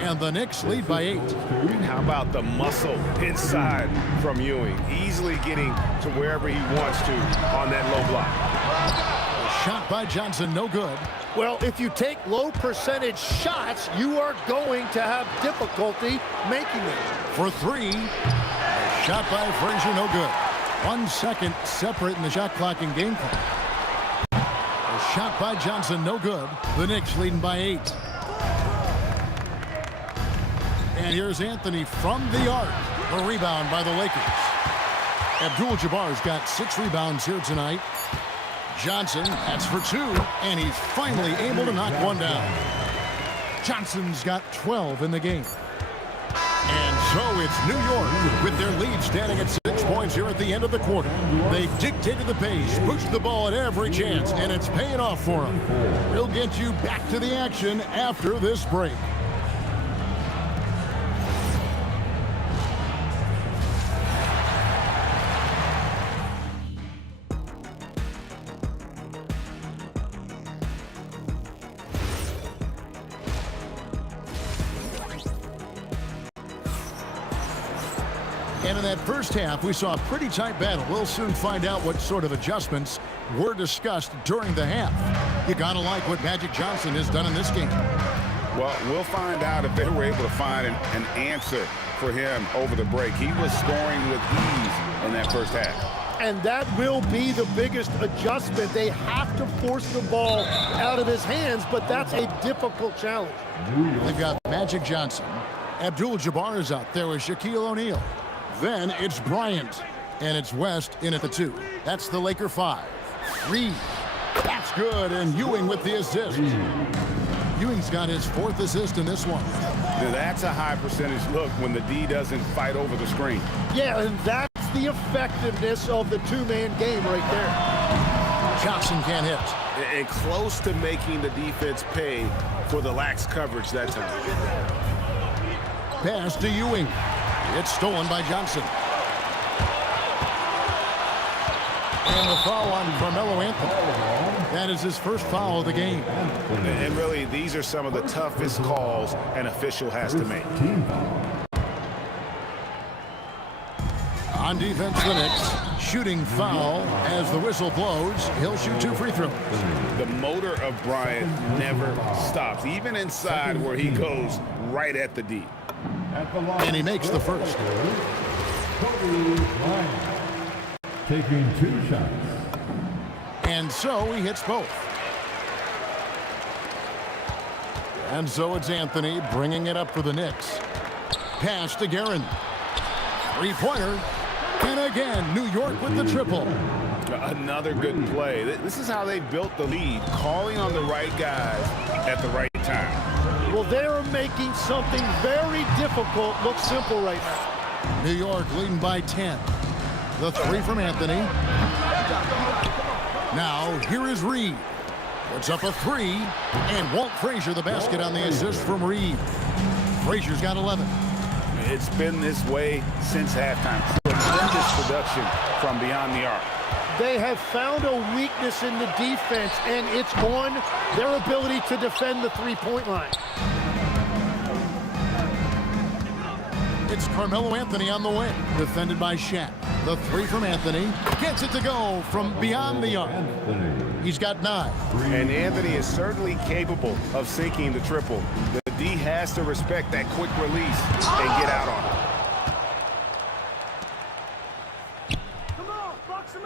And the Knicks lead by 8. And how about the muscle inside from Ewing? Easily getting to wherever he wants to on that low block. Shot by Johnson, no good. Well, if you take low percentage shots, you are going to have difficulty making them. For 3. Shot by Frazier, no good. 1 second separate in the shot clock and game clock. A shot by Johnson, no good. The Knicks leading by 8. And here's Anthony from the arc. A rebound by the Lakers. Abdul-Jabbar's got 6 rebounds here tonight. Johnson, that's for 2, and he's finally able to knock one down. Johnson's got 12 in the game. And so it's New York with their lead standing at 6 points here at the end of the quarter. They've dictated the pace, pushed the ball at every chance, and it's paying off for them. We'll get you back to the action after this break. And in that first half, we saw a pretty tight battle. We'll soon find out what sort of adjustments were discussed during the half. You gotta like what Magic Johnson has done in this game. Well, we'll find out if they were able to find an answer for him over the break. He was scoring with ease in that first half. And that will be the biggest adjustment. They have to force the ball out of his hands, but that's a difficult challenge. They've got Magic Johnson. Abdul-Jabbar is out there with Shaquille O'Neal. Then it's Bryant, and it's West in at the 2. That's the Laker 5. Reed, that's good, and Ewing with the assist. Ewing's got his 4th assist in this one. Now that's a high percentage look when the D doesn't fight over the screen. Yeah, and that's the effectiveness of the 2-man game right there. Johnson can't hit. And close to making the defense pay for the lax coverage that time. Pass to Ewing. It's stolen by Johnson. And the foul on Carmelo Anthony. That is his first foul of the game. And really, these are some of the toughest calls an official has to make. On defense, the Knicks. Shooting foul as the whistle blows. He'll shoot 2 free throws. The motor of Bryant never stops, even inside where he goes right at the D. And he makes the first. Kobe Bryant taking 2 shots. And so he hits both. And so it's Anthony bringing it up for the Knicks. Pass to Guerin. Three-pointer. And again, New York with the triple. Another good play. This is how they built the lead, calling on the right guys at the right time. Well, they're making something very difficult look simple right now. New York leading by 10. The 3 from Anthony. Now, here is Reed. Puts up a 3. And Walt Frazier the basket on the assist from Reed. Frazier's got 11. It's been this way since halftime. Tremendous production from beyond the arc. They have found a weakness in the defense, and it's on their ability to defend the three-point line. It's Carmelo Anthony on the wing, defended by Shaq. The 3 from Anthony gets it to go from beyond the arc. He's got 9. And Anthony is certainly capable of sinking the triple. The D has to respect that quick release and get out on it.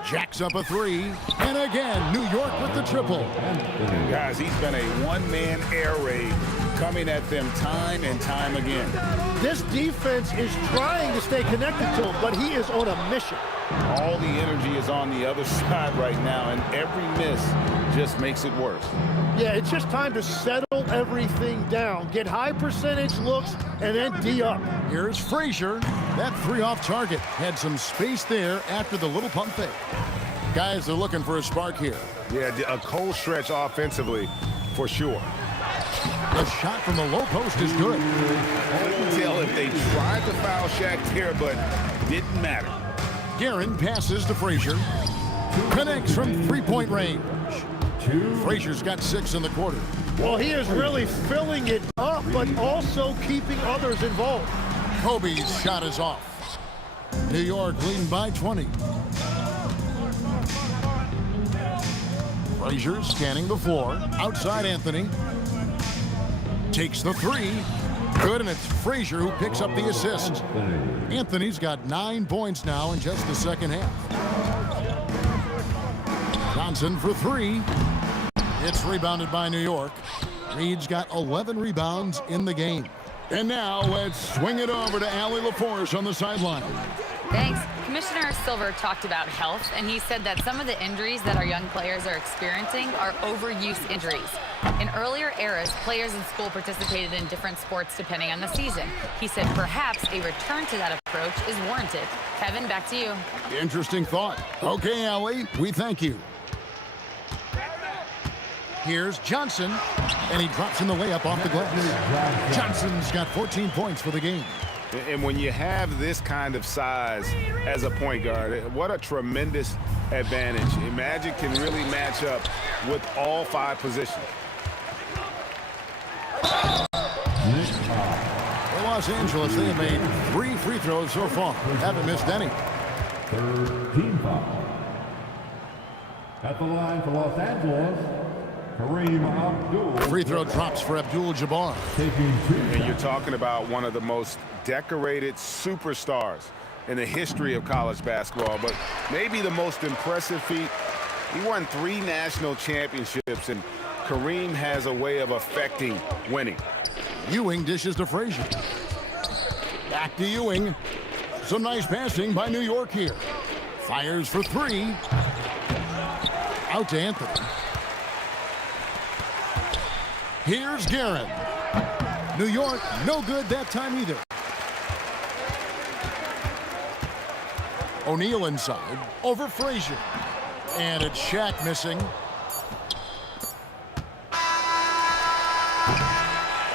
Jacks up a 3. And again, New York with the triple. Guys, he's been a one-man air raid coming at them time and time again. This defense is trying to stay connected to him, but he is on a mission. All the energy is on the other side right now, and every miss just makes it worse. Yeah, it's just time to settle everything down, get high percentage looks, and then D up. Here's Frazier. That 3 off target. Had some space there after the little pump fake. Guys, they're looking for a spark here. Yeah, a cold stretch offensively for sure. The shot from the low post is good. I couldn't tell if they tried to foul Shaq there, but didn't matter. Guerin passes to Frazier. Connects from 3-point range. Frazier's got 6 in the quarter. Well, he is really filling it up, but also keeping others involved. Kobe's shot is off. New York leading by 20. Frazier scanning the floor. Outside Anthony. Takes the 3. Good, and it's Frazier who picks up the assist. Anthony's got 9 points now in just the second half. Johnson for 3. It's rebounded by New York. Reed's got 11 rebounds in the game. And now let's swing it over to Allie LaForce on the sideline. Thanks. Commissioner Silver talked about health, and he said that some of the injuries that our young players are experiencing are overuse injuries. In earlier eras, players in school participated in different sports depending on the season. He said perhaps a return to that approach is warranted. Kevin, back to you. Interesting thought. Okay, Allie, we thank you. Here's Johnson, and he drops in the layup off the glass. Johnson's got 14 points for the game. And when you have this kind of size as a point guard, what a tremendous advantage. Magic can really match up with all 5 positions. For Los Angeles, they have made 3 free throws so far. Haven't missed any. Third team foul. At the line for Los Angeles, Kareem Abdul. Free throw drops for Abdul-Jabbar. And you're talking about one of the most decorated superstars in the history of college basketball, but maybe the most impressive feat. He won 3 national championships, and Kareem has a way of affecting winning. Ewing dishes to Frazier. Back to Ewing. Some nice passing by New York here. Fires for 3. Out to Anthony. Here's Guerin. New York, no good that time either. O'Neal inside, over Frazier. And it's Shaq missing.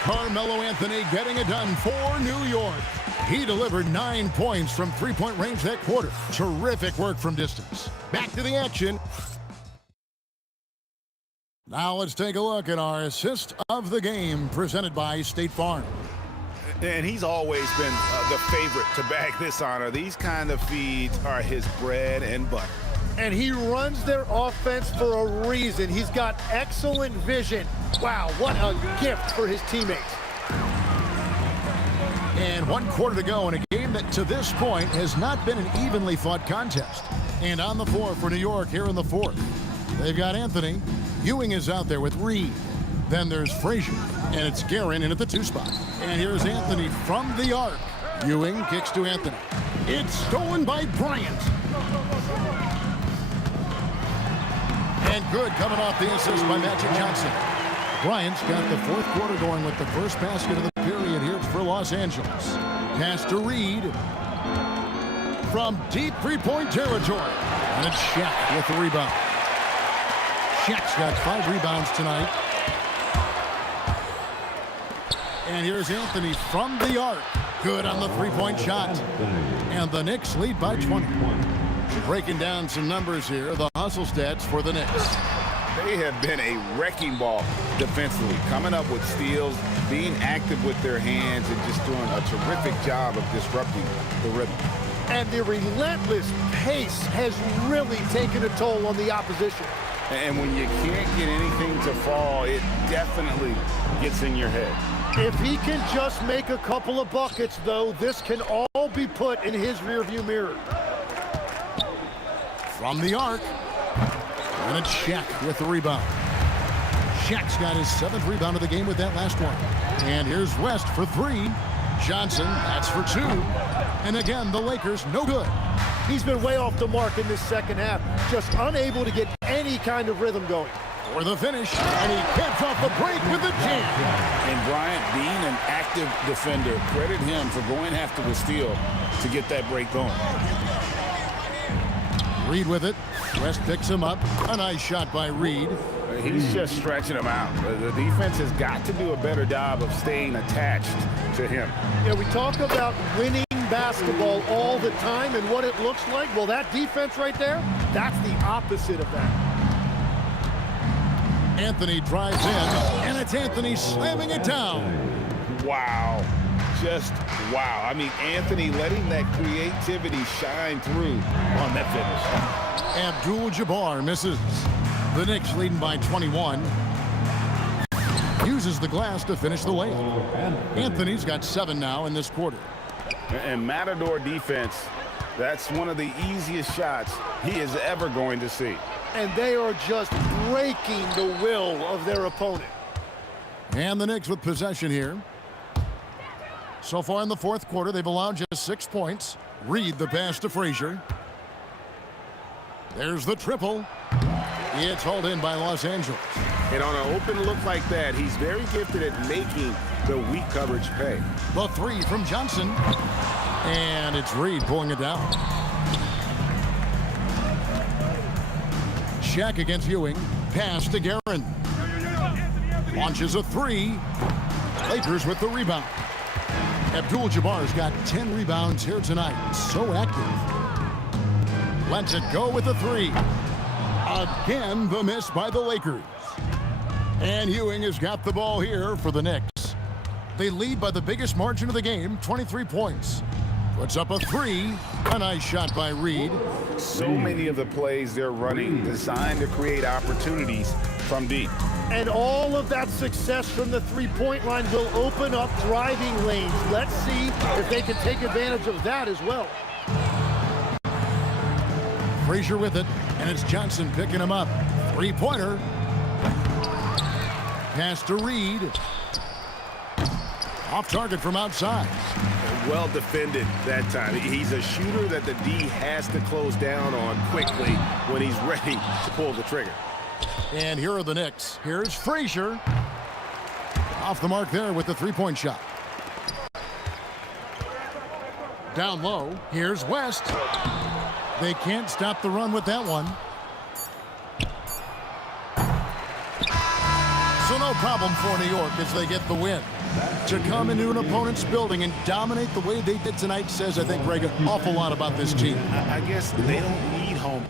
Carmelo Anthony getting it done for New York. He delivered 9 points from 3-point range that quarter. Terrific work from distance. Back to the action. Now let's take a look at our assist of the game presented by State Farm. And he's always been the favorite to bag this honor. These kind of feeds are his bread and butter. And he runs their offense for a reason. He's got excellent vision. Wow, what a gift for his teammates. And 1 quarter to go in a game that to this point has not been an evenly fought contest. And on the floor for New York here in the 4th. They've got Anthony. Ewing is out there with Reed. Then there's Frazier. And it's Guerin in at the 2 spot. And here's Anthony from the arc. Ewing kicks to Anthony. It's stolen by Bryant. And good coming off the assist by Magic Johnson. Bryant's got the 4th quarter going with the first basket of the period here for Los Angeles. Pass to Reed from deep 3-point territory. And it's Shaq with the rebound. Shaq's got 5 rebounds tonight. And here's Anthony from the arc. Good on the 3-point shot. And the Knicks lead by 20. Breaking down some numbers here, the hustle stats for the Knicks. They have been a wrecking ball defensively, coming up with steals, being active with their hands, and just doing a terrific job of disrupting the rhythm. And the relentless pace has really taken a toll on the opposition. And when you can't get anything to fall, it definitely gets in your head. If he can just make a couple of buckets, though, this can all be put in his rearview mirror. From the arc. And it's Shaq with the rebound. Shaq's got his 7th rebound of the game with that last one. And here's West for 3. Johnson, that's for 2. And again, the Lakers, no good. He's been way off the mark in this second half, just unable to get any kind of rhythm going. For the finish, and he caps off the break with the jam. And Bryant, being an active defender, credit him for going after the steal to get that break going. Reed with it. West picks him up. A nice shot by Reed. He's just stretching him out. The defense has got to do a better job of staying attached to him. Yeah, we talk about winning basketball all the time and what it looks like. Well, that defense right there, that's the opposite of that. Anthony drives in, and it's Anthony slamming it down. Wow. Just wow. I mean, Anthony letting that creativity shine through on that finish. Abdul-Jabbar misses. The Knicks leading by 21. Uses the glass to finish the layup. Anthony's got 7 now in this quarter. And Matador defense, that's one of the easiest shots he is ever going to see. And they are just breaking the will of their opponent. And the Knicks with possession here. So far in the 4th quarter, they've allowed just 6 points. Reed the pass to Frazier. There's the triple. It's hauled in by Los Angeles. And on an open look like that, he's very gifted at making the weak coverage pay. The 3 from Johnson. And it's Reed pulling it down. Shaq against Ewing. Pass to Guerin. Launches a 3. Lakers with the rebound. Abdul-Jabbar's got 10 rebounds here tonight. So active. Lets it go with the 3. Again, the miss by the Lakers. And Ewing has got the ball here for the Knicks. They lead by the biggest margin of the game, 23 points. Puts up a 3. A nice shot by Reed. So many of the plays they're running designed to create opportunities from deep. And all of that success from the 3-point line will open up driving lanes. Let's see if they can take advantage of that as well. Frazier with it, and it's Johnson picking him up. 3-pointer. Pass to Reed. Off target from outside. Well defended that time. He's a shooter that the D has to close down on quickly when he's ready to pull the trigger. And here are the Knicks. Here's Frazier. Off the mark there with the 3-point shot. Down low, here's West. They can't stop the run with that one. So no problem for New York as they get the win. To come into an opponent's building and dominate the way they did tonight says, I think, Greg, an awful lot about this team. I guess they don't need home.